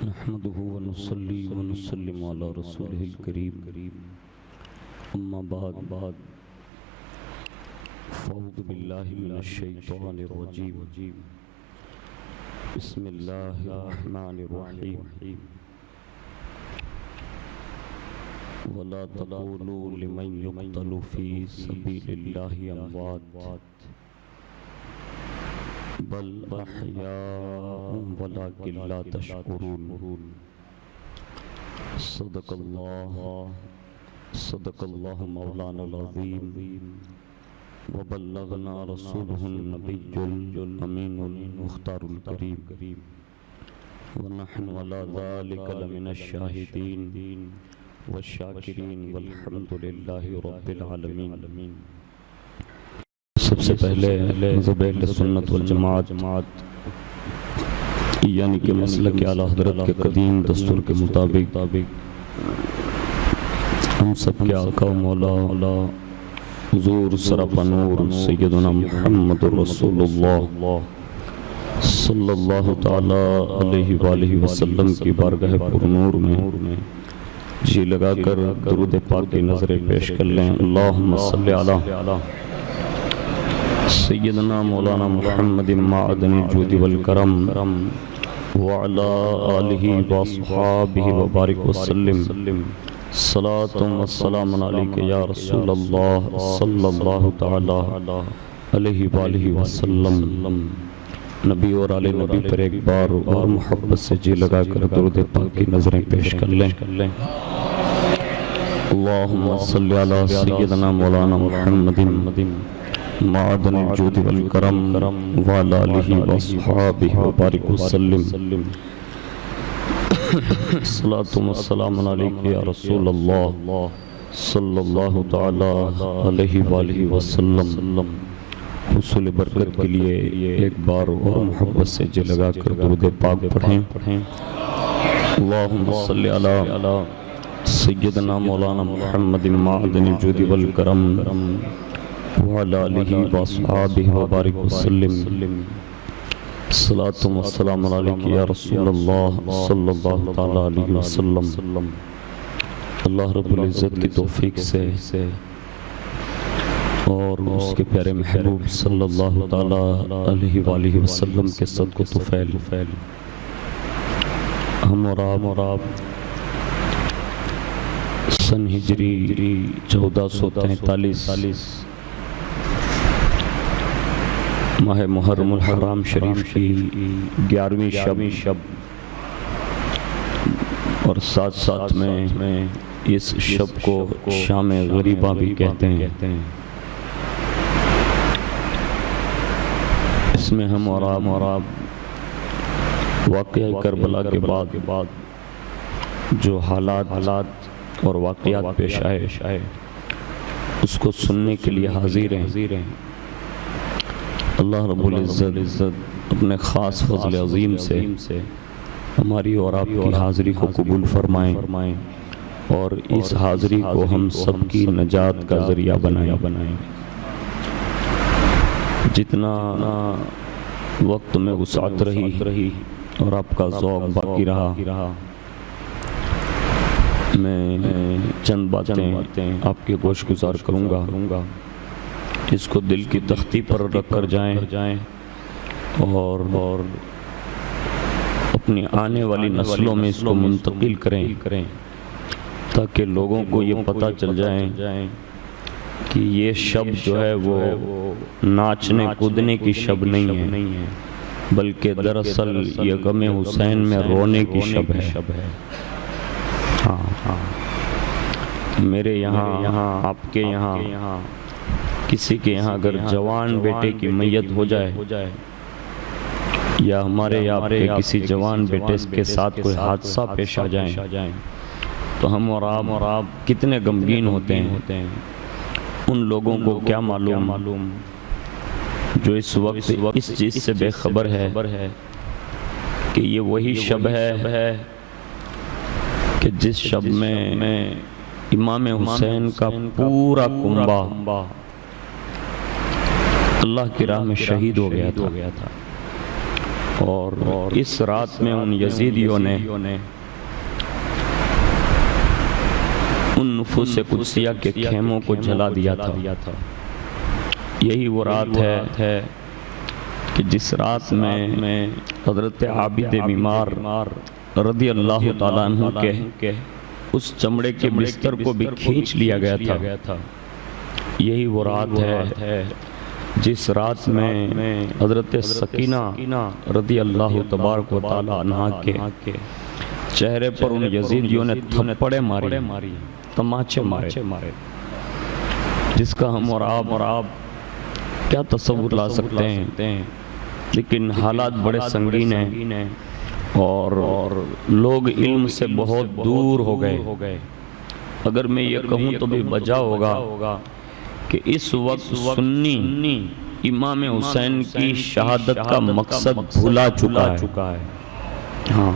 نحمده ونصلي ونسلم على رسوله الكريم اما بعد فاعوذ بالله من الشيطان الرجيم بسم الله الرحمن الرحيم ولا تقولوا لمن يقتل في سبيل الله اموات بل احیاء ولکن لا تشعرون صدق اللہ مولانا العظیم وبلغنا رسوله النبی الامین المختار الکریم ونحن على ذلك لمن الشاہدین والشاکرین والحمد للہ رب العالمین۔ سب سے پہلے مذہب اہل سنت والجماعت یعنی کہ مسلک اعلیٰ حضرت کے قدیم دستور کے مطابق ہم سب کے آقا و مولا حضور سراپا نور سیدنا محمد رسول اللہ صلی اللہ تعالی علیہ وآلہ وسلم کی بارگاہ پر نور میں جی لگا کر درود پاک کی نظریں پیش کر لیں۔ اللہم صلی علی سیدنا مولانا محمد معدن الجود والکرم وعلا آلہ واصحابہ وبارک وسلم صلاة والسلام علیکہ یا رسول اللہ صلی اللہ تعالی علیہ وآلہ وسلم۔ نبی اور آل نبی پر ایک بار اور محبت سے جی لگا کر درود پاک کی نظریں پیش کر لیں۔ اللہم صلی علی سیدنا مولانا محمد معدن الجود والکرم وعلی آلہ واصحابہ وبارک وسلم صلاة والسلام علیکہ یا رسول اللہ صلی اللہ تعالی علیہ وآلہ وسلم۔ حصول برکت کے لیے ایک بار اور محبت سے جی لگا کر درود پاک پڑھیں۔ اللہم صلی علی سیدنا مولانا محمد معدن الجود والکرم وعلی آلہ واصحابہ وبارک وسلم صلاة والسلام علیکہ یا رسول اللہ صلی اللہ تعالی علیہ وسلم۔ اللہ رب العزت کی توفیق سے اور اس کے پیارے محبوب صلی اللہ تعالی علیہ وآلہ وسلم کے صدق و طفیل ہم اور آپ سن ہجری 1443 ماہ محرم الحرام شریف کی 11ویں شب اور ساتھ میں اس شب کو شام غریبہ بھی کہتے ہیں۔ اس میں ہم اور آپ واقعہ کربلا کے بعد جو حالات اور واقعات پیش آئے اس کو سننے کے لیے حاضر ہیں۔ اللہ رب العزت اپنے خاص فضل عظیم سے ہماری اور آپ کی حاضری کو قبول فرمائیں اور اس حاضری کو ہم سب کی نجات کا ذریعہ بنائیں۔ جتنا وقت میں وسعت رہی اور آپ کا ذوق باقی رہا میں چند باتیں آپ کے گوش گزار کروں گا۔ اس کو دل کی تختی پر رکھ کر جائیں اور اپنی آنے والی نسلوں میں اس کو منتقل کریں تاکہ لوگوں کو یہ پتہ چل جائیں کہ یہ شب جو ہے وہ ناچنے کودنے کی شب نہیں ہے بلکہ دراصل یہ غم حسین میں رونے کی شب ہے۔ میرے یہاں آپ کے یہاں کسی کے یہاں اگر جوان بیٹے کی میت ہو جائے یا ہمارے یہاں پہ کسی جوان بیٹے کے ساتھ کوئی حادثہ پیش آ جائیں تو ہم اور آپ کتنے غمگین ہوتے ہیں۔ ان لوگوں کو کیا معلوم جو اس وقت اس چیز سے بے خبر ہے کہ یہ وہی شب ہے کہ جس شب میں امام حسین کا پورا کنبہ اللہ کی راہ میں شہید ہو گیا تھا۔ اور اس رات میں ان یزیدیوں نے ان نفوس قدسیہ کے خیموں کو جلا دیا تھا۔ یہی وہ رات ہے کہ جس رات میں حضرت عابد بیمار رضی اللہ تعالیٰ عنہ کے اس چمڑے کے بستر کو بھی کھینچ لیا گیا تھا۔ یہی وہ رات ہے جس رات میں حضرت سکینہ رضی اللہ تبارک و تعالیٰ عنہ کے چہرے پر ان یزیدیوں نے تھپڑے ماری، تماچے مارے، جس کا ہم اور آپ کیا تصور لا سکتے ہیں، لیکن حالات بڑے سنگین ہیں اور لوگ علم سے بہت دور ہو گئے۔ اگر میں یہ کہوں تو بھی بجا ہوگا کہ اس وقت سنی امام حسین کی شہادت کا مقصد بھولا چکا ہے۔ ہاں،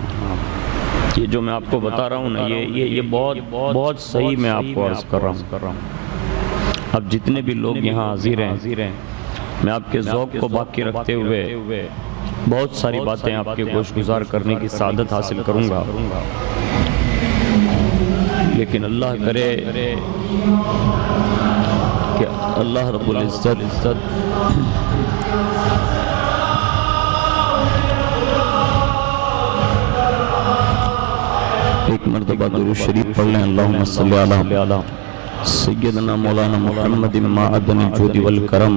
یہ جو میں آپ کو بتا رہا ہوں نا، یہ بہت صحیح میں آپ کو عرض کر رہا ہوں۔ اب جتنے بھی لوگ یہاں حاضر ہیں، میں آپ کے ذوق کو باقی رکھتے ہوئے بہت ساری باتیں آپ کے گوش گزار کرنے کی سعادت حاصل کروں گا، لیکن اللہ کرے کہ اللہ رب العزت ایک مرتبہ درود شریف پڑھ لیں۔ اللہم صلی علی سیدنا مولانا محمد معدن الجود والکرم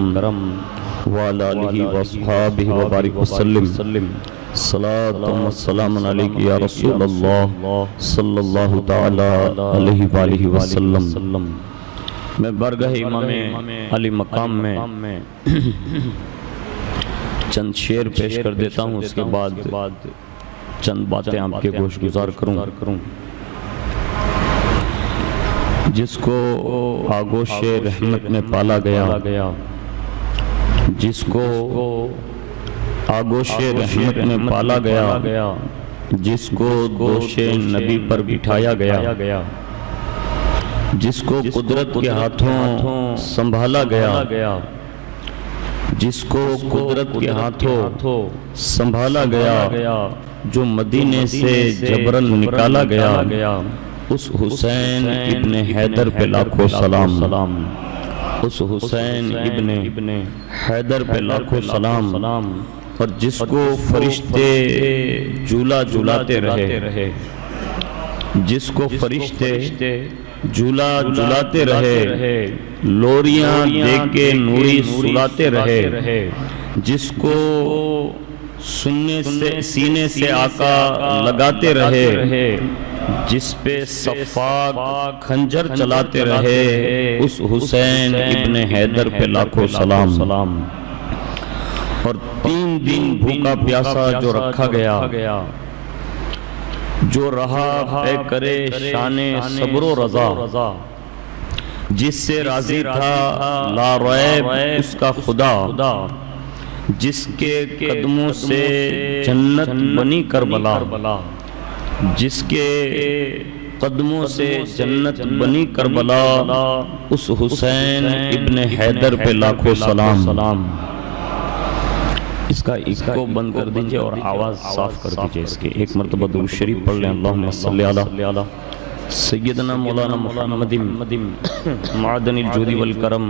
وعلی آلہ واصحابہ وبارک وسلم۔ صلاۃ و سلام علیک یا رسول اللہ صلی اللہ تعالی علیہ وآلہ وسلم۔ میں برگاہ امام علی مقام میں چند شعر پیش کر دیتا ہوں، اس کے بعد چند باتیں آپ کے گوش گزار کروں۔ جس کو آغوش رحمت میں پالا گیا، جس کو آغوش رحمت میں پالا گیا، جس کو دوش نبی پر بٹھایا گیا، جس کو قدرت کے ہاتھوں سنبھالا گیا، جس کو قدرت کے ہاتھوں سنبھالا گیا، جو مدینے سے جبرن نکالا گیا، اس حسین ابن حیدر پہ لاکھوں سلام، اس حسین ابن حیدر پہ لاکھوں سلام۔ اور جس کو فرشتے جھولا جھولاتے رہے، جس کو فرشتے جھولا جھولاتے رہے، لوریاں دے کے نوری سلاتے رہے، جس کو سینے سے آقا لگاتے رہے، جس پہ صفاق خنجر چلاتے رہے، اس حسین ابن حیدر پہ لاکھوں سلام۔ اور 3 دن بھوکا پیاسا جو رکھا گیا، جو رہا اے کرے شان صبر و رضا، جس سے راضی تھا لا ریب اس کا خدا، جس کے قدموں سے جنت بنی کربلا، جس کے قدموں سے جنت بنی کربلا، اس حسین ابن حیدر پہ لاکھوں سلام۔ اس کا ایکو بند کر دیجئے اور آواز صاف کر دیجئے اس کے۔ ایک مرتبہ درود شریف پڑھ لیں۔ اللہم صلی علی سیدنا مولانا محمد معدن الجود والکرم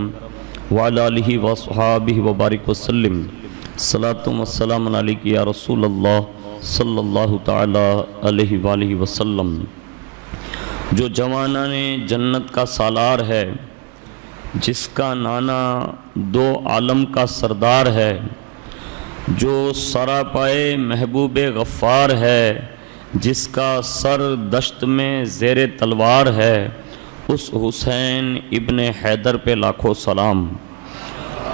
وعلی آلہ واصحابہ وبارک وسلم۔ صلاۃ و سلام علیک یا رسول اللہ صلی اللہ تعالی علیہ وآلہ وسلم۔ جو جوانان جنت کا سالار ہے، جس کا نانا 2 عالم کا سردار ہے، جو سراپائے محبوب غفار ہے، جس کا سر دشت میں زیر تلوار ہے، اس حسین ابن حیدر پہ لاکھوں سلام۔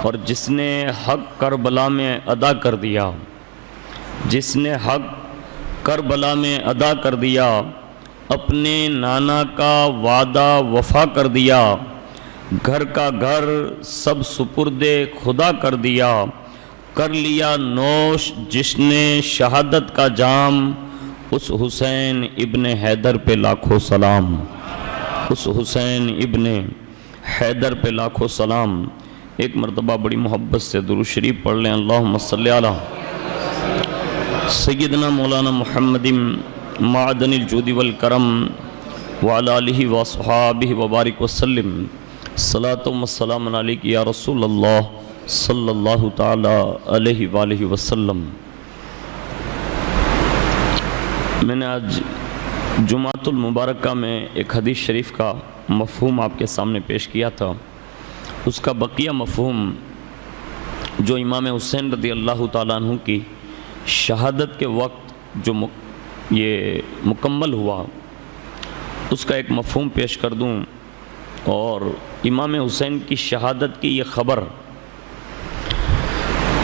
اور جس نے حق کربلا میں ادا کر دیا، جس نے حق کربلا میں ادا کر دیا، اپنے نانا کا وعدہ وفا کر دیا، گھر کا گھر سب سپرد خدا کر دیا، کر لیا نوش جس نے شہادت کا جام، اس حسین ابن حیدر پہ لاکھوں سلام، اس حسین ابن حیدر پہ لاکھوں سلام۔ ایک مرتبہ بڑی محبت سے درود شریف پڑھ لیں۔ اللہم صلی علی سیدنا مولانا محمد معدن الجود والکرم وعلی آلہ وصحابہ وبارک وسلم صلاۃ و سلام علیک یا رسول اللہ صلی اللہ تعالی علیہ وآلہ وسلم۔ میں نے آج جمعۃ المبارکہ میں ایک حدیث شریف کا مفہوم آپ کے سامنے پیش کیا تھا۔ اس کا بقیہ مفہوم جو امام حسین رضی اللہ تعالیٰ عنہ کی شہادت کے وقت جو یہ مکمل ہوا، اس کا ایک مفہوم پیش کر دوں، اور امام حسین کی شہادت کی یہ خبر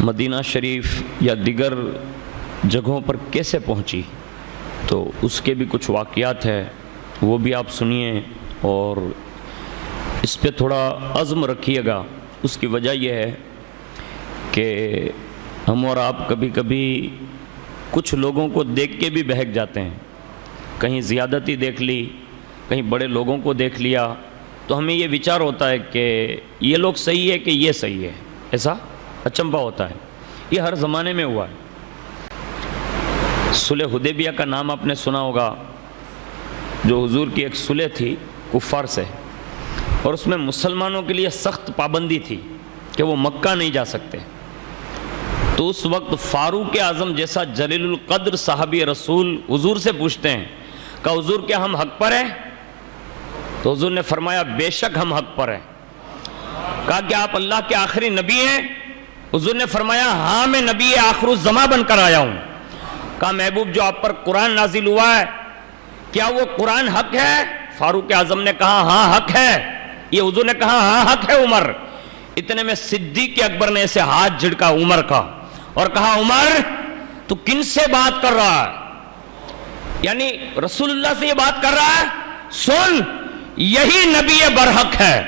مدینہ شریف یا دیگر جگہوں پر کیسے پہنچی، تو اس کے بھی کچھ واقعات ہیں، وہ بھی آپ سنیے اور اس پہ تھوڑا عزم رکھیے گا۔ اس کی وجہ یہ ہے کہ ہم اور آپ کبھی کبھی کچھ لوگوں کو دیکھ کے بھی بہک جاتے ہیں، کہیں زیادتی دیکھ لی، کہیں بڑے لوگوں کو دیکھ لیا، تو ہمیں یہ وچار ہوتا ہے کہ یہ لوگ صحیح ہے کہ یہ صحیح ہے، ایسا اچنبھا ہوتا ہے۔ یہ ہر زمانے میں ہوا ہے۔ صلح حدیبیہ کا نام آپ نے سنا ہوگا، جو حضور کی ایک صلح تھی کفار سے، اور اس میں مسلمانوں کے لیے سخت پابندی تھی کہ وہ مکہ نہیں جا سکتے۔ تو اس وقت فاروق اعظم جیسا جلیل القدر صحابی رسول حضور سے پوچھتے ہیں کہ حضور کیا ہم حق پر ہیں؟ تو حضور نے فرمایا بے شک ہم حق پر ہیں۔ کہا کہ آپ اللہ کے آخری نبی ہیں؟ حضور نے فرمایا ہاں میں نبی آخر الزماں بن کر آیا ہوں۔ کہا محبوب جو آپ پر قرآن نازل ہوا ہے کیا وہ قرآن حق ہے؟ فاروق اعظم نے کہا ہاں حق ہے۔ یہ حضور نے کہا ہاں حق ہے عمر۔ اتنے میں صدیق اکبر نے اسے ہاتھ جھڑکا عمر کا اور کہا عمر تو کن سے بات کر رہا ہے؟ یعنی رسول اللہ سے یہ بات کر رہا ہے؟ سن، یہی نبی برحق ہے،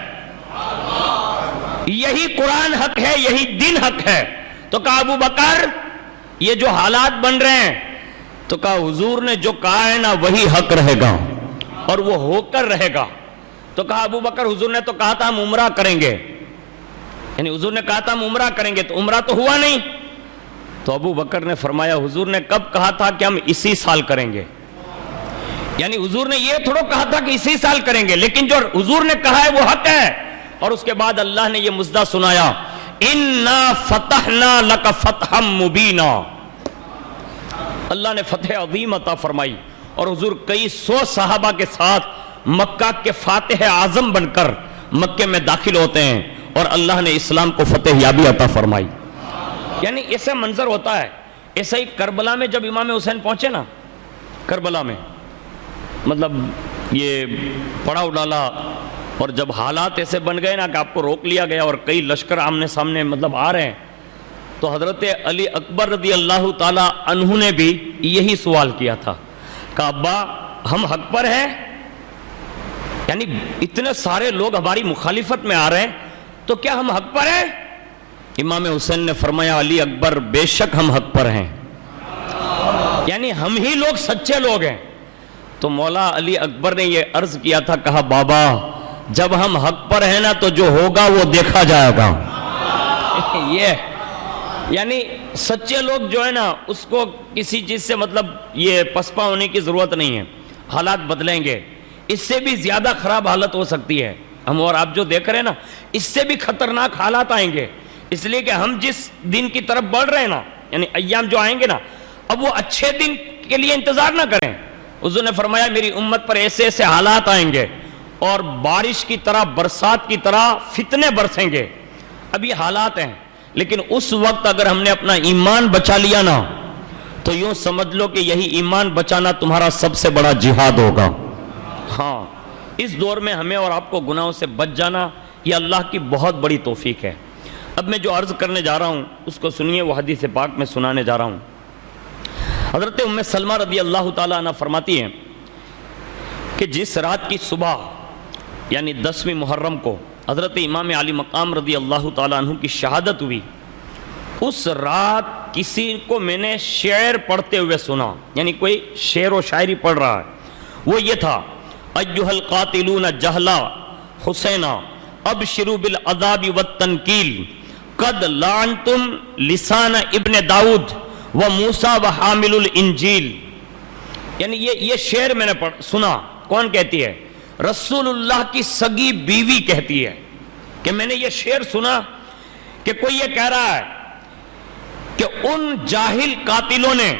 یہی قرآن حق ہے، یہی دین حق ہے۔ تو کہا ابو بکر یہ جو حالات بن رہے ہیں، تو کہا حضور نے جو کہا ہے نا وہی حق رہے گا اور وہ ہو کر رہے گا۔ تو کہا ابو بکر حضور نے تو کہا تھا ہم عمرہ کریں گے، یعنی حضور نے کہا تھا ہم عمرہ کریں گے، تو عمرہ تو ہوا نہیں۔ تو ابو بکر نے فرمایا حضور نے کب کہا تھا کہ ہم اسی سال کریں گے؟ یعنی حضور نے یہ تھوڑا کہا تھا کہ اسی سال کریں گے، لیکن جو حضور نے کہا ہے وہ حق ہے۔ اور اس کے بعد اللہ نے یہ مژدہ سنایا اِنَّا فَتَحْنَا لَكَ فَتْحًا مُبِينًا۔ اللہ نے فتح عظیم عطا فرمائی، اور حضور کئی سو صحابہ کے ساتھ مکہ کے فاتح اعظم بن کر مکہ میں داخل ہوتے ہیں، اور اللہ نے اسلام کو فتح یابی عطا فرمائی۔ یعنی ایسا منظر ہوتا ہے۔ ایسا ہی کربلا میں جب امام حسین پہنچے نا، کربلا میں مطلب یہ پڑاؤ ڈالا، اور جب حالات ایسے بن گئے نا کہ آپ کو روک لیا گیا اور کئی لشکر آمنے سامنے مطلب آ رہے ہیں، تو حضرت علی اکبر رضی اللہ تعالی عنہ نے بھی یہی سوال کیا تھا کہ ابا ہم حق پر ہیں؟ یعنی اتنے سارے لوگ ہماری مخالفت میں آ رہے ہیں، تو کیا ہم حق پر ہیں؟ امام حسین نے فرمایا علی اکبر بے شک ہم حق پر ہیں، یعنی ہم ہی لوگ سچے لوگ ہیں۔ تو مولا علی اکبر نے یہ عرض کیا تھا، کہا بابا جب ہم حق پر ہیں نا تو جو ہوگا وہ دیکھا جائے گا۔ یہ یعنی سچے لوگ جو ہے نا اس کو کسی چیز سے مطلب یہ پسپا ہونے کی ضرورت نہیں ہے، حالات بدلیں گے، اس سے بھی زیادہ خراب حالت ہو سکتی ہے۔ ہم اور آپ جو دیکھ رہے ہیں نا اس سے بھی خطرناک حالات آئیں گے، اس لیے کہ ہم جس دن کی طرف بڑھ رہے ہیں نا، یعنی ایام جو آئیں گے نا، اب وہ اچھے دن کے لیے انتظار نہ کریں۔ حضور نے فرمایا میری امت پر ایسے ایسے حالات آئیں گے، اور بارش کی طرح برسات کی طرح فتنے برسیں گے۔ اب یہ حالات ہیں، لیکن اس وقت اگر ہم نے اپنا ایمان بچا لیا نا تو یوں سمجھ لو کہ یہی ایمان بچانا تمہارا سب سے بڑا جہاد ہوگا۔ ہاں، اس دور میں ہمیں اور آپ کو گناہوں سے بچ جانا یہ اللہ کی بہت بڑی توفیق ہے۔ اب میں جو عرض کرنے جا رہا ہوں اس کو سنیے، وہ حدیث پاک میں سنانے جا رہا ہوں۔ حضرت ام سلمہ رضی اللہ تعالیٰ عنہ فرماتی ہیں کہ جس رات کی صبح یعنی 10ویں محرم کو حضرت امام علی مقام رضی اللہ تعالیٰ عنہ کی شہادت ہوئی، اس رات کسی کو میں نے شعر پڑھتے ہوئے سنا، یعنی کوئی شعر و شاعری پڑھ رہا ہے۔ وہ یہ تھا ایھا القاتلون جہلا حسینا ابشروا بالعذاب والتنکیل قد لعنتم لسان ابن داؤد وموسیٰ وحامل الانجیل. یعنی یہ شعر میں نے سنا. کون کہتی ہے؟ رسول اللہ کی سگی بیوی کہتی ہے کہ میں نے یہ شعر سنا کہ کوئی یہ کہہ رہا ہے کہ ان جاہل قاتلوں نے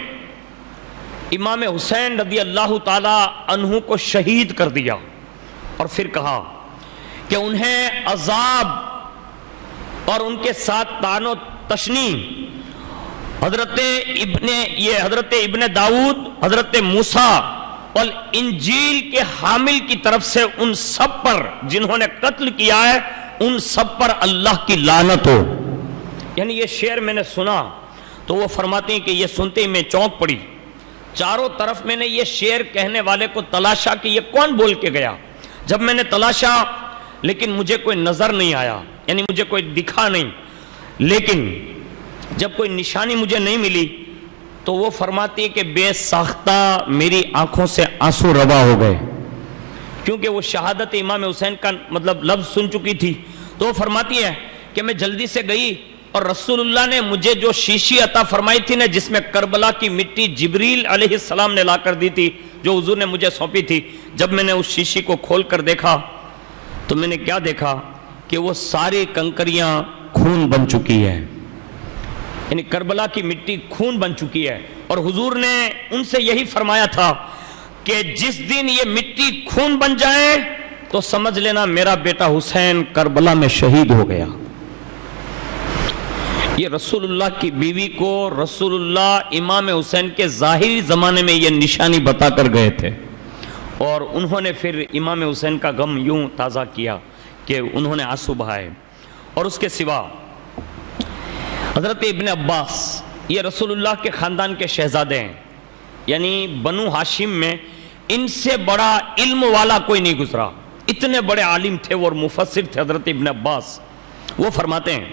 امام حسین رضی اللہ تعالی عنہ کو شہید کر دیا، اور پھر کہا کہ انہیں عذاب اور ان کے ساتھ طعن و تشنیع حضرت ابن داؤد، حضرت موسیٰ اور انجیل کے حامل کی طرف سے ان سب پر جنہوں نے قتل کیا ہے ان سب پر اللہ کی لعنت ہو. یعنی یہ شعر میں نے سنا تو وہ فرماتے ہیں کہ یہ سنتے ہی میں چونک پڑی. چاروں طرف میں نے یہ شعر کہنے والے کو تلاشا کہ یہ کون بول کے گیا. جب میں نے تلاشا لیکن مجھے کوئی نظر نہیں آیا، یعنی مجھے کوئی دکھا نہیں. لیکن جب کوئی نشانی مجھے نہیں ملی تو وہ فرماتی ہے کہ بے ساختہ میری آنکھوں سے آنسو روا ہو گئے، کیونکہ وہ شہادت امام حسین کا مطلب لفظ سن چکی تھی. تو وہ فرماتی ہے کہ میں جلدی سے گئی اور رسول اللہ نے مجھے جو شیشی عطا فرمائی تھی نا، جس میں کربلا کی مٹی جبریل علیہ السلام نے لا کر دی تھی، جو حضور نے مجھے سونپی تھی، جب میں نے اس شیشی کو کھول کر دیکھا تو میں نے کیا دیکھا کہ وہ ساری کنکریاں خون بن چکی ہے. یعنی کربلا کی مٹی خون بن چکی ہے. اور حضور نے ان سے یہی فرمایا تھا کہ جس دن یہ مٹی خون بن جائے تو سمجھ لینا میرا بیٹا حسین کربلا میں شہید ہو گیا. یہ رسول اللہ کی بیوی کو رسول اللہ امام حسین کے ظاہری زمانے میں یہ نشانی بتا کر گئے تھے، اور انہوں نے پھر امام حسین کا غم یوں تازہ کیا کہ انہوں نے آنسو بہائے. اور اس کے سوا حضرت ابن عباس یہ رسول اللہ کے خاندان کے شہزادے ہیں، یعنی بنو ہاشم میں ان سے بڑا علم والا کوئی نہیں گزرا. اتنے بڑے عالم تھے وہ اور مفسر تھے حضرت ابن عباس. وہ فرماتے ہیں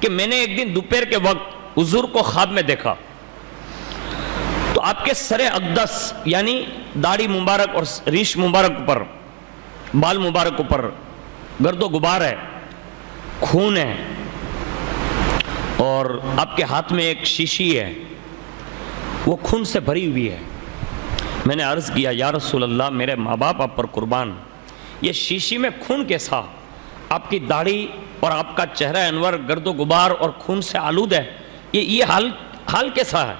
کہ میں نے ایک دن دوپہر کے وقت حضور کو خواب میں دیکھا تو آپ کے سر اقدس یعنی داڑھی مبارک اور ریش مبارک پر، بال مبارک پر گرد و غبار ہے، خون ہے، اور آپ کے ہاتھ میں ایک شیشی ہے وہ خون سے بھری ہوئی ہے. میں نے عرض کیا یا رسول اللہ میرے ماں باپ آپ پر قربان، یہ شیشی میں خون کیسا؟ آپ کی داڑھی اور آپ کا چہرہ انور گرد و غبار اور خون سے آلود ہے، یہ حال کیسا ہے؟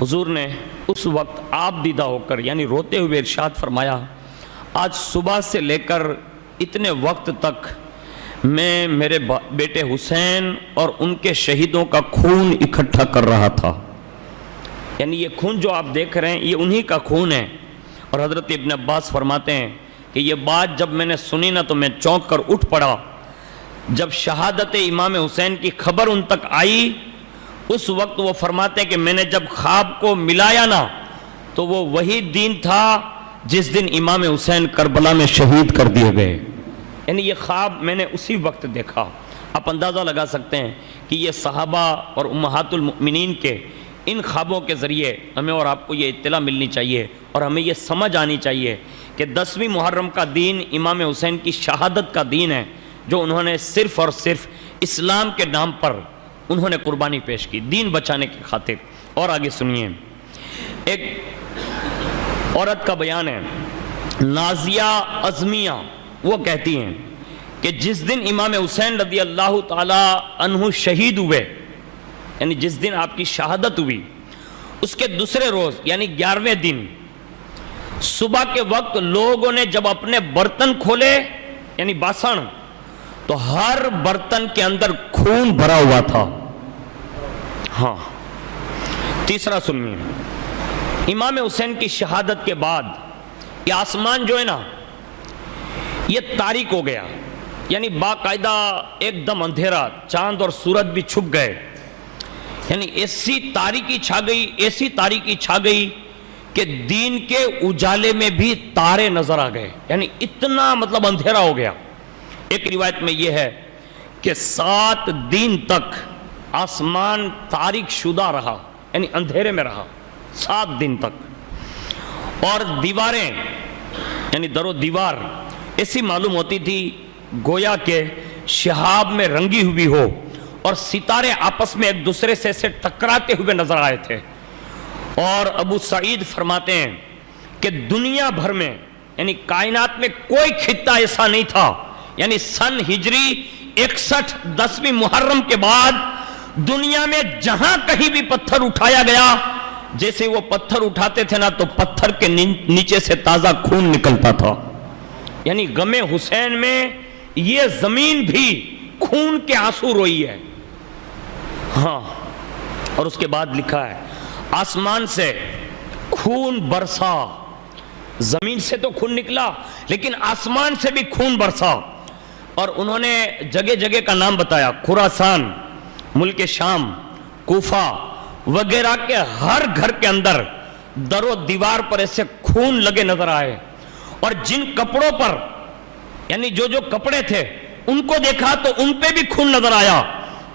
حضور نے اس وقت آپ دیدہ ہو کر یعنی روتے ہوئے ارشاد فرمایا، آج صبح سے لے کر اتنے وقت تک میں میرے بیٹے حسین اور ان کے شہیدوں کا خون اکٹھا کر رہا تھا. یعنی یہ خون جو آپ دیکھ رہے ہیں یہ انہی کا خون ہے. اور حضرت ابن عباس فرماتے ہیں کہ یہ بات جب میں نے سنی نا تو میں چونک کر اٹھ پڑا. جب شہادت امام حسین کی خبر ان تک آئی اس وقت وہ فرماتے ہیں کہ میں نے جب خواب کو ملایا نا تو وہ وہی دن تھا جس دن امام حسین کربلا میں شہید کر دیے گئے. یعنی یہ خواب میں نے اسی وقت دیکھا. آپ اندازہ لگا سکتے ہیں کہ یہ صحابہ اور امہات المؤمنین کے ان خوابوں کے ذریعے ہمیں اور آپ کو یہ اطلاع ملنی چاہیے اور ہمیں یہ سمجھ آنی چاہیے کہ 10ویں محرم کا دین امام حسین کی شہادت کا دین ہے، جو انہوں نے صرف اور صرف اسلام کے نام پر انہوں نے قربانی پیش کی دین بچانے کی خاطر. اور آگے سنیے، ایک عورت کا بیان ہے نازیہ عزمیہ، وہ کہتی ہیں کہ جس دن امام حسین رضی اللہ تعالی عنہ شہید ہوئے، یعنی جس دن آپ کی شہادت ہوئی، اس کے دوسرے روز یعنی 11ویں دن صبح کے وقت لوگوں نے جب اپنے برتن کھولے یعنی باسن، تو ہر برتن کے اندر خون بھرا ہوا تھا. ہاں تیسرا سنیے، امام حسین کی شہادت کے بعد یہ آسمان جو ہے نا یہ تاریک ہو گیا، یعنی باقاعدہ ایک دم اندھیرا، چاند اور سورج بھی چھپ گئے. یعنی ایسی تاریکی چھا گئی کہ دین کے اجالے میں بھی تارے نظر آ گئے، یعنی اتنا مطلب اندھیرا ہو گیا. ایک روایت میں یہ ہے کہ 7 دن تک آسمان تاریک شدہ رہا، یعنی اندھیرے میں رہا 7 دن تک. اور دیواریں یعنی در و دیوار ایسی معلوم ہوتی تھی گویا کہ شہاب میں رنگی ہوئی ہو، اور ستارے آپس میں ایک دوسرے سے ایسے ٹکراتے ہوئے نظر آئے تھے. اور ابو سعید فرماتے ہیں کہ دنیا بھر میں یعنی کائنات میں کوئی خطہ ایسا نہیں تھا، یعنی سن ہجری 61 10ویں محرم کے بعد دنیا میں جہاں کہیں بھی پتھر اٹھایا گیا، جیسے وہ پتھر اٹھاتے تھے نا تو پتھر کے نیچے سے تازہ خون نکلتا تھا. یعنی غم حسین میں یہ زمین بھی خون کے آنسو روئی ہے. ہاں، اور اس کے بعد لکھا ہے آسمان سے خون برسا. زمین سے تو خون نکلا لیکن آسمان سے بھی خون برسا. اور انہوں نے جگہ جگہ کا نام بتایا، خراسان، ملک شام، کوفہ وغیرہ کے ہر گھر کے اندر در و دیوار پر ایسے خون لگے نظر آئے. اور جن کپڑوں پر یعنی جو کپڑے تھے ان کو دیکھا تو ان پہ بھی خون نظر آیا.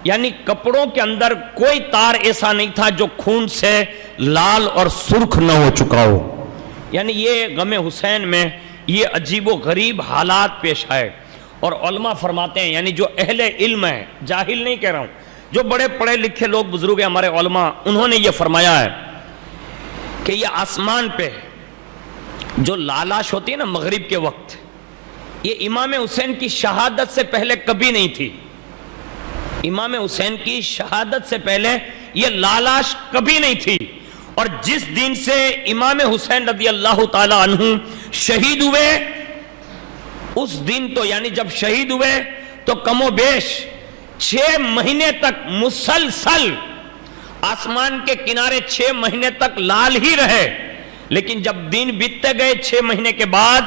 یعنی کپڑوں کے اندر کوئی تار ایسا نہیں تھا جو خون سے لال اور سرخ نہ ہو چکا ہو. یعنی یہ غم حسین میں یہ عجیب و غریب حالات پیش آئے. اور علماء فرماتے ہیں، یعنی جو اہل علم ہے، جاہل نہیں کہہ رہا ہوں، جو بڑے پڑھے لکھے لوگ بزرگ ہیں ہمارے علماء، انہوں نے یہ فرمایا ہے کہ یہ آسمان پہ جو لالش ہوتی ہے نا مغرب کے وقت، یہ امام حسین کی شہادت سے پہلے کبھی نہیں تھی. امام حسین کی شہادت سے پہلے یہ لالش کبھی نہیں تھی. اور جس دن سے امام حسین رضی اللہ تعالی عنہ شہید ہوئے، اس دن تو یعنی جب شہید ہوئے تو کم و بیش 6 مہینے تک مسلسل آسمان کے کنارے 6 مہینے تک لال ہی رہے. لیکن جب دن بیتتے گئے 6 مہینے کے بعد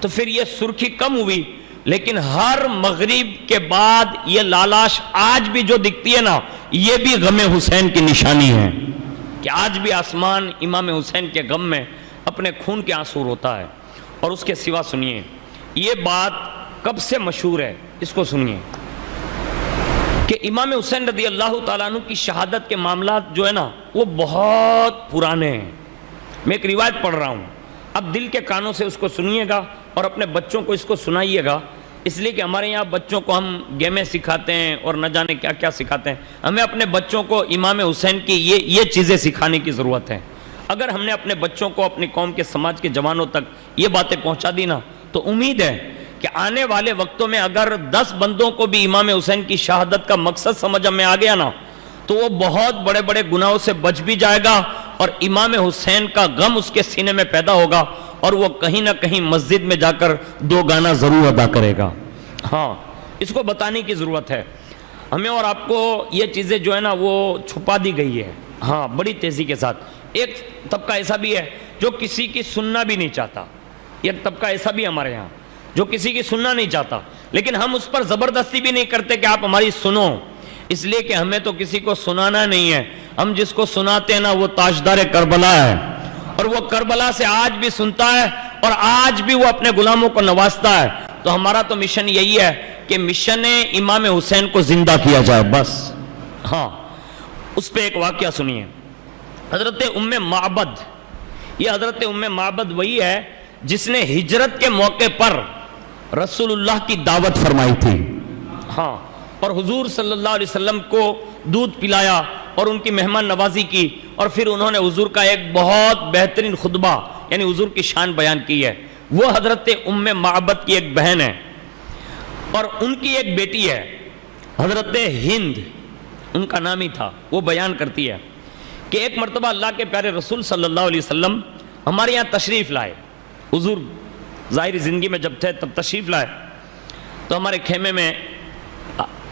تو پھر یہ سرخی کم ہوئی. لیکن ہر مغرب کے بعد یہ لالش آج بھی جو دکھتی ہے نا، یہ بھی غم حسین کی نشانی ہے کہ آج بھی آسمان امام حسین کے غم میں اپنے خون کے آنسو روتا ہے. اور اس کے سوا سنیے، یہ بات کب سے مشہور ہے، اس کو سنیے کہ امام حسین رضی اللہ تعالیٰ عنہ کی شہادت کے معاملات جو ہے نا وہ بہت پرانے ہیں. میں ایک روایت پڑھ رہا ہوں، اب دل کے کانوں سے اس کو سنیے گا اور اپنے بچوں کو اس کو سنائیے گا. اس لیے کہ ہمارے یہاں بچوں کو ہم گیمیں سکھاتے ہیں اور نہ جانے کیا کیا سکھاتے ہیں. ہمیں اپنے بچوں کو امام حسین کی یہ چیزیں سکھانے کی ضرورت ہے. اگر ہم نے اپنے بچوں کو اپنی قوم کے سماج کے جوانوں تک یہ باتیں پہنچا دی نا تو امید ہے کہ آنے والے وقتوں میں اگر 10 بندوں کو بھی امام حسین کی شہادت کا مقصد سمجھ میں آ گیا نا تو وہ بہت بڑے بڑے گناہوں سے بچ بھی جائے گا اور امام حسین کا غم اس کے سینے میں پیدا ہوگا اور وہ کہیں نہ کہیں مسجد میں جا کر 2 گانا ضرور ادا کرے گا. ہاں، اس کو بتانے کی ضرورت ہے ہمیں. اور آپ کو یہ چیزیں جو ہے نا وہ چھپا دی گئی ہے ہاں بڑی تیزی کے ساتھ. ایک طبقہ ایسا بھی ہے جو کسی کی سننا بھی نہیں چاہتا. ایک طبقہ ایسا بھی ہمارے یہاں جو کسی کی سننا نہیں چاہتا، لیکن ہم اس پر زبردستی بھی نہیں کرتے کہ آپ ہماری سنو، اس لیے کہ ہمیں تو کسی کو سنانا نہیں ہے. ہم جس کو سناتے ہیں نا وہ تاجدار کربلا ہے اور وہ کربلا سے آج بھی سنتا ہے اور آج بھی وہ اپنے غلاموں کو نوازتا ہے. تو ہمارا تو مشن یہی ہے کہ مشن امام حسین کو زندہ کیا جائے بس. ہاں، اس پہ ایک واقعہ سنیے. حضرت ام معبد، یہ حضرت ام معبد وہی ہے جس نے ہجرت کے موقع پر رسول اللہ کی دعوت فرمائی تھی. ہاں، اور حضور صلی اللہ علیہ وسلم کو دودھ پلایا اور ان کی مہمان نوازی کی اور پھر انہوں نے حضور کا ایک بہت بہترین خطبہ یعنی حضور کی شان بیان کی ہے. وہ حضرت ام معبد کی ایک بہن ہے اور ان کی ایک بیٹی ہے حضرت ہند، ان کا نام ہی تھا. وہ بیان کرتی ہے کہ ایک مرتبہ اللہ کے پیارے رسول صلی اللہ علیہ وسلم ہمارے یہاں تشریف لائے. حضور ظاہری زندگی میں جب تھے تب تشریف لائے تو ہمارے خیمے میں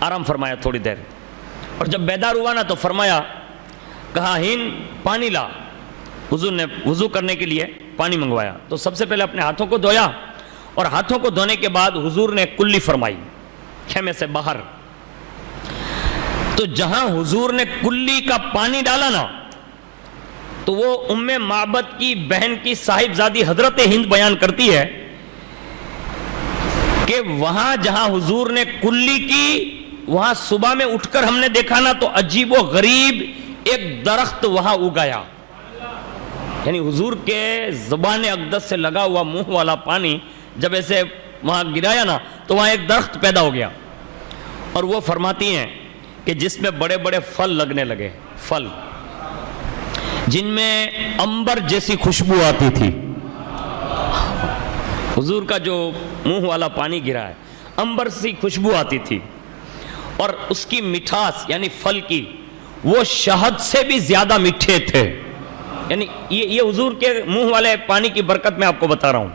آرام فرمایا تھوڑی دیر. اور جب بیدار ہوا نا تو فرمایا، کہا ہند پانی لا. حضور نے وضو کرنے کے لیے پانی منگوایا تو سب سے پہلے اپنے ہاتھوں کو دھویا اور ہاتھوں کو دھونے کے بعد حضور نے کلی فرمائی خیمے سے باہر. تو جہاں حضور نے کلی کا پانی ڈالا نا تو وہ ام معبد کی بہن کی صاحبزادی حضرت ہند بیان کرتی ہے کہ وہاں جہاں حضور نے کلی کی وہاں صبح میں اٹھ کر ہم نے دیکھا نا تو عجیب و غریب ایک درخت وہاں اگایا. یعنی حضور کے زبان اقدس سے لگا ہوا منہ والا پانی جب ایسے وہاں گرایا نا تو وہاں ایک درخت پیدا ہو گیا. اور وہ فرماتی ہیں کہ جس میں بڑے بڑے پھل لگنے لگے، پھل جن میں عنبر جیسی خوشبو آتی تھی۔ حضور کا جو منہ والا پانی گرا ہے، عنبر سی خوشبو آتی تھی، اور اس کی مٹھاس یعنی پھل کی وہ شہد سے بھی زیادہ میٹھے تھے۔ یعنی یہ حضور کے منہ والے پانی کی برکت میں آپ کو بتا رہا ہوں۔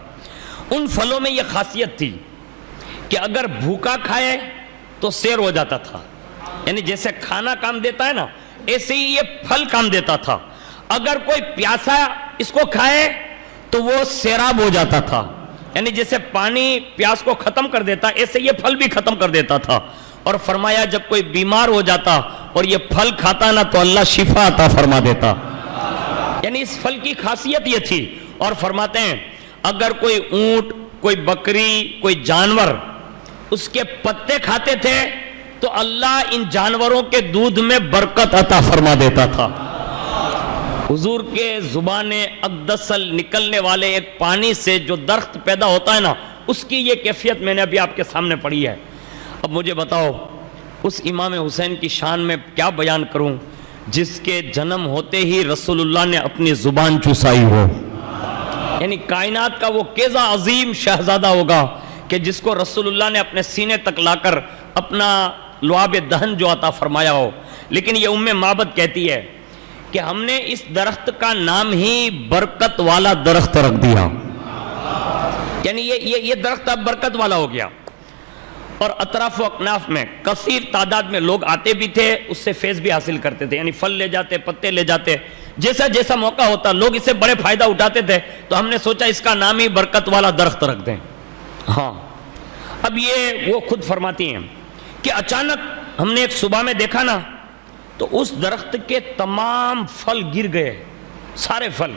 ان پھلوں میں یہ خاصیت تھی کہ اگر بھوکا کھائے تو سیر ہو جاتا تھا، یعنی جیسے کھانا کام دیتا ہے نا، ایسے ہی یہ پھل کام دیتا تھا۔ اگر کوئی پیاسا اس کو کھائے تو وہ سیراب ہو جاتا تھا، یعنی جیسے پانی پیاس کو ختم کر دیتا ایسے یہ پھل بھی ختم کر دیتا تھا۔ اور فرمایا جب کوئی بیمار ہو جاتا اور یہ پھل کھاتا نا تو اللہ شفا عطا فرما دیتا۔ یعنی اس پھل کی خاصیت یہ تھی۔ اور فرماتے ہیں اگر کوئی اونٹ، کوئی بکری، کوئی جانور اس کے پتے کھاتے تھے تو اللہ ان جانوروں کے دودھ میں برکت عطا فرما دیتا تھا۔ حضور کے زبان اقدس نکلنے والے ایک پانی سے جو درخت پیدا ہوتا ہے نا، اس کی یہ کیفیت میں نے ابھی آپ کے سامنے پڑھی ہے۔ اب مجھے بتاؤ اس امام حسین کی شان میں کیا بیان کروں جس کے جنم ہوتے ہی رسول اللہ نے اپنی زبان چوسائی ہو۔ یعنی کائنات کا وہ کیسا عظیم شہزادہ ہوگا کہ جس کو رسول اللہ نے اپنے سینے تک لا کر اپنا لعاب دہن جو عطا فرمایا ہو۔ لیکن یہ ام معبد کہتی ہے کہ ہم نے اس درخت کا نام ہی برکت والا درخت رکھ دیا، یعنی یہ درخت اب برکت والا ہو گیا۔ اور اطراف و اکناف میں کثیر تعداد میں لوگ آتے بھی تھے، اس سے فیض بھی حاصل کرتے تھے، یعنی پھل لے جاتے، پتے لے جاتے، جیسا جیسا موقع ہوتا لوگ اسے بڑے فائدہ اٹھاتے تھے۔ تو ہم نے سوچا اس کا نام ہی برکت والا درخت رکھ دیں۔ ہاں، اب یہ وہ خود فرماتی ہیں کہ اچانک ہم نے ایک صبح میں دیکھا نا تو اس درخت کے تمام پھل گر گئے، سارے پھل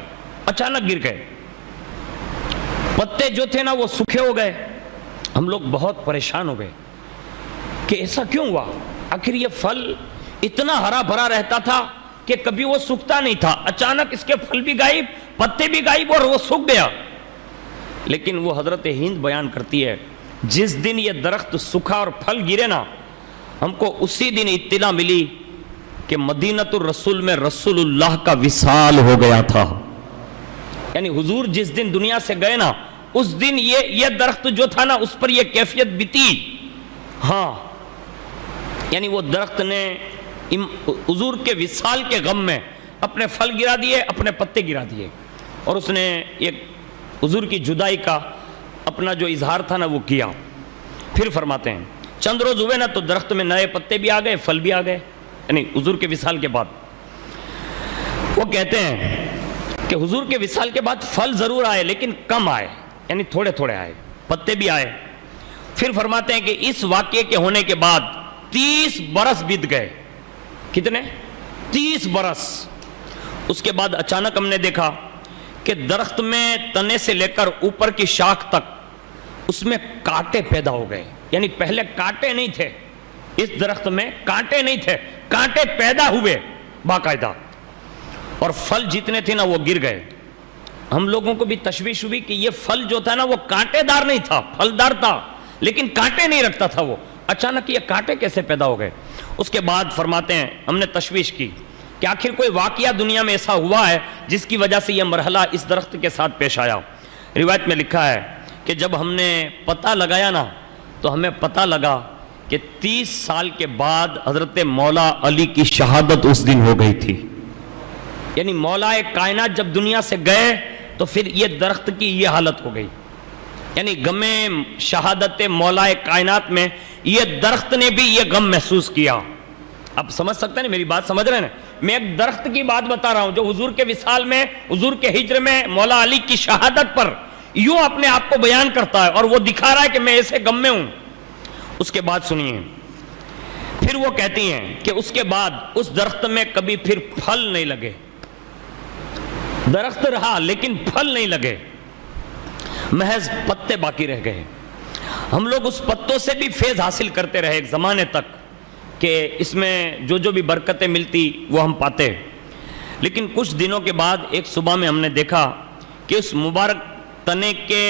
اچانک گر گئے، پتے جو تھے نا وہ سوکھے ہو گئے۔ ہم لوگ بہت پریشان ہو گئے کہ ایسا کیوں ہوا؟ آخر یہ پھل اتنا ہرا بھرا رہتا تھا کہ کبھی وہ سوکھتا نہیں تھا، اچانک اس کے پھل بھی غائب، پتے بھی غائب اور وہ سوکھ گیا۔ لیکن وہ حضرت ہند بیان کرتی ہے جس دن یہ درخت سوکھا اور پھل گرے نا، ہم کو اسی دن اطلاع ملی کہ مدینۃ الرسول میں رسول اللہ کا وصال ہو گیا تھا۔ یعنی حضور جس دن دنیا سے گئے نا اس دن یہ درخت جو تھا نا اس پر یہ کیفیت بیتی۔ ہاں، یعنی وہ درخت نے حضور کے وصال کے غم میں اپنے پھل گرا دیے، اپنے پتے گرا دیے، اور اس نے ایک حضور کی جدائی کا اپنا جو اظہار تھا نا وہ کیا۔ پھر فرماتے ہیں چند روز ہوئے نا تو درخت میں نئے پتے بھی آ گئے، پھل بھی آ گئے، یعنی حضور کے وصال کے بعد۔ وہ کہتے ہیں کہ حضور کے وصال کے بعد پھل ضرور آئے لیکن کم آئے، یعنی تھوڑے تھوڑے آئے، پتے بھی آئے۔ پھر فرماتے ہیں کہ اس واقعے کے ہونے کے بعد 30 برس بیت گئے۔ کتنے؟ 30 برس۔ اس کے بعد اچانک ہم نے دیکھا کہ درخت میں تنے سے لے کر اوپر کی شاخ تک اس میں کانٹے پیدا ہو گئے، یعنی پہلے کانٹے نہیں تھے، اس درخت میں کانٹے نہیں تھے، کانٹے پیدا ہوئے باقاعدہ، اور پھل جتنے تھے نا وہ گر گئے۔ ہم لوگوں کو بھی تشویش ہوئی کہ یہ پھل جو تھا نا وہ کانٹے دار نہیں تھا، پھلدار تھا لیکن کانٹے نہیں رکھتا تھا وہ، اچانک یہ کانٹے کیسے پیدا ہو گئے؟ اس کے بعد فرماتے ہیں ہم نے تشویش کی کہ آخر کوئی واقعہ دنیا میں ایسا ہوا ہے جس کی وجہ سے یہ مرحلہ اس درخت کے ساتھ پیش آیا۔ روایت میں لکھا ہے کہ جب ہم نے پتہ لگایا نا تو ہمیں پتہ لگا کہ 30 سال کے بعد حضرت مولا علی کی شہادت اس دن ہو گئی تھی۔ یعنی مولا کائنات جب دنیا سے گئے تو پھر یہ درخت کی یہ حالت ہو گئی، یعنی غم شہادت مولا کائنات میں یہ درخت نے بھی یہ غم محسوس کیا۔ اب سمجھ سکتے ہیں میری بات، سمجھ رہے ہیں؟ میں ایک درخت کی بات بتا رہا ہوں جو حضور کے وصال میں، حضور کے ہجر میں مولا علی کی شہادت پر یوں اپنے آپ کو بیان کرتا ہے اور وہ دکھا رہا ہے کہ میں ایسے غم میں ہوں۔ اس کے بعد سنیے، پھر وہ کہتی ہیں کہ اس کے بعد اس درخت میں کبھی پھر پھل نہیں لگے، درخت رہا لیکن پھل نہیں لگے، محض پتے باقی رہ گئے۔ ہم لوگ اس پتوں سے بھی فیض حاصل کرتے رہے ایک زمانے تک کہ اس میں جو بھی برکتیں ملتی وہ ہم پاتے، لیکن کچھ دنوں کے بعد ایک صبح میں ہم نے دیکھا کہ اس مبارک تنے کے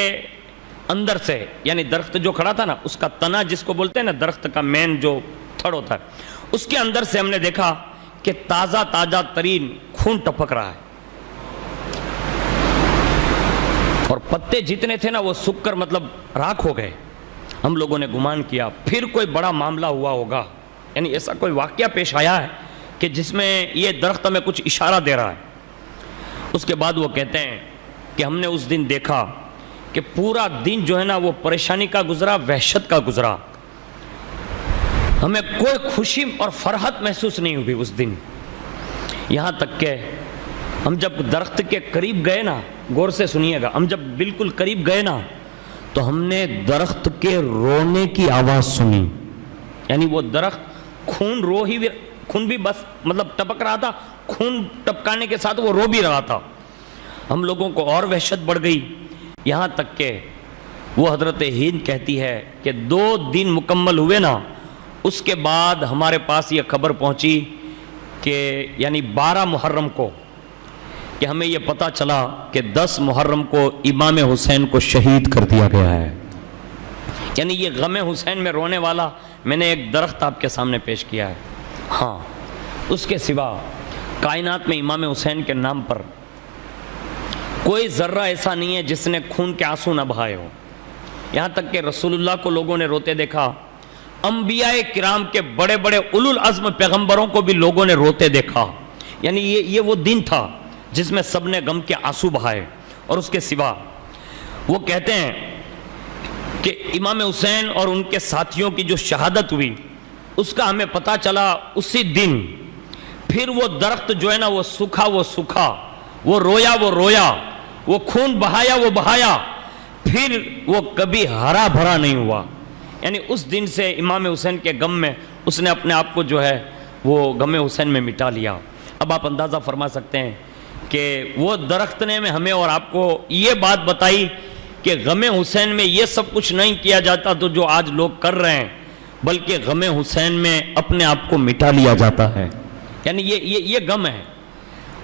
اندر سے، یعنی درخت جو کھڑا تھا نا اس کا تنا جس کو بولتے ہیں نا درخت کا مین جو تھڑ ہوتا ہے، اس کے اندر سے ہم نے دیکھا کہ تازہ تازہ ترین خون ٹپک رہا ہے، اور پتے جتنے تھے نا وہ سوکھ کر مطلب راکھ ہو گئے۔ ہم لوگوں نے گمان کیا پھر کوئی بڑا معاملہ ہوا ہوگا، یعنی ایسا کوئی واقعہ پیش آیا ہے کہ جس میں یہ درخت ہمیں کچھ اشارہ دے رہا ہے۔ اس کے بعد وہ کہتے ہیں کہ ہم نے اس دن دیکھا کہ پورا دن جو ہے نا وہ پریشانی کا گزرا، وحشت کا گزرا، ہمیں کوئی خوشی اور فرحت محسوس نہیں ہوئی اس دن۔ یہاں تک کہ ہم جب درخت کے قریب گئے نا، غور سے سنیے گا، ہم جب بالکل قریب گئے نا تو ہم نے درخت کے رونے کی آواز سنی، یعنی وہ درخت خون بھی بس مطلب ٹپک رہا تھا، خون ٹپکانے کے ساتھ وہ رو بھی رہا تھا۔ ہم لوگوں کو اور وحشت بڑھ گئی، یہاں تک کہ وہ حضرت ہند کہتی ہے کہ 2 دن مکمل ہوئے نا، اس کے بعد ہمارے پاس یہ خبر پہنچی کہ یعنی 12 محرم کو، کہ ہمیں یہ پتہ چلا کہ 10 محرم کو امام حسین کو شہید کر دیا گیا ہے۔ یعنی یہ غم حسین میں رونے والا میں نے ایک درخت آپ کے سامنے پیش کیا ہے۔ ہاں، اس کے سوا کائنات میں امام حسین کے نام پر کوئی ذرہ ایسا نہیں ہے جس نے خون کے آنسو نہ بہائے ہو۔ یہاں تک کہ رسول اللہ کو لوگوں نے روتے دیکھا، انبیاء کرام کے بڑے بڑے اولو العزم پیغمبروں کو بھی لوگوں نے روتے دیکھا۔ یعنی یہ وہ دن تھا جس میں سب نے غم کے آنسو بہائے۔ اور اس کے سوا وہ کہتے ہیں کہ امام حسین اور ان کے ساتھیوں کی جو شہادت ہوئی اس کا ہمیں پتہ چلا اسی دن۔ پھر وہ درخت جو ہے نا وہ سوکھا، وہ رویا، وہ خون بہایا، پھر وہ کبھی ہرا بھرا نہیں ہوا۔ یعنی اس دن سے امام حسین کے غم میں اس نے اپنے آپ کو جو ہے وہ غم حسین میں مٹا لیا۔ اب آپ اندازہ فرما سکتے ہیں کہ وہ درخت نے ہمیں اور آپ کو یہ بات بتائی کہ غم حسین میں یہ سب کچھ نہیں کیا جاتا تو جو آج لوگ کر رہے ہیں، بلکہ غم حسین میں اپنے آپ کو مٹا لیا جاتا ہے۔ یعنی یہ غم ہے،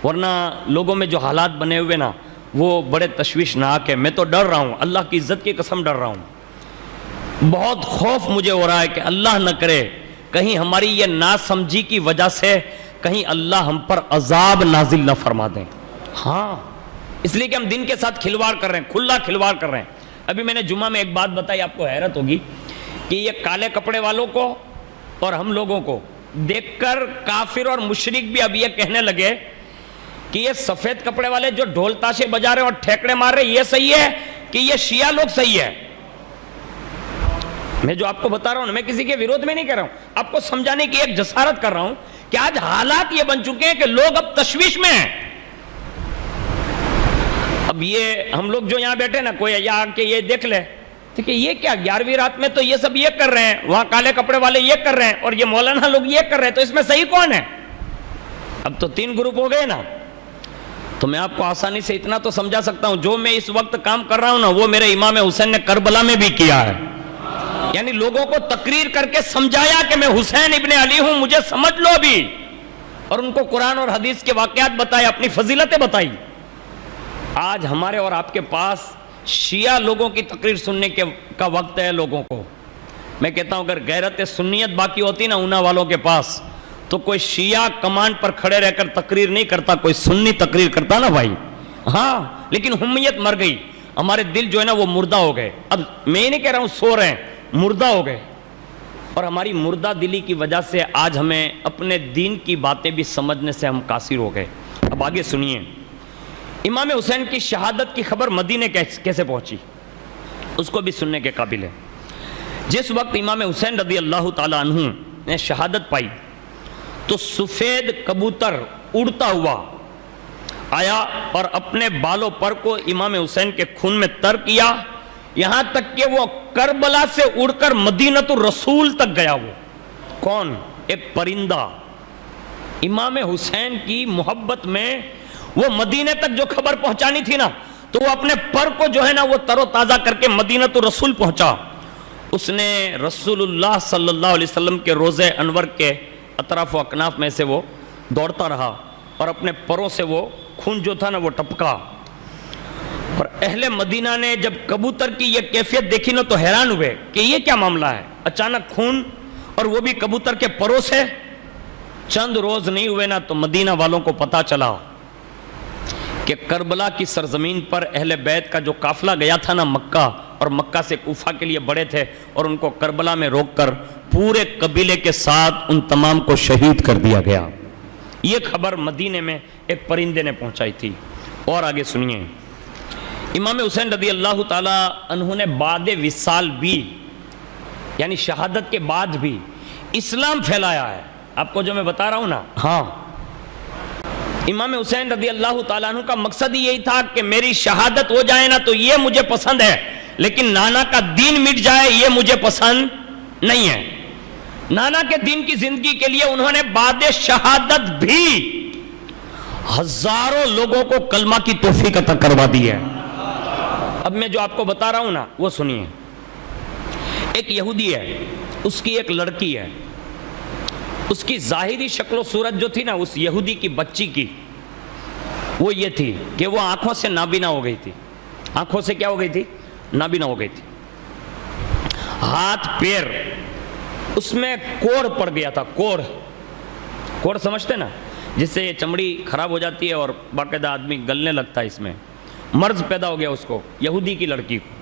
ورنہ لوگوں میں جو حالات بنے ہوئے نا وہ بڑے تشویشناک ہے۔ میں تو ڈر رہا ہوں، اللہ کی عزت کی قسم ڈر رہا ہوں، بہت خوف مجھے ہو رہا ہے کہ اللہ نہ کرے کہیں ہماری یہ ناسمجھی کی وجہ سے کہیں اللہ ہم پر عذاب نازل نہ فرما دیں۔ ہاں، اس لیے کہ ہم دن کے ساتھ کھلواڑ کر رہے ہیں، کھلا کھلواڑ کر رہے ہیں۔ ابھی میں نے جمعہ میں ایک بات بتائی، آپ کو حیرت ہوگی کہ یہ کالے کپڑے والوں کو اور ہم لوگوں کو دیکھ کر کافر اور مشرک بھی اب یہ کہنے لگے کہ یہ سفید کپڑے والے جو ڈھول تاشے بجا رہے اور ٹھیکڑے مار رہے یہ صحیح ہے کہ یہ شیعہ لوگ صحیح ہے۔ میں جو آپ کو بتا رہا ہوں میں کسی کے ویروਧ میں نہیں کر رہا ہوں، آپ کو سمجھانے کی ایک جسارت کر رہا ہوں کہ آج حالات یہ بن چکے ہیں کہ لوگ اب تشویش میں ہیں۔ اب یہ ہم لوگ جو یہاں بیٹھے نا، کوئی یہاں آ کے یہ دیکھ لے کہ یہ کیا 11ویں رات میں تو یہ سب یہ کر رہے ہیں، وہاں کالے کپڑے والے یہ کر رہے ہیں اور یہ مولانا لوگ یہ کر رہے ہیں، تو اس میں صحیح کون ہے؟ اب تو 3 گروپ ہو گئے نا۔ تو میں آپ کو آسانی سے اتنا تو سمجھا سکتا ہوں، جو میں اس وقت کام کر رہا ہوں نا وہ میرے امام حسین نے کربلا میں بھی کیا ہے۔ یعنی لوگوں کو تقریر کر کے سمجھایا کہ میں حسین ابن علی ہوں، مجھے سمجھ لو بھی، اور ان کو قرآن اور حدیث کے واقعات بتائے، اپنی فضیلتیں بتائی۔ آج ہمارے اور آپ کے پاس شیعہ لوگوں کی تقریر سننے کا وقت ہے لوگوں کو۔ میں کہتا ہوں اگر غیرت سنیت باقی ہوتی نا اونا والوں کے پاس تو کوئی شیعہ کمان پر کھڑے رہ کر تقریر نہیں کرتا، کوئی سنی تقریر کرتا نا بھائی۔ ہاں، لیکن ہمیت مر گئی، ہمارے دل جو ہے نا وہ مردہ ہو گئے۔ اب میں ہی نہیں کہہ رہا ہوں سو رہے ہیں، مردہ ہو گئے، اور ہماری مردہ دلی کی وجہ سے آج ہمیں اپنے دین کی باتیں بھی سمجھنے سے ہم قاصر ہو گئے۔ اب آگے سنیے، امام حسین کی شہادت کی خبر مدینے کیسے پہنچی، اس کو بھی سننے کے قابل ہے۔ جس وقت امام حسین رضی اللہ تعالیٰ عنہ نے شہادت پائی تو سفید کبوتر اڑتا ہوا آیا اور اپنے بالوں پر کو امام حسین کے خون میں تر کیا، یہاں تک کہ وہ کربلا سے اڑ کر مدینۃ الرسول تک گیا۔ وہ کون؟ ایک پرندہ امام حسین کی محبت میں وہ مدینے تک جو خبر پہنچانی تھی نا تو وہ اپنے پر کو جو ہے نا وہ تر و تازہ کر کے مدینۃ الرسول پہنچا۔ اس نے رسول اللہ صلی اللہ علیہ وسلم کے روضے انور کے اطراف و اکناف میں سے وہ دوڑتا رہا اور اپنے پروں سے وہ خون جو تھا نا وہ ٹپکا۔ اور اہل مدینہ نے جب کبوتر کی یہ کیفیت دیکھی نا تو حیران ہوئے کہ یہ کیا معاملہ ہے، اچانک خون اور وہ بھی کبوتر کے پروں سے۔ چند روز نہیں ہوئے نا تو مدینہ والوں کو پتا چلا کہ کربلا کی سرزمین پر اہل بیت کا جو قافلہ گیا تھا نا مکہ، اور مکہ سے کوفہ کے لیے بڑے تھے، اور ان کو کربلا میں روک کر پورے قبیلے کے ساتھ ان تمام کو شہید کر دیا گیا۔ یہ خبر مدینے میں ایک پرندے نے پہنچائی تھی۔ اور آگے سنیے، امام حسین رضی اللہ تعالی عنہ نے بعد وصال بھی، یعنی شہادت کے بعد بھی اسلام پھیلایا ہے۔ آپ کو جو میں بتا رہا ہوں نا، ہاں، امام حسین رضی اللہ تعالیٰ عنہ کا مقصد ہی یہی تھا کہ میری شہادت ہو جائے نا تو یہ مجھے پسند ہے، لیکن نانا کا دین مٹ جائے یہ مجھے پسند نہیں ہے۔ نانا کے دین کی زندگی کے لیے انہوں نے بعد شہادت بھی ہزاروں لوگوں کو کلمہ کی توفیق عطا کروا دی ہے۔ اب میں جو آپ کو بتا رہا ہوں نا وہ سنیے۔ ایک یہودی ہے، اس کی ایک لڑکی ہے، اس کی ظاہری شکل و صورت جو تھی نا اس یہودی کی بچی کی، وہ یہ تھی کہ وہ آنکھوں سے نابینا ہو گئی تھی۔ آنکھوں سے کیا ہو گئی تھی؟ نابینا ہو گئی تھی۔ ہاتھ پیر اس میں کوڑ پڑ گیا تھا۔ کوڑ سمجھتے نا، جس سے یہ چمڑی خراب ہو جاتی ہے اور باقاعدہ آدمی گلنے لگتا ہے، اس میں مرض پیدا ہو گیا اس کو، یہودی کی لڑکی کو۔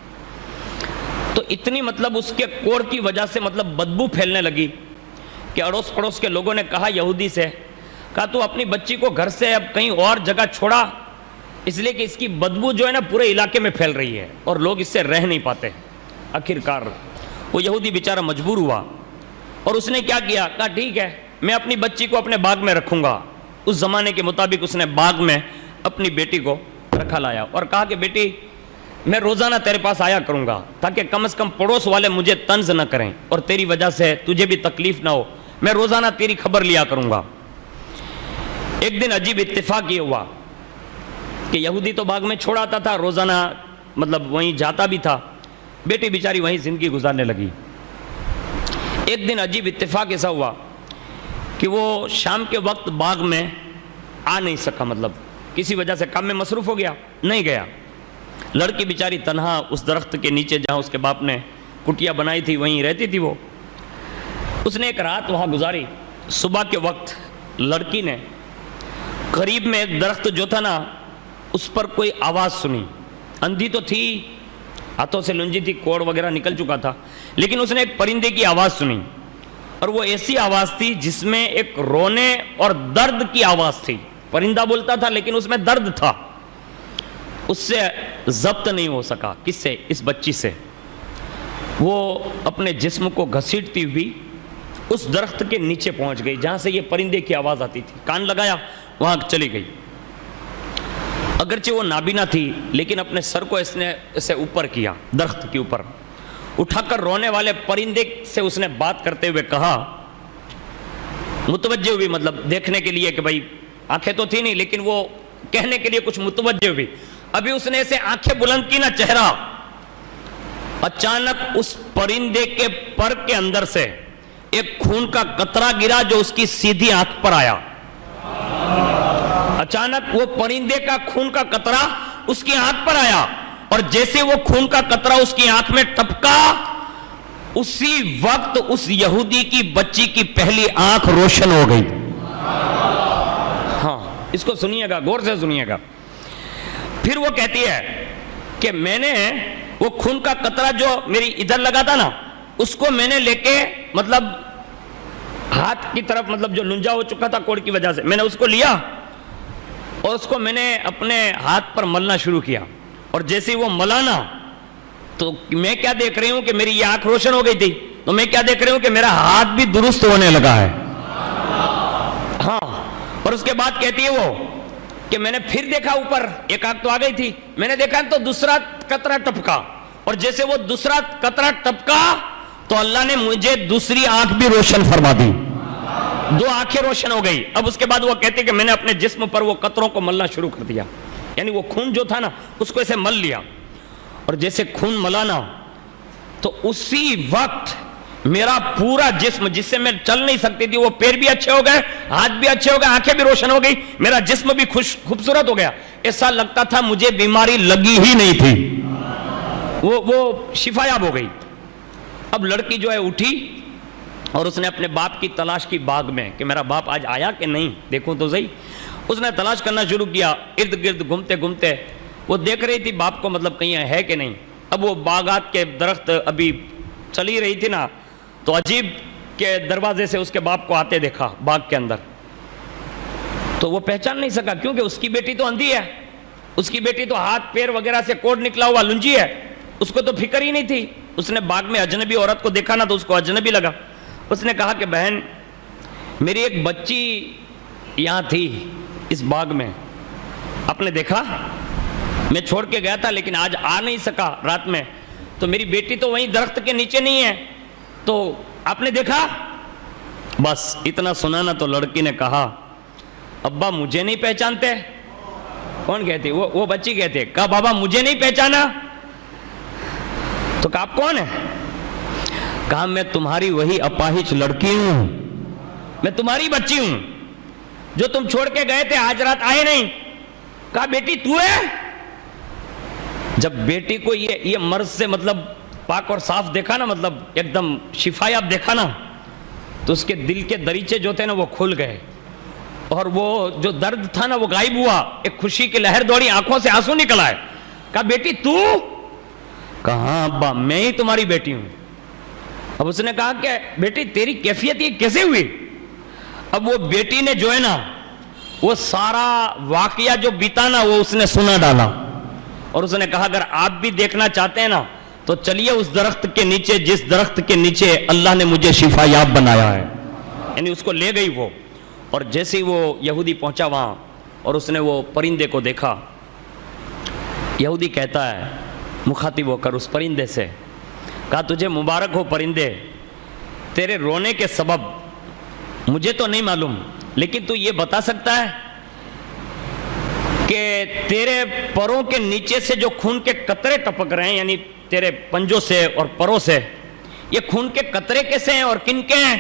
تو اتنی مطلب اس کے کوڑ کی وجہ سے مطلب بدبو پھیلنے لگی کہ اڑوس پڑوس کے لوگوں نے کہا یہودی سے، کہا تو اپنی بچی کو گھر سے اب کہیں اور جگہ چھوڑا، اس لیے کہ اس کی بدبو جو ہے نا پورے علاقے میں پھیل رہی ہے اور لوگ اس سے رہ نہیں پاتے۔ آخرکار وہ یہودی بیچارہ مجبور ہوا اور اس نے کیا کیا، کہا ٹھیک ہے میں اپنی بچی کو اپنے باغ میں رکھوں گا۔ اس زمانے کے مطابق اس نے باغ میں اپنی بیٹی کو رکھا لایا اور کہا کہ بیٹی میں روزانہ تیرے پاس آیا کروں گا تاکہ کم از کم پڑوس والے مجھے طنز نہ کریں اور تیری وجہ سے تجھے بھی تکلیف نہ ہو، میں روزانہ تیری خبر لیا کروں گا۔ ایک دن عجیب اتفاق یہ ہوا کہ یہودی تو باغ میں چھوڑ آتا تھا، روزانہ مطلب وہیں جاتا بھی تھا، بیٹی بیچاری وہیں زندگی گزارنے لگی۔ ایک دن عجیب اتفاق ایسا ہوا کہ وہ شام کے وقت باغ میں آ نہیں سکا، مطلب کسی وجہ سے کام میں مصروف ہو گیا، نہیں گیا۔ لڑکی بیچاری تنہا اس درخت کے نیچے جہاں اس کے باپ نے کٹیا بنائی تھی وہیں رہتی تھی وہ۔ اس نے ایک رات وہاں گزاری۔ صبح کے وقت لڑکی نے قریب میں ایک درخت جو تھا نا اس پر کوئی آواز سنی۔ اندھی تو تھی، ہاتھوں سے لنجی تھی، کوڑ وغیرہ نکل چکا تھا، لیکن اس نے ایک پرندے کی آواز سنی اور وہ ایسی آواز تھی جس میں ایک رونے اور درد کی آواز تھی۔ پرندہ بولتا تھا لیکن اس میں درد تھا۔ اس سے ضبط نہیں ہو سکا، کس سے؟ اس بچی سے۔ وہ اپنے جسم کو گھسیٹتی ہوئی اس درخت کے نیچے پہنچ گئی جہاں سے یہ پرندے کی آواز آتی تھی، کان لگایا، وہاں چلی گئی۔ اگرچہ وہ نابینا تھی لیکن اپنے سر کو اس نے اسے اوپر کیا، درخت کے اوپر اٹھا کر رونے والے پرندے سے اس نے بات کرتے ہوئے کہا، متوجہ ہوئی، مطلب دیکھنے کے لیے کہ بھائی آنکھیں تو تھی نہیں لیکن وہ کہنے کے لیے کچھ متوجہ ہوئی۔ ابھی اس نے اسے آنکھیں بلند کی نا چہرہ، اچانک اس پرندے کے پر کے اندر سے ایک خون کا قطرہ گرا جو اس کی سیدھی آنکھ پر آیا۔ اچانک وہ پرندے کا خون کا قطرہ اس کی آنکھ پر آیا اور جیسے وہ خون کا قطرہ اس کی آنکھ میں ٹپکا، اسی وقت اس یہودی کی بچی کی پہلی آنکھ روشن ہو گئی۔ ہاں، اس کو سنیے گا، غور سے سنیے گا۔ پھر وہ کہتی ہے کہ میں نے وہ خون کا قطرہ جو میری ادھر لگا تھا نا اس کو میں نے لے کے مطلب ہاتھ کی طرف، مطلب جو لنجا ہو چکا تھا کوڑ کی وجہ سے، میں نے اس کو لیا اور اس کو میں نے اپنے ہاتھ پر ملنا شروع کیا اور جیسے وہ ملانا تو میں کیا دیکھ رہی ہوں کہ میری یہ آنکھ روشن ہو گئی تھی، تو میں کیا دیکھ رہی ہوں کہ میرا ہاتھ بھی درست ہونے لگا ہے۔ ہاں، اور اس کے بعد کہتی ہے وہ کہ میں نے پھر دیکھا اوپر، ایک آنکھ تو آ گئی تھی، میں نے دیکھا تو دوسرا قطرہ ٹپکا اور جیسے وہ دوسرا قطرہ ٹپکا تو اللہ نے مجھے دوسری آنکھ بھی روشن فرما دی، دو آنکھیں روشن ہو گئی۔ اب اس کے بعد وہ کہتے کہ میں نے اپنے جسم پر وہ قطروں کو ملنا شروع کر دیا، یعنی وہ خون جو تھا نا اس کو ایسے مل لیا اور جیسے خون ملانا تو اسی وقت میرا پورا جسم جس سے میں چل نہیں سکتی تھی، وہ پیر بھی اچھے ہو گئے، ہاتھ بھی اچھے ہو گئے، آنکھیں بھی روشن ہو گئی، میرا جسم بھی خوبصورت ہو گیا، ایسا لگتا تھا مجھے بیماری لگی ہی نہیں تھی، وہ شفایاب ہو گئی۔ اب لڑکی جو ہے اٹھی اور اس نے اپنے باپ کی تلاش کی باغ میں کہ میرا باپ آج آیا کہ نہیں، دیکھوں تو صحیح۔ اس نے تلاش کرنا شروع کیا، ارد گرد گھومتے گھومتے وہ دیکھ رہی تھی باپ کو، مطلب کہیں ہے کہ نہیں۔ اب وہ باغات کے درخت ابھی چلی رہی تھی نا، تو عجیب کہ دروازے سے اس کے باپ کو آتے دیکھا باغ کے اندر، تو وہ پہچان نہیں سکا، کیونکہ اس کی بیٹی تو اندھی ہے، اس کی بیٹی تو ہاتھ پیر وغیرہ سے کوڑ نکلا ہوا لنجی ہے، اس کو تو فکر ہی نہیں تھی۔ اس نے باغ میں اجنبی عورت کو دیکھا نا تو اس کو اجنبی لگا۔ اس نے کہا کہ بہن، میری ایک بچی یہاں تھی اس باغ میں، آپ نے دیکھا؟ میں چھوڑ کے گیا تھا لیکن آج آ نہیں سکا رات میں، تو میری بیٹی تو وہیں درخت کے نیچے نہیں ہے، تو آپ نے دیکھا؟ بس اتنا سنا نا تو لڑکی نے کہا، ابا مجھے نہیں پہچانتے؟ کون کہتی؟ وہ بچی کہتی، کہا بابا مجھے نہیں پہچانا؟ تو کہا آپ کون ہیں؟ کہا میں تمہاری وہی اپاہج لڑکی ہوں، میں تمہاری بچی ہوں جو تم چھوڑ کے گئے تھے، آج رات آئے نہیں۔ کہا بیٹی تو ہے؟ جب بیٹی کو یہ مرض سے مطلب پاک اور صاف دیکھا نا، مطلب ایک دم شفایاب دیکھا نا، تو اس کے دل کے دریچے جو تھے نا وہ کھل گئے، اور وہ جو درد تھا نا وہ غائب ہوا، ایک خوشی کی لہر دوڑی، آنکھوں سے آنسو نکل آئے۔ کہا بیٹی تو؟ کہا ابا میں ہی تمہاری بیٹی ہوں۔ اب اس نے کہا کہ بیٹی تیری کیفیت یہ کیسے ہوئی؟ اب وہ بیٹی نے جو ہے نا وہ سارا واقعہ جو بیتا نا وہ اس نے سنا ڈالا، اور اس نے کہا اگر آپ بھی دیکھنا چاہتے ہیں نا تو چلیے اس درخت کے نیچے جس درخت کے نیچے اللہ نے مجھے شفا یاب بنایا ہے۔ یعنی اس کو لے گئی وہ، اور جیسے ہی وہ یہودی پہنچا وہاں اور اس نے وہ پرندے کو دیکھا، یہودی کہتا ہے مخاطب ہو کر اس پرندے سے، کہا تجھے مبارک ہو پرندے، تیرے رونے کے سبب مجھے تو نہیں معلوم، لیکن تو یہ بتا سکتا ہے کہ تیرے پروں کے نیچے سے جو خون کے قطرے ٹپک رہے ہیں، یعنی تیرے پنجوں سے اور پروں سے، یہ خون کے قطرے کیسے ہیں اور کن کے ہیں؟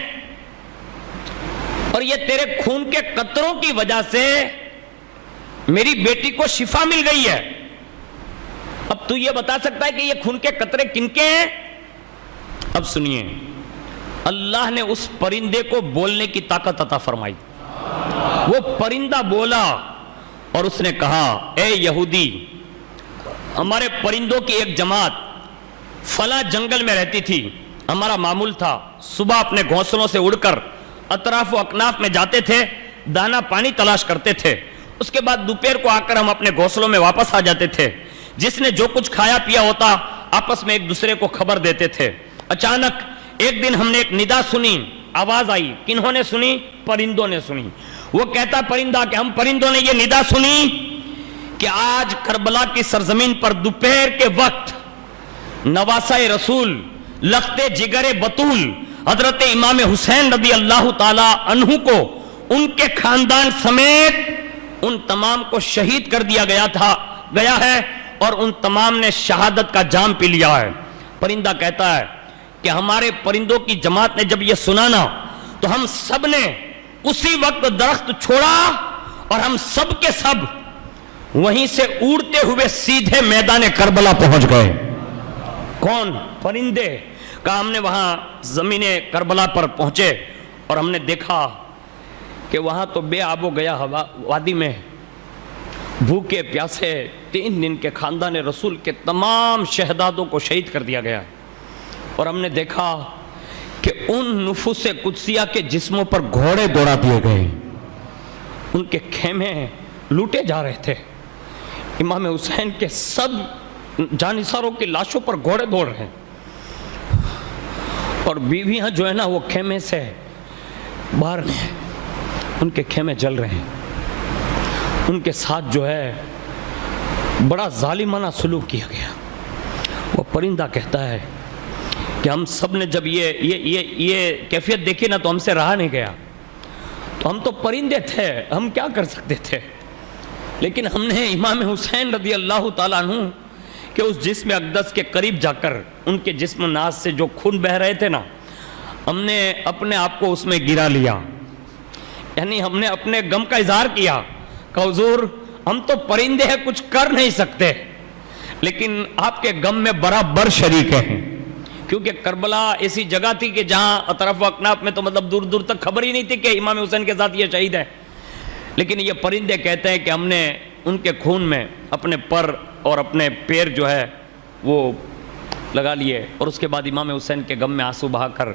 اور یہ تیرے خون کے قطروں کی وجہ سے میری بیٹی کو شفا مل گئی ہے، اب تو یہ بتا سکتا ہے کہ یہ خون کے قطرے کن کے ہیں؟ اب سنیے، اللہ نے اس پرندے کو بولنے کی طاقت عطا فرمائی۔ وہ پرندہ بولا اور اس نے کہا، اے یہودی، ہمارے پرندوں کی ایک جماعت فلاں جنگل میں رہتی تھی، ہمارا معمول تھا صبح اپنے گھونسلوں سے اڑ کر اطراف و اکناف میں جاتے تھے، دانا پانی تلاش کرتے تھے، اس کے بعد دوپہر کو آ کر ہم اپنے گھونسلوں میں واپس آ جاتے تھے، جس نے جو کچھ کھایا پیا ہوتا آپس میں ایک دوسرے کو خبر دیتے تھے۔ اچانک ایک دن ہم نے ایک ندا سنی، آواز آئی، کنہوں نے سنی؟ پرندوں نے سنی۔ وہ کہتا پرندہ کہ ہم پرندوں نے یہ ندا سنی کہ آج کربلا کی سرزمین پر دوپہر کے وقت نواسہ رسول، لخت جگر بطول حضرت امام حسین رضی اللہ تعالی عنہ کو ان کے خاندان سمیت ان تمام کو شہید کر دیا گیا ہے، اور ان تمام نے شہادت کا جام پی لیا ہے۔ پرندہ کہتا ہے کہ ہمارے پرندوں کی جماعت نے جب یہ سنانا تو ہم سب نے اسی وقت درخت چھوڑا اور ہم سب کے سب وہیں سے اڑتے ہوئے سیدھے میدان کربلا پہنچ گئے۔ کون؟ پرندے۔ کہا ہم نے وہاں زمین کربلا پر پہنچے اور ہم نے دیکھا کہ وہاں تو بے آب و گیا وادی میں بھوکے پیاسے 3 دن کے خاندان رسول کے تمام شہدادوں کو شہید کر دیا گیا، اور ہم نے دیکھا کہ ان نفوس قدسیہ کے جسموں پر گھوڑے دوڑا دیے گئے، ان کے خیمے لوٹے جا رہے تھے، امام حسین کے سب جانثاروں کی لاشوں پر گھوڑے دوڑ رہے ہیں، اور بیویاں جو ہے نا وہ خیمے سے باہر ہیں، ان کے خیمے جل رہے ہیں، ان کے ساتھ جو ہے بڑا ظالمانہ سلوک کیا گیا۔ وہ پرندہ کہتا ہے کہ ہم سب نے جب یہ کیفیت دیکھی نا تو ہم سے رہا نہیں گیا، تو ہم تو پرندے تھے، ہم کیا کر سکتے تھے، لیکن ہم نے امام حسین رضی اللہ تعالیٰ عنہ کہ اس جسم اقدس کے قریب جا کر ان کے جسم ناز سے جو خون بہ رہے تھے نا، ہم نے اپنے آپ کو اس میں گرا لیا، یعنی ہم نے اپنے غم کا اظہار کیا کہ حضور ہم تو پرندے ہیں، کچھ کر نہیں سکتے، لیکن آپ کے غم میں برابر شریک ہیں، کیونکہ کربلا ایسی جگہ تھی کہ جہاں اطراف و اکناف میں تو مطلب دور دور تک خبر ہی نہیں تھی کہ امام حسین کے ساتھ یہ شہید ہے. لیکن یہ پرندے کہتے ہیں کہ ہم نے ان کے خون میں اپنے پر اور اپنے پیر جو ہے وہ لگا لیے, اور اس کے بعد امام حسین کے غم میں آنسو بہا کر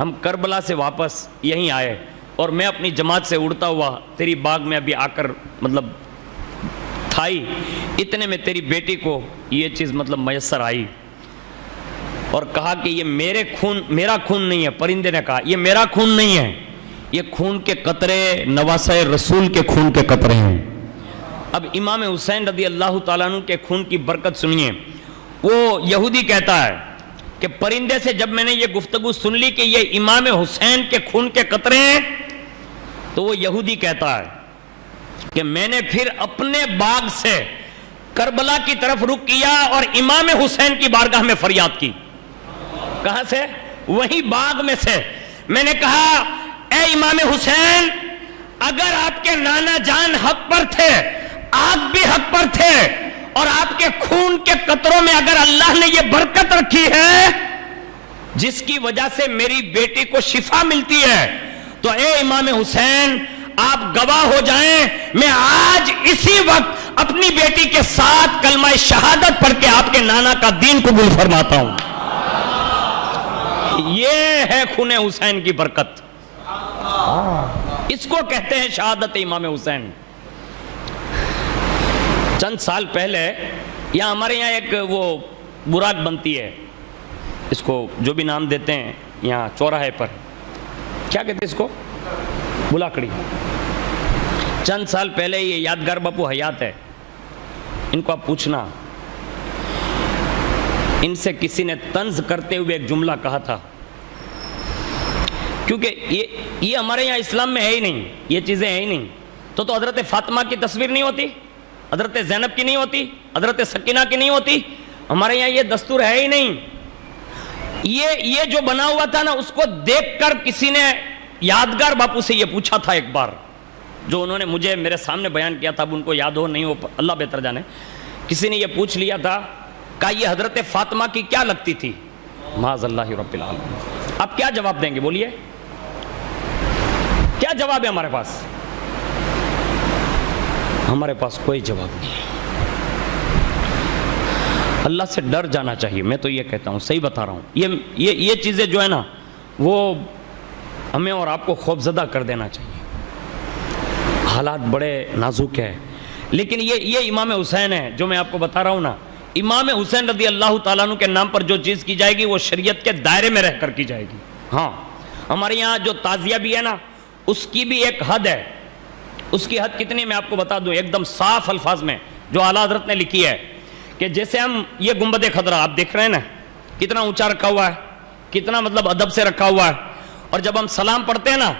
ہم کربلا سے واپس یہیں آئے, اور میں اپنی جماعت سے اڑتا ہوا تیری باغ میں ابھی آ کر مطلب تھائی, اتنے میں تیری بیٹی کو یہ چیز مطلب میسر آئی, اور کہا کہ یہ میرا خون نہیں ہے. پرندے نے کہا یہ میرا خون نہیں ہے, یہ خون کے قطرے نواسہ رسول کے خون کے قطرے ہیں. اب امام حسین رضی اللہ تعالیٰ عنہ کے خون کی برکت سنیے. وہ یہودی کہتا ہے کہ پرندے سے جب میں نے یہ گفتگو سن لی کہ یہ امام حسین کے خون کے قطرے ہیں, تو وہ یہودی کہتا ہے کہ میں نے پھر اپنے باغ سے کربلا کی طرف رخ کیا اور امام حسین کی بارگاہ میں فریاد کی. کہاں سے؟ وہی باغ میں سے. میں نے کہا اے امام حسین, اگر آپ کے نانا جان حق پر تھے, آپ بھی حق پر تھے, اور آپ کے خون کے قطروں میں اگر اللہ نے یہ برکت رکھی ہے جس کی وجہ سے میری بیٹی کو شفا ملتی ہے, تو اے امام حسین آپ گواہ ہو جائیں, میں آج اسی وقت اپنی بیٹی کے ساتھ کلمہ شہادت پڑھ کے آپ کے نانا کا دین قبول فرماتا ہوں. یہ ہے خون حسین کی برکت, اس کو کہتے ہیں شہادت امام حسین. چند سال پہلے یہاں ہمارے یہاں ایک وہ براق بنتی ہے, اس کو جو بھی نام دیتے ہیں یہاں چوراہے پر, کیا کہتے ہیں اس کو؟ بلاکڑی. چند سال پہلے یہ یادگار باپو حیات ہے, ان کو آپ پوچھنا, ان سے کسی نے طنز کرتے ہوئے ایک جملہ کہا تھا, کیونکہ یہ ہمارے یہاں اسلام میں ہے ہی نہیں, یہ چیزیں ہیں ہی نہیں. تو حضرت فاطمہ کی تصویر نہیں ہوتی, حضرت زینب کی نہیں ہوتی, حضرت سکینہ کی نہیں ہوتی, ہمارے یہاں یہ دستور ہے ہی نہیں. یہ جو بنا ہوا تھا نا, اس کو دیکھ کر کسی نے یادگار باپو سے یہ پوچھا تھا ایک بار, جو انہوں نے مجھے میرے سامنے بیان کیا تھا, اب ان کو یاد ہو نہیں ہو اللہ بہتر جانے. کسی نے یہ پوچھ لیا تھا کہ یہ حضرت فاطمہ کی کیا لگتی تھی؟ معاذ اللہ رب العالمین. آپ کیا جواب دیں گے؟ بولیے, کیا جواب ہے ہمارے پاس؟ ہمارے پاس کوئی جواب نہیں ہے. اللہ سے ڈر جانا چاہیے. میں تو یہ کہتا ہوں, صحیح بتا رہا ہوں, یہ چیزیں جو ہے نا وہ ہمیں اور آپ کو خوفزدہ کر دینا چاہیے. حالات بڑے نازک ہیں, لیکن یہ امام حسین ہے جو میں آپ کو بتا رہا ہوں نا. امام حسین رضی اللہ تعالیٰ عنہ کے نام پر جو چیز کی جائے گی وہ شریعت کے دائرے میں رہ کر کی جائے گی. ہاں, ہمارے یہاں جو تعزیہ بھی ہے نا, اس کی بھی ایک حد ہے. اس کی حد کتنی میں آپ کو بتا دوں ایک دم صاف الفاظ میں, جو اعلیٰ حضرت نے لکھی ہے, کہ جیسے ہم یہ گنبد خضرا آپ دیکھ رہے ہیں نا, کتنا اونچا رکھا ہوا ہے, کتنا مطلب ادب سے رکھا ہوا ہے, اور جب ہم سلام پڑھتے ہیں نا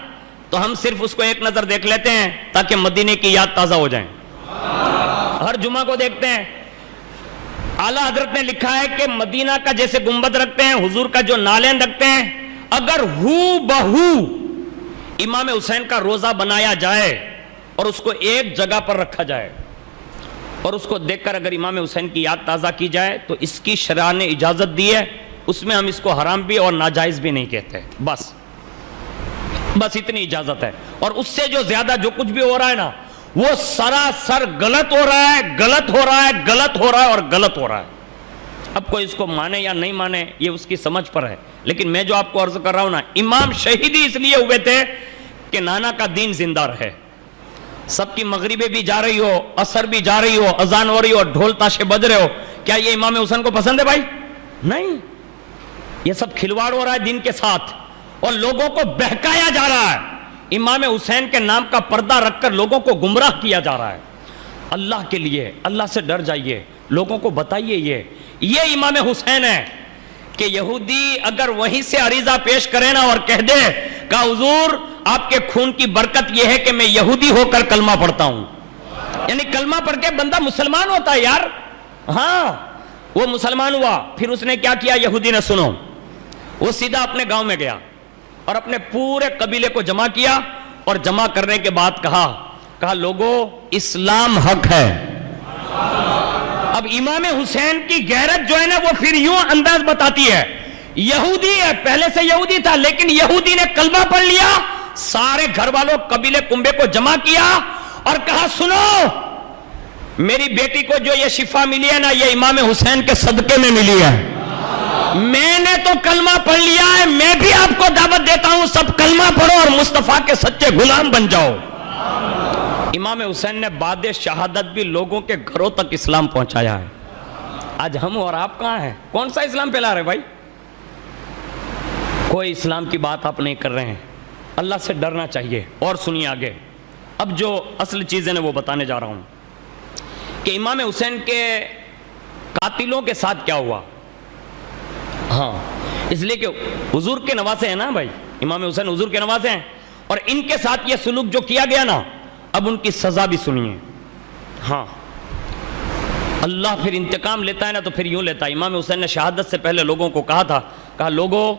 تو ہم صرف اس کو ایک نظر دیکھ لیتے ہیں تاکہ مدینے کی یاد تازہ ہو جائیں. ہر جمعہ کو دیکھتے ہیں. اعلیٰ حضرت نے لکھا ہے کہ مدینہ کا جیسے گنبد رکھتے ہیں, حضور کا جو نالین رکھتے ہیں, اگر ہو بہو امام حسین کا روزہ بنایا جائے اور اس کو ایک جگہ پر رکھا جائے, اور اس کو دیکھ کر اگر امام حسین کی یاد تازہ کی جائے, تو اس کی شرع نے اجازت دی ہے, اس میں ہم اس کو حرام بھی اور ناجائز بھی نہیں کہتے. بس اتنی اجازت ہے. اور اس سے جو زیادہ جو کچھ بھی ہو رہا ہے نا, وہ سراسر غلط ہو رہا ہے, غلط ہو رہا ہے, غلط ہو رہا ہے اور غلط ہو رہا ہے. اب کوئی اس کو مانے یا نہیں مانے یہ اس کی سمجھ پر ہے, لیکن میں جو آپ کو عرض کر رہا ہوں نا, امام شہیدی اس لیے ہوئے تھے کہ نانا کا دین زندہ رہے. سب کی مغربیں بھی جا رہی ہو, عصر بھی جا رہی ہو, اذان ہو رہی ہو, ڈھول تاشے بج رہے ہو, کیا یہ امام حسین کو پسند ہے بھائی؟ نہیں. یہ سب کھلواڑ ہو رہا ہے دین کے ساتھ, اور لوگوں کو بہکایا جا رہا ہے. امام حسین کے نام کا پردہ رکھ کر لوگوں کو گمراہ کیا جا رہا ہے. اللہ کے لیے اللہ سے ڈر جائیے, لوگوں کو بتائیے یہ امام حسین ہے. کہ یہودی اگر وہیں سے عریضہ پیش کرے نا اور کہہ دے کہ حضور آپ کے خون کی برکت یہ ہے کہ میں یہودی ہو کر کلمہ پڑھتا ہوں, یعنی کلمہ پڑھ کے بندہ مسلمان ہوتا ہے یار. ہاں, وہ مسلمان ہوا, پھر اس نے کیا کیا یہودی نے, سنو, وہ سیدھا اپنے گاؤں میں گیا اور اپنے پورے قبیلے کو جمع کیا, اور جمع کرنے کے بعد کہا لوگوں اسلام حق ہے. اب امام حسین کی غیرت جو ہے نا وہ پھر یوں انداز بتاتی ہے یہودی ہے, پہلے سے یہودی تھا, لیکن یہودی نے کلمہ پڑھ لیا, سارے گھر والوں قبیلے کنبے کو جمع کیا اور کہا سنو, میری بیٹی کو جو یہ شفا ملی ہے نا, یہ امام حسین کے صدقے میں ملی ہے. میں نے تو کلمہ پڑھ لیا ہے, میں بھی آپ کو دعوت دیتا ہوں, سب کلمہ پڑھو اور مصطفیٰ کے سچے غلام بن جاؤ. امام حسین نے بعد شہادت بھی لوگوں کے گھروں تک اسلام پہنچایا ہے. آج ہم اور آپ کہاں ہیں؟ کون سا اسلام پھیلا رہے بھائی؟ کوئی اسلام کی بات آپ نہیں کر رہے ہیں. اللہ سے ڈرنا چاہیے. اور سنیے آگے, اب جو اصل چیزیں وہ بتانے جا رہا ہوں کہ امام حسین کے قاتلوں کے ساتھ کیا ہوا. ہاں, اس لیے کہ حضور کے نواسے ہیں نا بھائی, امام حسین حضور کے نواسے ہیں, اور ان کے ساتھ یہ سلوک جو کیا گیا نا, اب ان کی سزا بھی سنیے. ہاں, اللہ پھر انتقام لیتا ہے نا تو پھر یوں لیتا ہے. امام حسین نے شہادت سے پہلے لوگوں کو کہا تھا, کہا لوگوں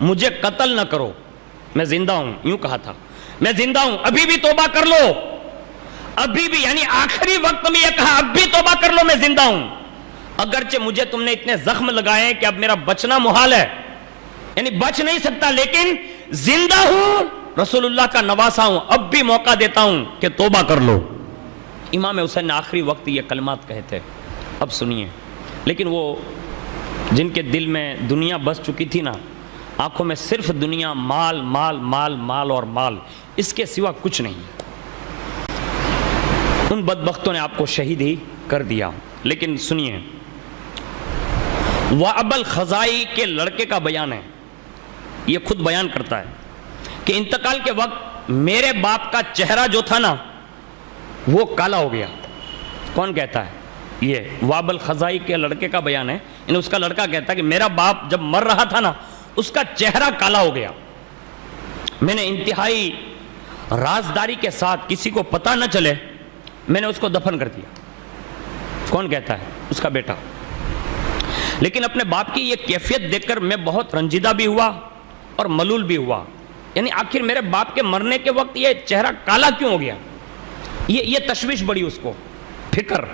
مجھے قتل نہ کرو, میں زندہ ہوں. یوں کہا تھا, میں زندہ ہوں, ابھی بھی توبہ کر لو, ابھی بھی, یعنی آخری وقت میں یہ کہا اب بھی توبہ کر لو, میں زندہ ہوں. اگرچہ مجھے تم نے اتنے زخم لگائے ہیں کہ اب میرا بچنا محال ہے, یعنی بچ نہیں سکتا, لیکن زندہ ہوں, رسول اللہ کا نواسا ہوں, اب بھی موقع دیتا ہوں کہ توبہ کر لو. امام حسین نے آخری وقت یہ کلمات کہے تھے. اب سنیے, لیکن وہ جن کے دل میں دنیا بس چکی تھی نا, آنکھوں میں صرف دنیا, مال مال مال مال اور مال, اس کے سوا کچھ نہیں, ان بدبختوں نے آپ کو شہید ہی کر دیا. لیکن سنیے, وعب الخزائی کے لڑکے کا بیان ہے, یہ خود بیان کرتا ہے کہ انتقال کے وقت میرے باپ کا چہرہ جو تھا نا وہ کالا ہو گیا. کون کہتا ہے؟ یہ وعب الخزائی کے لڑکے کا بیان ہے, یعنی اس کا لڑکا کہتا ہے کہ میرا باپ جب مر رہا تھا نا اس کا چہرہ کالا ہو گیا, میں نے انتہائی رازداری کے ساتھ, کسی کو پتہ نہ چلے, میں نے اس کو دفن کر دیا. کون کہتا ہے؟ اس کا بیٹا. لیکن اپنے باپ کی یہ کیفیت دیکھ کر میں بہت رنجیدہ بھی ہوا اور ملول بھی ہوا, یعنی آخر میرے باپ کے مرنے کے وقت یہ چہرہ کالا کیوں ہو گیا, یہ تشویش بڑی اس کو, فکر.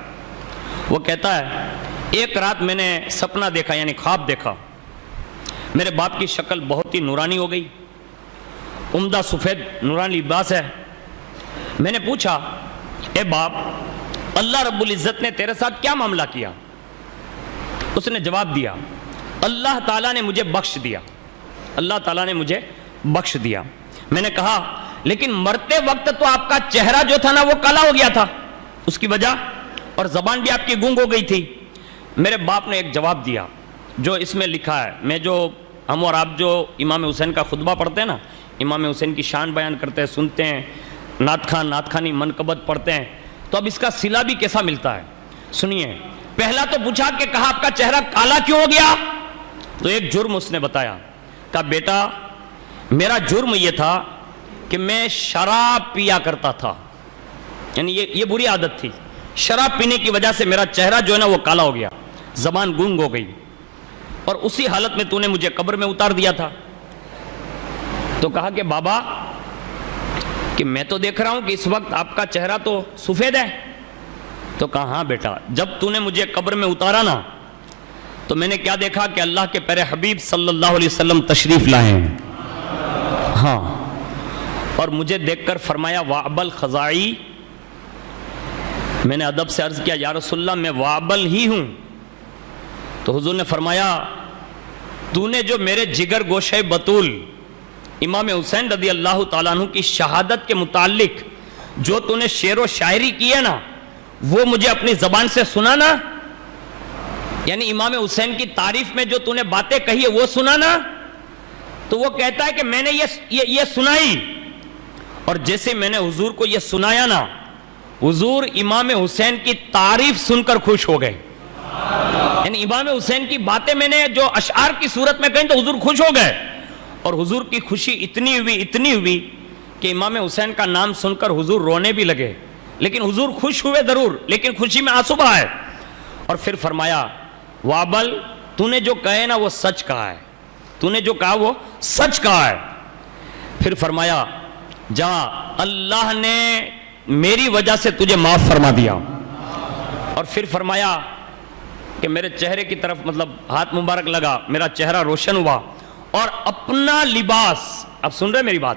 وہ کہتا ہے ایک رات میں نے سپنا دیکھا, یعنی خواب دیکھا, میرے باپ کی شکل بہت ہی نورانی ہو گئی, عمدہ سفید نورانی لباس ہے. میں نے پوچھا اے باپ, اللہ رب العزت نے تیرے ساتھ کیا معاملہ کیا؟ اس نے جواب دیا, اللہ تعالیٰ نے مجھے بخش دیا, اللہ تعالیٰ نے مجھے بخش دیا. میں نے کہا لیکن مرتے وقت تو آپ کا چہرہ جو تھا نا وہ کالا ہو گیا تھا, اس کی وجہ, اور زبان بھی آپ کی گونگ ہو گئی تھی. میرے باپ نے ایک جواب دیا جو اس میں لکھا ہے. میں جو, ہم اور آپ جو امام حسین کا خطبہ پڑھتے ہیں نا, امام حسین کی شان بیان کرتے ہیں, سنتے ہیں, نعت خان نعت خانی منقبت پڑھتے ہیں, تو اب اس کا صلہ بھی کیسا ملتا ہے. سنیے, پہلا تو پوچھا کہ کہا آپ کا چہرہ کالا کیوں ہو گیا, تو ایک جرم اس نے بتایا. کہا بیٹا میرا جرم یہ تھا کہ میں شراب پیا کرتا تھا, یعنی یہ بری عادت تھی, شراب پینے کی وجہ سے میرا چہرہ جو ہے نا وہ کالا ہو گیا, زبان گونگ ہو گئی, اور اسی حالت میں تو نے مجھے قبر میں اتار دیا تھا. تو کہا کہ بابا کہ میں تو دیکھ رہا ہوں کہ اس وقت آپ کا چہرہ تو سفید ہے. تو کہا ہاں بیٹا, جب تو نے مجھے قبر میں اتارا نا تو میں نے کیا دیکھا کہ اللہ کے پیارے حبیب صلی اللہ علیہ وسلم تشریف لائے ہیں. ہاں, اور مجھے دیکھ کر فرمایا وعب الخزائی. میں نے ادب سے عرض کیا یا رسول اللہ میں وعبل ہی ہوں. تو حضور نے فرمایا تو نے جو میرے جگر گوشے بطول امام حسین رضی اللہ تعالیٰ عنہ کی شہادت کے متعلق جو تو نے شعر و شاعری کی ہے نا وہ مجھے اپنی زبان سے سنانا, یعنی امام حسین کی تعریف میں جو تو نے باتیں کہی ہے وہ سنانا. تو وہ کہتا ہے کہ میں نے یہ سنائی, اور جیسے میں نے حضور کو یہ سنایا نا, حضور امام حسین کی تعریف سن کر خوش ہو گئے. یعنی امام حسین کی باتیں میں نے جو اشعار کی صورت میں کہیں تو حضور خوش ہو گئے, اور حضور کی خوشی اتنی ہوئی کہ امام حسین کا نام سن کر حضور رونے بھی لگے. لیکن حضور خوش ہوئے ضرور, لیکن خوشی میں آنسو بہائے. اور پھر فرمایا وابل تو نے جو کہے نا وہ سچ کہا ہے, تو نے جو کہا وہ سچ کہا ہے. پھر فرمایا جا, اللہ نے میری وجہ سے تجھے معاف فرما دیا. اور پھر فرمایا کہ میرے چہرے کی طرف مطلب ہاتھ مبارک لگا, میرا چہرہ روشن ہوا, اور اپنا لباس, اب سن رہے میری بات,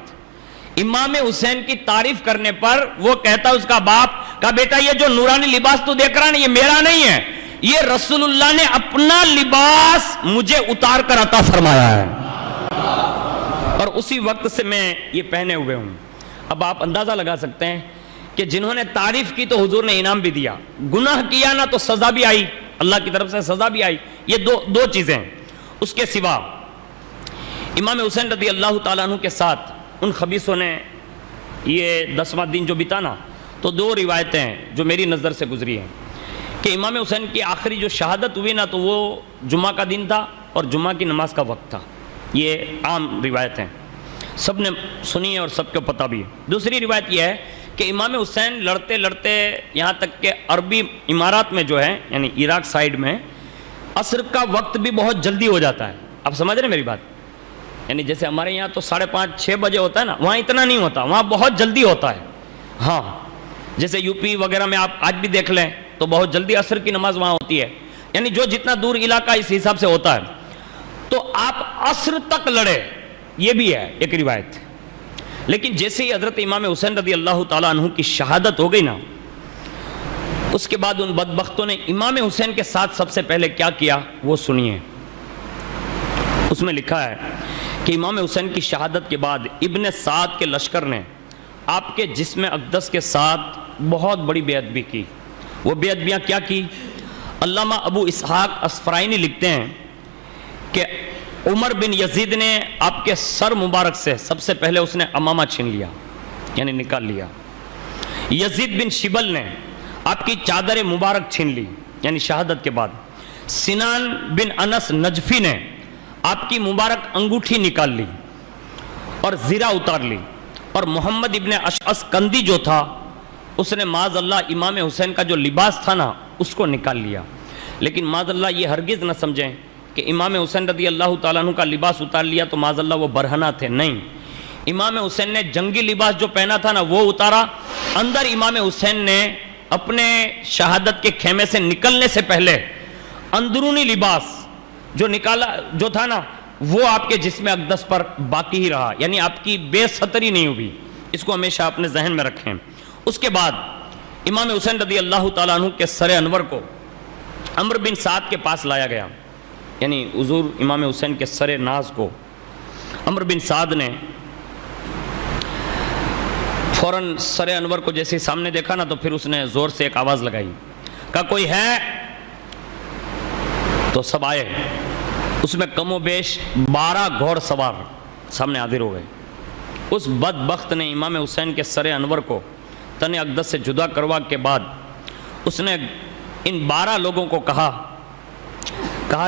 امام حسین کی تعریف کرنے پر وہ کہتا اس کا باپ کہا بیٹا یہ جو نورانی لباس تو دیکھ رہا نا یہ میرا نہیں ہے, یہ رسول اللہ نے اپنا لباس مجھے اتار کر عطا فرمایا ہے, اور اسی وقت سے میں یہ پہنے ہوئے ہوں. اب آپ اندازہ لگا سکتے ہیں کہ جنہوں نے تعریف کی تو حضور نے انعام بھی دیا, گناہ کیا نا تو سزا بھی آئی, اللہ کی طرف سے سزا بھی آئی. یہ دو چیزیں. اس کے سوا امام حسین رضی اللہ تعالیٰ عنہ کے ساتھ ان خبیثوں نے یہ 10واں دن جو بتا نا, تو 2 روایتیں ہیں جو میری نظر سے گزری ہیں کہ امام حسین کی آخری جو شہادت ہوئی نا تو وہ جمعہ کا دن تھا اور جمعہ کی نماز کا وقت تھا. یہ عام روایت ہیں, سب نے سنی ہے اور سب کو پتہ بھی ہے. دوسری روایت یہ ہے کہ امام حسین لڑتے لڑتے یہاں تک کہ عربی امارات میں جو ہے یعنی عراق سائیڈ میں عصر کا وقت بھی بہت جلدی ہو جاتا ہے. آپ سمجھ رہے ہیں میری بات, یعنی جیسے ہمارے یہاں تو 5:30 6 بجے ہوتا ہے نا, وہاں اتنا نہیں ہوتا, وہاں بہت جلدی ہوتا ہے. ہاں جیسے یو پی وغیرہ میں آپ آج بھی دیکھ لیں تو بہت جلدی عصر کی نماز وہاں ہوتی ہے, یعنی جو جتنا دور علاقہ اس حساب سے ہوتا ہے. تو آپ عصر تک لڑے, یہ بھی ہے ایک روایت. لیکن جیسے ہی حضرت امام حسین رضی اللہ تعالیٰ عنہ کی شہادت ہو گئی نا, اس کے بعد ان بدبختوں نے امام حسین کے ساتھ سب سے پہلے کیا کیا وہ سنیے. اس میں لکھا ہے کہ امام حسین کی شہادت کے بعد ابن سعد کے لشکر نے آپ کے جسم اقدس کے ساتھ بہت بڑی بے ادبی کی. وہ بے ادبیاں کیا کی؟ علامہ ابو اسحاق اسفرائینی لکھتے ہیں کہ عمر بن یزید نے آپ کے سر مبارک سے سب سے پہلے اس نے امامہ چھین لیا, یعنی نکال لیا. یزید بن شبل نے آپ کی چادر مبارک چھین لی, یعنی شہادت کے بعد. سنان بن انس نجفی نے آپ کی مبارک انگوٹھی نکال لی اور زیرہ اتار لی. اور محمد ابن اشعث کندی جو تھا اس نے معاذ اللہ امام حسین کا جو لباس تھا نا اس کو نکال لیا. لیکن معاذ اللہ یہ ہرگز نہ سمجھیں کہ امام حسین رضی اللہ تعالیٰ عنہ کا لباس اتار لیا تو معاذ اللہ وہ برہنہ تھے, نہیں. امام حسین نے جنگی لباس جو پہنا تھا نا وہ اتارا. اندر امام حسین نے اپنے شہادت کے خیمے سے نکلنے سے پہلے اندرونی لباس جو نکالا جو تھا نا وہ آپ کے جسم اقدس پر باقی ہی رہا, یعنی آپ کی بے ستری نہیں ہوئی. اس کو ہمیشہ اپنے ذہن میں رکھیں. اس کے بعد امام حسین رضی اللہ تعالیٰ عنہ کے سر انور کو عمرو بن سعد کے پاس لایا گیا, یعنی حضور امام حسین کے سر ناز کو عمرو بن سعد نے فوراً سر انور کو جیسے سامنے دیکھا نا تو پھر اس نے زور سے ایک آواز لگائی, کہا کوئی ہے؟ تو سب آئے. اس میں کم و بیش 12 گھوڑ سوار سامنے حاضر ہو گئے. اس بدبخت نے امام حسین کے سر انور کو تن اقدس سے جدا کروا کے بعد اس نے ان 12 لوگوں کو کہا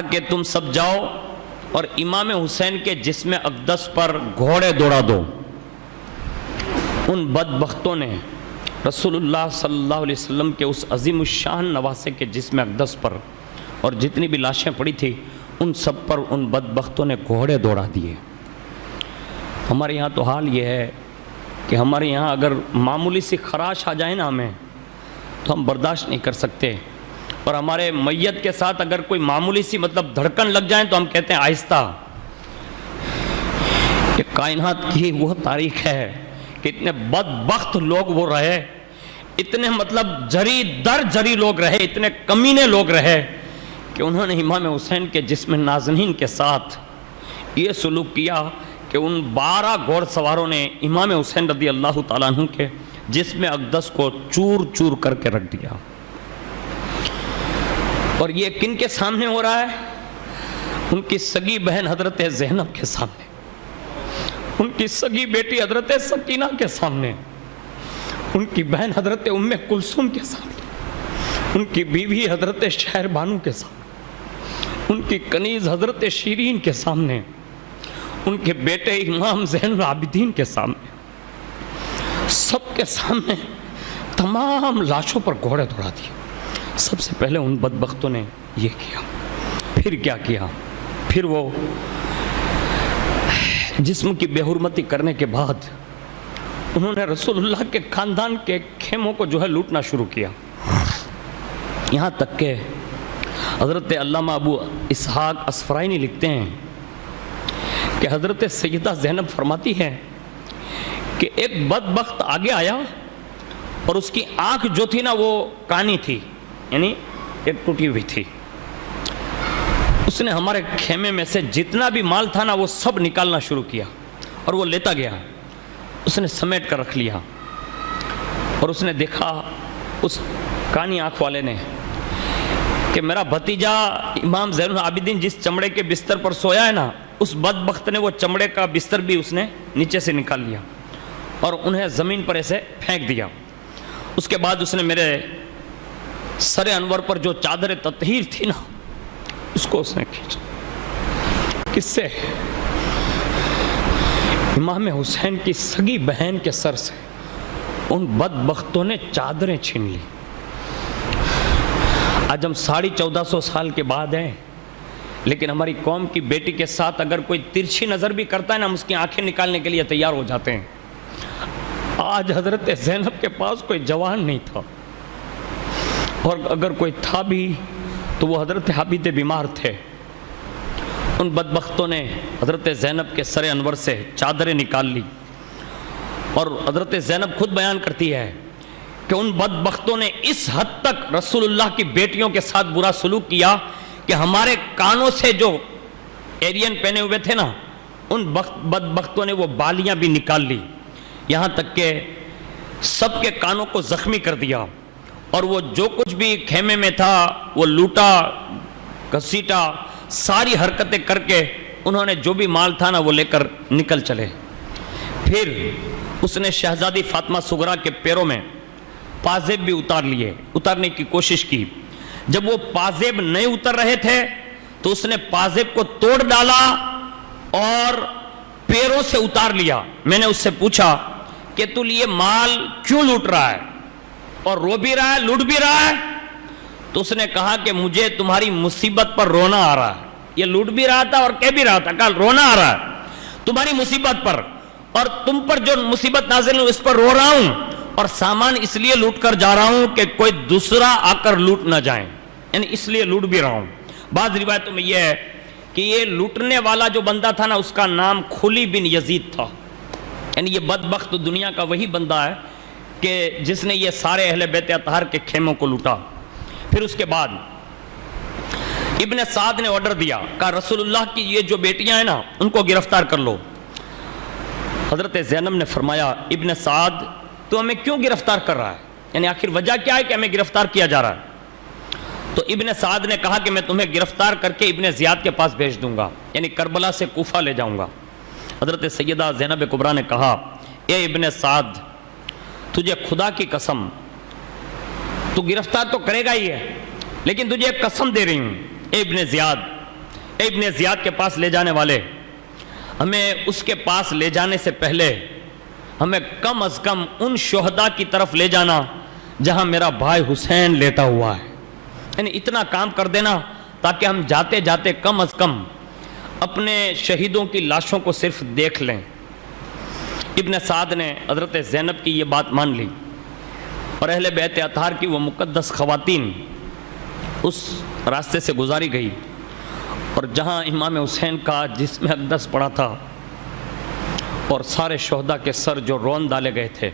کہ تم سب جاؤ اور امام حسین کے جسم اقدس پر گھوڑے دوڑا دو. ان بدبختوں نے رسول اللہ صلی اللہ علیہ وسلم کے اس عظیم الشان نواسے کے جسم اقدس پر اور جتنی بھی لاشیں پڑی تھی ان سب پر ان بدبختوں نے گھوڑے دوڑا دیے. ہمارے یہاں تو حال یہ ہے کہ ہمارے یہاں اگر معمولی سی خراش آ جائے نا ہمیں تو ہم برداشت نہیں کر سکتے, اور ہمارے میت کے ساتھ اگر کوئی معمولی سی مطلب دھڑکن لگ جائیں تو ہم کہتے ہیں آہستہ. یہ کائنات کی وہ تاریخ ہے کہ اتنے بدبخت لوگ وہ رہے, اتنے مطلب جری در جری لوگ رہے, اتنے کمینے لوگ رہے کہ انہوں نے امام حسین کے جسم نازنین کے ساتھ یہ سلوک کیا کہ ان 12 گھوڑ سواروں نے امام حسین رضی اللہ تعالیٰ عنہ کے جسم اقدس کو چور چور کر کے رکھ دیا. اور یہ کن کے سامنے ہو رہا ہے؟ ان کی سگی بہن حضرت زینب کے سامنے, ان کی سگی بیٹی حضرت سکینہ کے سامنے, ان کی بہن حضرت ام کلثوم کے سامنے, ان کی بیوی حضرت شہر بانو کے سامنے, ان کی کنیز حضرت شیرین کے سامنے, ان کے بیٹے امام زین العابدین کے سامنے, سب کے سامنے تمام لاشوں پر گھوڑے دوڑا دیے. سب سے پہلے ان بدبختوں نے یہ کیا. پھر کیا کیا؟ پھر وہ جسم کی بے حرمتی کرنے کے بعد انہوں نے رسول اللہ کے خاندان کے خیموں کو جو ہے لوٹنا شروع کیا. یہاں تک کہ حضرت علامہ ابو اسحاق اسفرائینی لکھتے ہیں کہ حضرت سیدہ زینب فرماتی ہے کہ ایک بدبخت آگے آیا اور اس کی آنکھ جو تھی نا وہ کانی تھی، یعنی ایک ٹوٹی ہوئی تھی. اس نے ہمارے خیمے میں سے جتنا بھی مال تھا نا وہ سب نکالنا شروع کیا اور وہ لیتا گیا. اس نے سمیٹ کر رکھ لیا اور اس نے دیکھا اس کانی آنکھ والے نے کہ میرا بھتیجا امام زین العابدین جس چمڑے کے بستر پر سویا ہے نا، اس بدبخت نے وہ چمڑے کا بستر بھی اس نے نیچے سے نکال لیا اور انہیں زمین پر ایسے پھینک دیا. اس کے بعد اس نے میرے سر انور پر جو چادر تطہیر تھی نا اس کو اس نے کھینچا. کس سے؟ امام حسین کی سگی بہن کے سر سے ان بدبختوں نے چادریں چھین لی. آج ہم 1450 سال کے بعد ہیں، لیکن ہماری قوم کی بیٹی کے ساتھ اگر کوئی ترچھی نظر بھی کرتا ہے نا، ہم اس کی آنکھیں نکالنے کے لیے تیار ہو جاتے ہیں. آج حضرت زینب کے پاس کوئی جوان نہیں تھا، اور اگر کوئی تھا بھی تو وہ حضرت عابد بیمار تھے. ان بدبختوں نے حضرت زینب کے سر انور سے چادریں نکال لی، اور حضرت زینب خود بیان کرتی ہے کہ ان بدبختوں نے اس حد تک رسول اللہ کی بیٹیوں کے ساتھ برا سلوک کیا کہ ہمارے کانوں سے جو ایرین پہنے ہوئے تھے نا، ان بدبختوں نے وہ بالیاں بھی نکال لی، یہاں تک کہ سب کے کانوں کو زخمی کر دیا. اور وہ جو کچھ بھی خیمے میں تھا وہ لوٹا گھسیٹا، ساری حرکتیں کر کے انہوں نے جو بھی مال تھا نا وہ لے کر نکل چلے. پھر اس نے شہزادی فاطمہ صغرا کے پیروں میں پازیب بھی اتارنے کی کوشش کی. جب وہ پازیب نہیں اتر رہے تھے تو اس نے پازیب کو توڑ ڈالا اور پیروں سے اتار لیا. میں نے اس سے پوچھا کہ تو یہ مال کیوں لوٹ رہا ہے اور رو بھی رہا ہے لوٹ بھی رہا ہے؟ تو اس نے کہا کہ مجھے تمہاری مصیبت پر رونا آ رہا ہے. یہ لوٹ بھی رہا تھا اور کہہ بھی رہا تھا کہ رونا آ رہا ہے تمہاری مصیبت پر، اور تم پر جو مصیبت نازل ہوئی اس پر رو رہا ہوں، اور سامان اس لیے لوٹ کر جا رہا ہوں کہ کوئی دوسرا آ کر لوٹ نہ جائیں، یعنی اس لیے لوٹ بھی رہا ہوں. بعض روایتوں میں یہ ہے کہ یہ لوٹنے والا جو بندہ تھا نا اس کا نام کھلی بن یزید تھا، یعنی یہ بدبخت دنیا کا وہی بندہ ہے کہ جس نے یہ سارے اہل بیت اطہار کے خیموں کو لوٹا. پھر اس کے بعد ابن سعد نے آرڈر دیا کہ رسول اللہ کی یہ جو بیٹیاں ہیں نا ان کو گرفتار کر لو. حضرت زینب نے فرمایا ابن سعد تو ہمیں کیوں گرفتار کر رہا ہے، یعنی آخر وجہ کیا ہے کہ ہمیں گرفتار کیا جا رہا ہے؟ تو ابن سعد نے کہا کہ میں تمہیں گرفتار کر کے ابن زیاد کے پاس بھیج دوں گا، یعنی کربلا سے کوفہ لے جاؤں گا. حضرت سیدہ زینب کبریٰ نے کہا اے ابن سعد، تجھے خدا کی قسم، تو گرفتار تو کرے گا ہی ہے، لیکن تجھے ایک قسم دے رہی ہوں، اے ابن زیاد کے پاس لے جانے والے، ہمیں اس کے پاس لے جانے سے پہلے ہمیں کم از کم ان شہداء کی طرف لے جانا جہاں میرا بھائی حسین لیٹا ہوا ہے، یعنی اتنا کام کر دینا تاکہ ہم جاتے جاتے کم از کم اپنے شہیدوں کی لاشوں کو صرف دیکھ لیں. ابن سعد نے حضرت زینب کی یہ بات مان لی، اور اہل بیت اطہار کی وہ مقدس خواتین اس راستے سے گزاری گئی، اور جہاں امام حسین کا جسم اقدس پڑا تھا اور سارے شہداء کے سر جو رون ڈالے گئے تھے،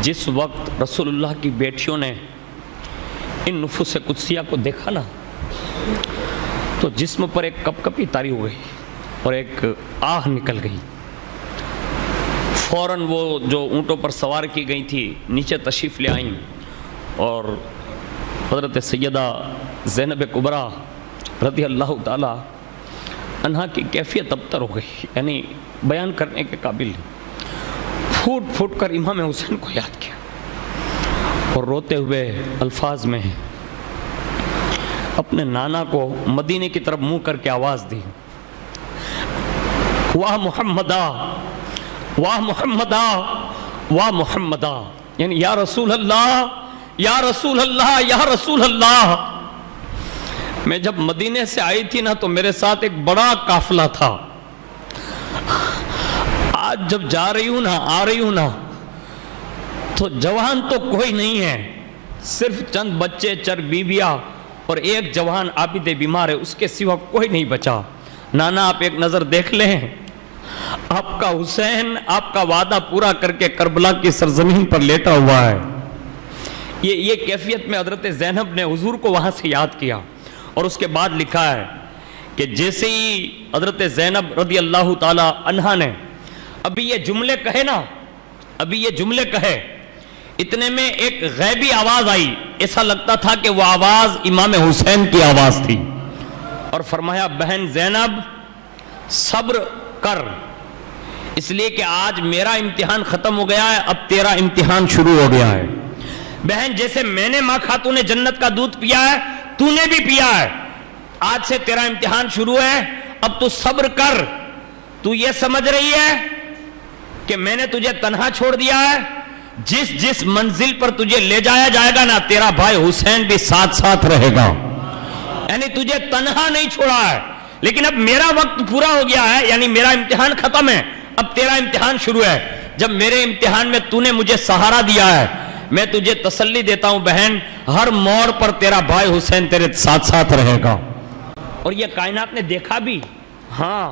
جس وقت رسول اللہ کی بیٹیوں نے ان نفوس قدسیہ کو دیکھا نا تو جسم پر ایک کپ کپی طاری ہو گئی اور ایک آہ نکل گئی. فوراً وہ جو اونٹوں پر سوار کی گئی تھی نیچے تشریف لے آئیں، اور حضرت سیدہ زینب کبریٰ رضی اللہ تعالی عنہا کی کیفیت ابتر ہو گئی، یعنی بیان کرنے کے قابل نہیں. پھوٹ پھوٹ کر امام حسین کو یاد کیا اور روتے ہوئے الفاظ میں اپنے نانا کو مدینے کی طرف منہ کر کے آواز دی، واہ محمدہ، واہ محمدہ، واہ محمدہ، یعنی یا رسول اللہ، یا رسول اللہ، یا رسول اللہ. میں جب مدینے سے آئی تھی نا تو میرے ساتھ ایک بڑا قافلہ تھا، آج جب جا رہی ہوں نا، آ رہی ہوں نا، تو جوان تو کوئی نہیں ہے، صرف چند بچے، چند بیویاں اور ایک جوان عابد بیمار ہے، اس کے سوا کوئی نہیں بچا۔ نانا آپ ایک نظر دیکھ لیں، آپ کا حسین آپ کا وعدہ پورا کر کے کربلا کی سرزمین پر لیٹا ہوا ہے۔ یہ کیفیت میں حضرت زینب نے حضور کو وہاں سے یاد کیا، اور اس کے بعد لکھا ہے کہ جیسے ہی حضرت زینب رضی اللہ تعالی عنہا نے ابھی یہ جملے کہے، اتنے میں ایک غیبی آواز آئی، ایسا لگتا تھا کہ وہ آواز امام حسین کی آواز تھی، اور فرمایا بہن زینب صبر کر، اس لیے کہ آج میرا امتحان ختم ہو گیا ہے، اب تیرا امتحان شروع ہو گیا ہے۔ بہن جیسے میں نے ماں خاتون جنت کا دودھ پیا ہے، تو نے بھی پیا ہے، آج سے تیرا امتحان شروع ہے، اب تو صبر کر۔ تو یہ سمجھ رہی ہے کہ میں نے تجھے تنہا چھوڑ دیا ہے؟ جس منزل پر تجھے لے جایا جائے گا نا، تیرا بھائی حسین بھی ساتھ ساتھ رہے گا، یعنی تجھے تنہا نہیں چھوڑا ہے، لیکن اب میرا وقت پورا ہو گیا ہے، یعنی میرا امتحان ختم ہے، اب تیرا امتحان شروع ہے۔ جب میرے امتحان میں تو نے مجھے سہارا دیا ہے، میں تجھے تسلی دیتا ہوں بہن، ہر موڑ پر تیرا بھائی حسین تیرے ساتھ ساتھ رہے گا۔ اور یہ کائنات نے دیکھا بھی۔ ہاں،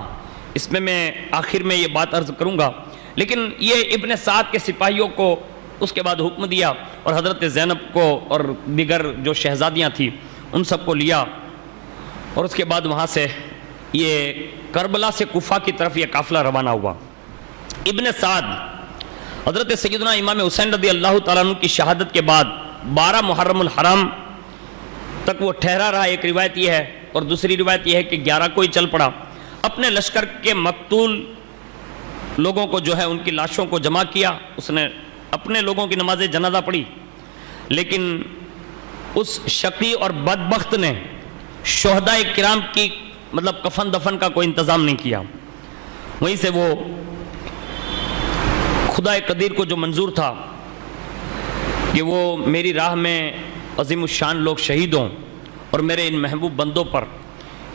اس میں آخر میں یہ بات عرض کروں گا، لیکن یہ ابن سعد کے سپاہیوں کو اس کے بعد حکم دیا، اور حضرت زینب کو اور دیگر جو شہزادیاں تھیں ان سب کو لیا، اور اس کے بعد وہاں سے یہ کربلا سے کوفہ کی طرف یہ قافلہ روانہ ہوا۔ ابن سعد حضرت سیدنا امام حسین رضی اللہ تعالیٰ عنہ کی شہادت کے بعد 12 محرم الحرام تک وہ ٹھہرا رہا، ایک روایت یہ ہے، اور دوسری روایت یہ ہے کہ 11 کو ہی چل پڑا۔ اپنے لشکر کے مقتول لوگوں کو جو ہے ان کی لاشوں کو جمع کیا، اس نے اپنے لوگوں کی نماز جنازہ پڑھی، لیکن اس شقی اور بدبخت نے شہداء کرام کی کفن دفن کا کوئی انتظام نہیں کیا۔ وہیں سے وہ خدا قدیر کو جو منظور تھا کہ وہ میری راہ میں عظیم الشان لوگ شہید ہوں، اور میرے ان محبوب بندوں پر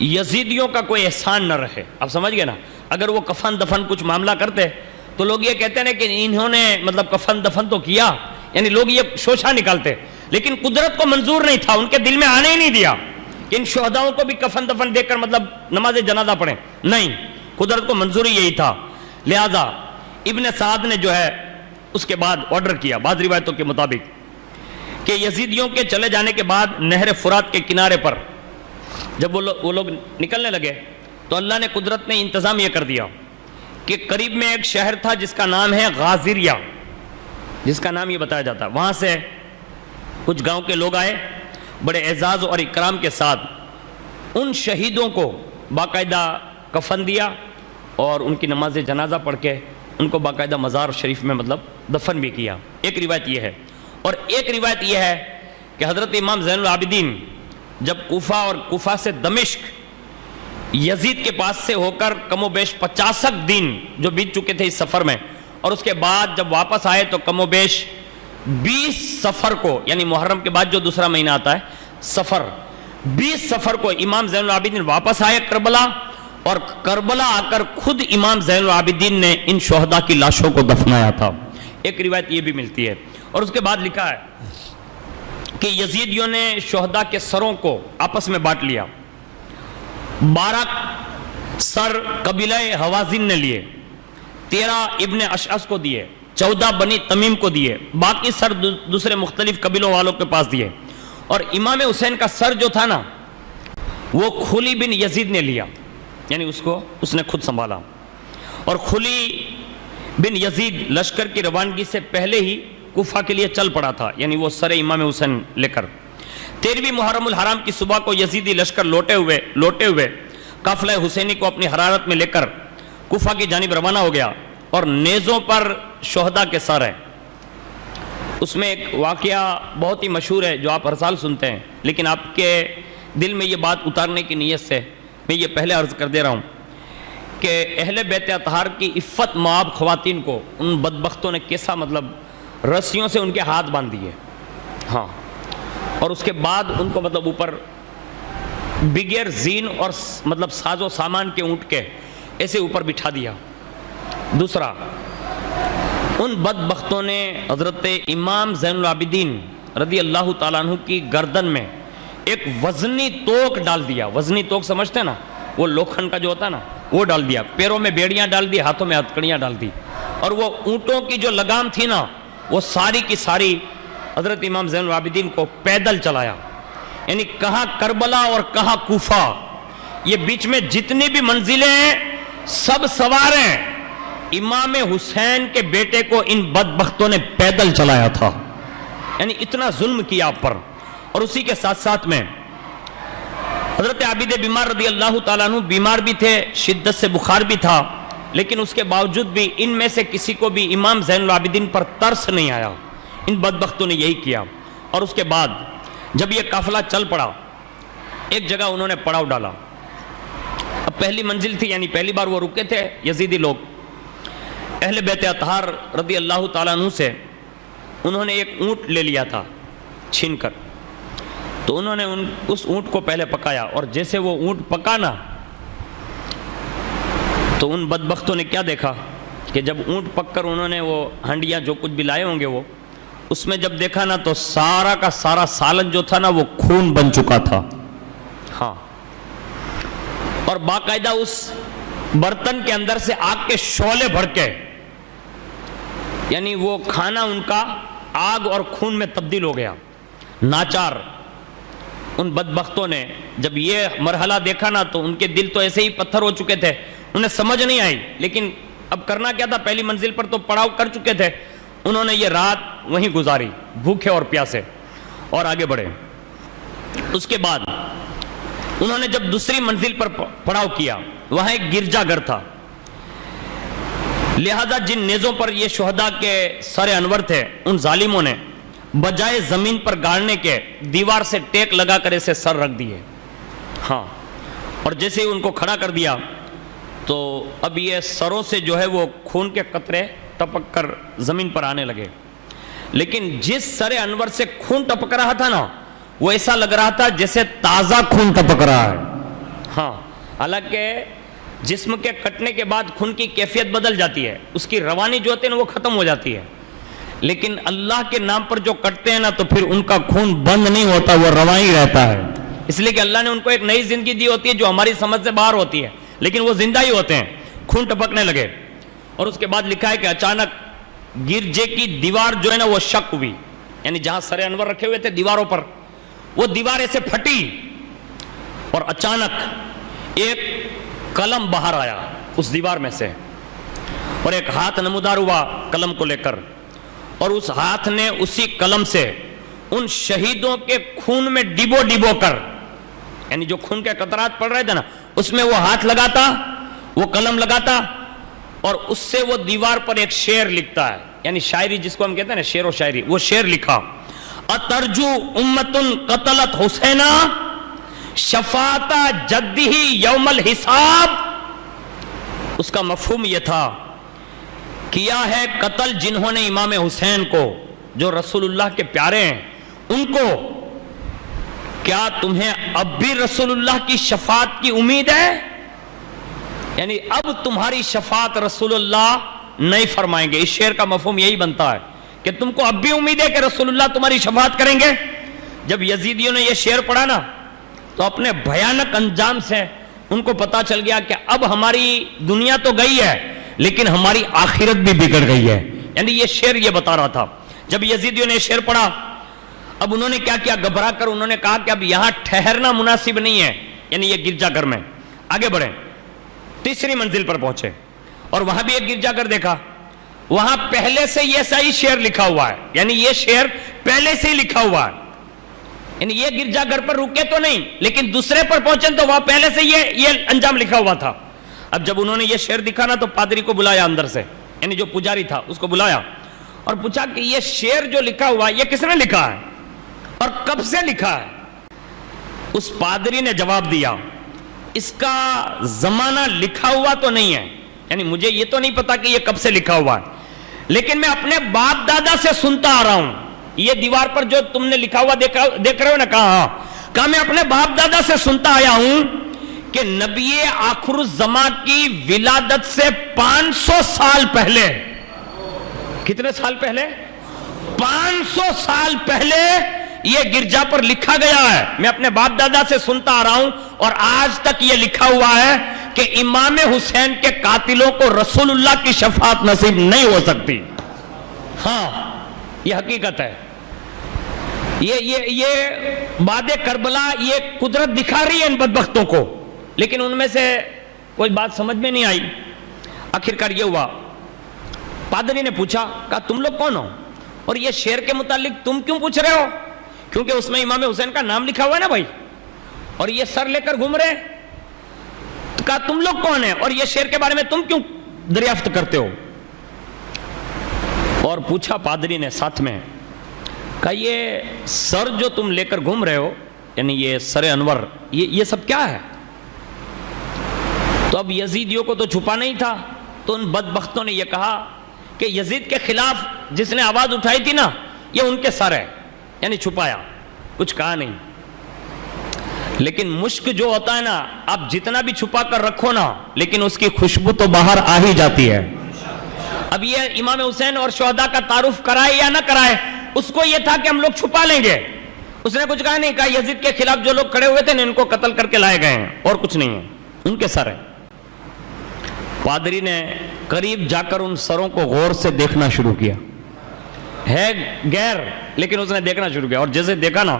یزیدیوں کا کوئی احسان نہ رہے۔ آپ سمجھ گئے نا، اگر وہ کفن دفن کچھ معاملہ کرتے تو لوگ یہ کہتے ہیں کہ انہوں نے کفن دفن تو کیا، یعنی لوگ یہ شوشہ نکالتے، لیکن قدرت کو منظور نہیں تھا، ان کے دل میں آنے ہی نہیں دیا کہ ان شہداؤں کو بھی کفن دفن دے کر نماز جنازہ پڑھیں، نہیں، قدرت کو منظوری یہی تھا۔ لہذا ابن سعد نے جو ہے اس کے بعد آرڈر کیا، بعض روایتوں کے مطابق، کہ یزیدیوں کے چلے جانے کے بعد نہر فرات کے کنارے پر جب وہ لوگ نکلنے لگے تو اللہ نے قدرت نے انتظام یہ کر دیا کہ قریب میں ایک شہر تھا جس کا نام ہے غازریہ، جس کا نام یہ بتایا جاتا ہے، وہاں سے کچھ گاؤں کے لوگ آئے، بڑے اعزاز اور اکرام کے ساتھ ان شہیدوں کو باقاعدہ کفن دیا، اور ان کی نماز جنازہ پڑھ کے ان کو باقاعدہ مزار شریف میں دفن بھی کیا۔ ایک روایت یہ ہے، اور ایک روایت یہ ہے کہ حضرت امام زین العابدین جب کوفہ اور کوفہ سے دمشق یزید کے پاس سے ہو کر کم و بیش 50 دن جو بیت چکے تھے اس سفر میں، اور اس کے بعد جب واپس آئے تو کم و بیش 20 سفر کو، یعنی محرم کے بعد جو دوسرا مہینہ آتا ہے سفر، 20 سفر کو امام زین العابدین واپس آئے کربلا، اور کربلا آ کر خود امام زین العابدین نے ان شہداء کی لاشوں کو دفنایا تھا۔ ایک روایت یہ بھی ملتی ہے، اور اس کے بعد لکھا ہے کہ یزیدیوں نے شہداء کے سروں کو آپس میں بانٹ لیا، 12 سر قبیلہ حوازن نے لیے، 13 ابن اشعث کو دیے، 14 بنی تمیم کو دیے، باقی سر دوسرے مختلف قبیلوں والوں کے پاس دیے، اور امام حسین کا سر جو تھا نا وہ خلی بن یزید نے لیا، یعنی اس نے خود سنبھالا، اور خلی بن یزید لشکر کی روانگی سے پہلے ہی کوفہ کے لیے چل پڑا تھا، یعنی وہ سر امام حسین لے کر 13ویں محرم الحرام کی صبح کو یزیدی لشکر لوٹے ہوئے قافلہ حسینی کو اپنی حرارت میں لے کر کوفہ کی جانب روانہ ہو گیا، اور نیزوں پر شہداء کے سر ہیں۔ اس میں ایک واقعہ بہت ہی مشہور ہے جو آپ ہر سال سنتے ہیں، لیکن آپ کے دل میں یہ بات اتارنے کی نیت سے میں یہ پہلے عرض کر دے رہا ہوں کہ اہل بیت اطہار کی عفت مآب خواتین کو ان بدبختوں نے کیسا رسیوں سے ان کے ہاتھ باندھ دیے، ہاں، اور اس کے بعد ان کو اوپر بغیر زین اور ساز و سامان کے اونٹ کے ایسے اوپر بٹھا دیا۔ دوسرا، ان بدبختوں نے حضرت امام زین العابدین رضی اللہ تعالیٰ عنہ کی گردن میں ایک وزنی توک ڈال دیا. وزنی توک سمجھتے نا, وہ لوکھن کا جو ہوتا نا, وہ ڈال دیا. پیروں میں بیڑیاں ڈال دی, ہاتھوں میں ہتکڑیاں ڈال دی, اور وہ اونٹوں کی جو لگام تھی نا, وہ ساری کی ساری حضرت امام زین العابدین کو پیدل چلایا. یعنی کہاں کربلا اور کہاں کوفہ, یہ بیچ میں جتنی بھی منزلیں ہیں سب سوار ہیں. امام حسین کے بیٹے کو ان بدبختوں نے پیدل چلایا تھا. یعنی اتنا ظلم کیا آپ پر. اور اسی کے ساتھ ساتھ میں حضرت عابد بیمار رضی اللہ تعالیٰ عنہ بیمار بھی تھے, شدت سے بخار بھی تھا, لیکن اس کے باوجود بھی ان میں سے کسی کو بھی امام زین العابدین پر ترس نہیں آیا. ان بدبختوں نے یہی کیا. اور اس کے بعد جب یہ قافلہ چل پڑا, ایک جگہ انہوں نے پڑاؤ ڈالا. اب پہلی منزل تھی, یعنی پہلی بار وہ رکے تھے یزیدی لوگ. اہل بیت اطہار رضی اللہ تعالیٰ عنہ سے انہوں نے ایک اونٹ لے لیا تھا چھین کر. تو انہوں نے اس اونٹ کو پہلے پکایا, اور جیسے وہ اونٹ پکانا تو ان بدبختوں نے کیا دیکھا کہ جب اونٹ پک کر انہوں نے وہ ہنڈیاں جو کچھ بھی لائے ہوں گے وہ, اس میں جب دیکھا نا تو سارا کا سارا سالن جو تھا نا وہ خون بن چکا تھا. ہاں, اور باقاعدہ اس برتن کے اندر سے آگ کے شعلے بھڑ کے, یعنی وہ کھانا ان کا آگ اور خون میں تبدیل ہو گیا. ناچار ان بدبختوں نے جب یہ مرحلہ دیکھا نا تو ان کے دل تو ایسے ہی پتھر ہو چکے تھے, انہیں سمجھ نہیں آئی. لیکن اب کرنا کیا تھا, پہلی منزل پر تو پڑاؤ کر چکے تھے. انہوں نے یہ رات وہیں گزاری بھوکے اور پیاسے, اور آگے بڑھے. اس کے بعد انہوں نے جب دوسری منزل پر پڑاؤ کیا, وہاں ایک گرجا گھر تھا. لہذا جن نیزوں پر یہ شہداء کے سر انور تھے, ان ظالموں نے بجائے زمین پر گاڑنے کے دیوار سے ٹیک لگا کر اسے سر رکھ دیے. ہاں, اور جیسے ہی ان کو کھڑا کر دیا تو اب یہ سروں سے جو ہے وہ خون کے قطرے ٹپک کر زمین پر آنے لگے. لیکن جس سر انور سے خون ٹپک رہا تھا نا, وہ ایسا لگ رہا تھا جیسے تازہ خون ٹپک رہا ہے. ہاں, حالانکہ جسم کے کٹنے کے بعد خون کی کیفیت بدل جاتی ہے, اس کی روانی جو ہوتی ہے نا وہ ختم ہو جاتی ہے. لیکن اللہ کے نام پر جو کٹتے ہیں نا تو پھر ان کا خون بند نہیں ہوتا, وہ رواں ہی رہتا ہے. اس لیے کہ اللہ نے ان کو ایک نئی زندگی دی ہوتی ہے جو ہماری سمجھ سے باہر ہوتی ہے, لیکن وہ زندہ ہی ہوتے ہیں. خون ٹپکنے لگے, اور اس کے بعد لکھا ہے کہ اچانک گرجے کی دیوار جو ہے نا وہ شک ہوئی. یعنی جہاں سر انور رکھے ہوئے تھے دیواروں پر, وہ دیوار ایسے پھٹی, اور اچانک ایک قلم باہر آیا اس دیوار میں سے, اور ایک ہاتھ نمودار ہوا قلم کو لے کر, اور اس ہاتھ نے اسی قلم سے ان شہیدوں کے خون میں ڈبو ڈبو کر, یعنی جو خون کے قطرات پڑ رہے تھے نا اس میں وہ ہاتھ لگاتا, وہ قلم لگاتا, اور اس سے وہ دیوار پر ایک شعر لکھتا ہے. یعنی شاعری جس کو ہم کہتے ہیں نا, شعر و شاعری, وہ شعر لکھا, اترجو امتن قتلت حسینا شفاعت جدہ یوم الحساب. اس کا مفہوم یہ تھا, کیا ہے قتل جنہوں نے امام حسین کو, جو رسول اللہ کے پیارے ہیں, ان کو, کیا تمہیں اب بھی رسول اللہ کی شفاعت کی امید ہے؟ یعنی اب تمہاری شفاعت رسول اللہ نہیں فرمائیں گے. اس شعر کا مفہوم یہی بنتا ہے کہ تم کو اب بھی امید ہے کہ رسول اللہ تمہاری شفاعت کریں گے. جب یزیدیوں نے یہ شعر پڑھا نا تو اپنے بھیانک انجام سے ان کو پتا چل گیا کہ اب ہماری دنیا تو گئی ہے لیکن ہماری آخرت بھی بگڑ گئی ہے. یعنی یہ شعر یہ بتا رہا تھا. جب یزیدیوں نے یہ شعر پڑھا, اب انہوں نے کیا کیا, گھبرا کر انہوں نے کہا کہ اب یہاں ٹھہرنا مناسب نہیں ہے, یعنی یہ گرجا گھر میں. آگے بڑھے, تیسری منزل پر پہنچے, اور وہاں بھی ایک گرجا گھر دیکھا. وہاں پہلے سے یہ ایسا ہی شعر لکھا ہوا ہے, یعنی یہ شعر پہلے سے ہی لکھا ہوا ہے. یعنی یہ گرجا گھر پر رکے تو نہیں, لیکن دوسرے پر پہنچے تو وہاں پہلے سے یہ انجام لکھا ہوا تھا. اب جب انہوں نے یہ شعر دکھا نا تو پادری کو بلایا اندر سے, یعنی جو پجاری تھا اس کو بلایا اور پوچھا کہ یہ شعر جو لکھا ہوا یہ کس نے لکھا ہے اور کب سے لکھا ہے؟ اس پادری نے جواب دیا, اس کا زمانہ لکھا ہوا تو نہیں ہے, یعنی مجھے یہ تو نہیں پتا کہ یہ کب سے لکھا ہوا ہے, لیکن میں اپنے باپ دادا سے سنتا آ رہا ہوں. یہ دیوار پر جو تم نے لکھا ہوا دیکھ رہے ہو نا, کہا میں اپنے باپ دادا سے سنتا آیا ہوں کہ نبی آخر الزمان کی ولادت سے 500 سال پہلے, کتنے سال پہلے؟ 500 سال پہلے یہ گرجا پر لکھا گیا ہے، میں اپنے باپ دادا سے سنتا آ رہا ہوں، اور آج تک یہ لکھا ہوا ہے کہ امام حسین کے قاتلوں کو رسول اللہ کی شفاعت نصیب نہیں ہو سکتی۔ ہاں یہ حقیقت ہے، یہ بعد کربلا یہ قدرت دکھا رہی ہے ان بدبختوں کو، لیکن ان میں سے کوئی بات سمجھ میں نہیں آئی۔ آخرکار یہ ہوا، پادری نے پوچھا، کہا تم لوگ کون ہو، اور یہ شعر کے متعلق تم کیوں پوچھ رہے ہو؟ کیونکہ اس میں امام حسین کا نام لکھا ہوا ہے نا بھائی، اور یہ سر لے کر گھوم رہے ہیں۔ تو کہا تم لوگ کون ہیں اور یہ شعر کے بارے میں تم کیوں دریافت کرتے ہو؟ اور پوچھا پادری نے ساتھ میں، کہا یہ سر جو تم لے کر گھوم رہے ہو، یعنی یہ سر انور، یہ سب کیا ہے؟ تو اب یزیدیوں کو تو چھپا نہیں تھا، تو ان بدبختوں نے یہ کہا کہ یزید کے خلاف جس نے آواز اٹھائی تھی نا، یہ ان کے سر ہے، یعنی چھپایا، کچھ کہا نہیں۔ لیکن مشک جو ہوتا ہے نا، آپ جتنا بھی چھپا کر رکھو نا، لیکن اس کی خوشبو تو باہر آ ہی جاتی ہے۔ اب یہ امام حسین اور شہداء کا تعارف کرائے یا نہ کرائے، اس کو یہ تھا کہ ہم لوگ چھپا لیں گے، اس نے کچھ کہا نہیں، کہا یزید کے خلاف جو لوگ کھڑے ہوئے تھے ان کو قتل کر کے لائے گئے ہیں، اور کچھ نہیں ہے، ان کے سر ہے۔ پادری نے قریب جا کر ان سروں کو غور سے دیکھنا شروع کیا، ہے غیر، لیکن اس نے دیکھنا شروع کیا، اور جیسے دیکھا نا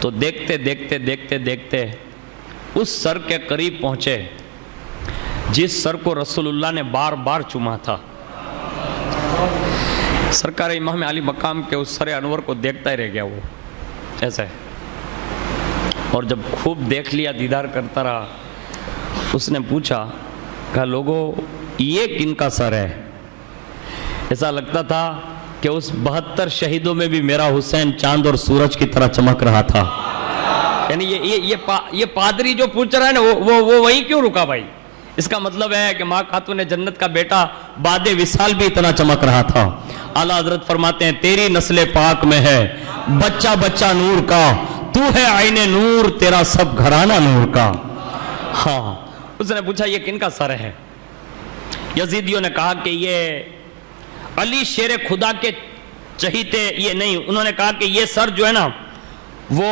تو دیکھتے دیکھتے دیکھتے دیکھتے اس سر کے قریب پہنچے جس سر کو رسول اللہ نے بار بار چوما تھا۔ سرکار امام علی مقام کے اس سر انور کو دیکھتا ہی رہ گیا وہ ایسے، اور جب خوب دیکھ لیا، دیدار کرتا رہا، اس نے پوچھا، کہا لوگو یہ کن کا سر ہے؟ ایسا لگتا تھا کہ اس 72 شہیدوں میں بھی میرا حسین چاند اور سورج کی طرح چمک رہا تھا۔ یعنی یہ پادری جو پوچھ رہا ہے نا، وہ وہی کیوں رکا بھائی؟ اس کا مطلب ہے کہ ماں خاتون جنت کا بیٹا بعد وصال بھی اتنا چمک رہا تھا۔ اعلیٰ حضرت فرماتے ہیں تیری نسل پاک میں ہے بچہ بچہ نور کا، تو ہے عین نور، تیرا سب گھرانہ نور کا۔ ہاں، اس نے پوچھا یہ کن کا سر ہے؟ یزیدیوں نے کہا کہ یہ علی شیر خدا کے چہیتے، یہ نہیں، انہوں نے کہا کہ یہ سر جو ہے نا وہ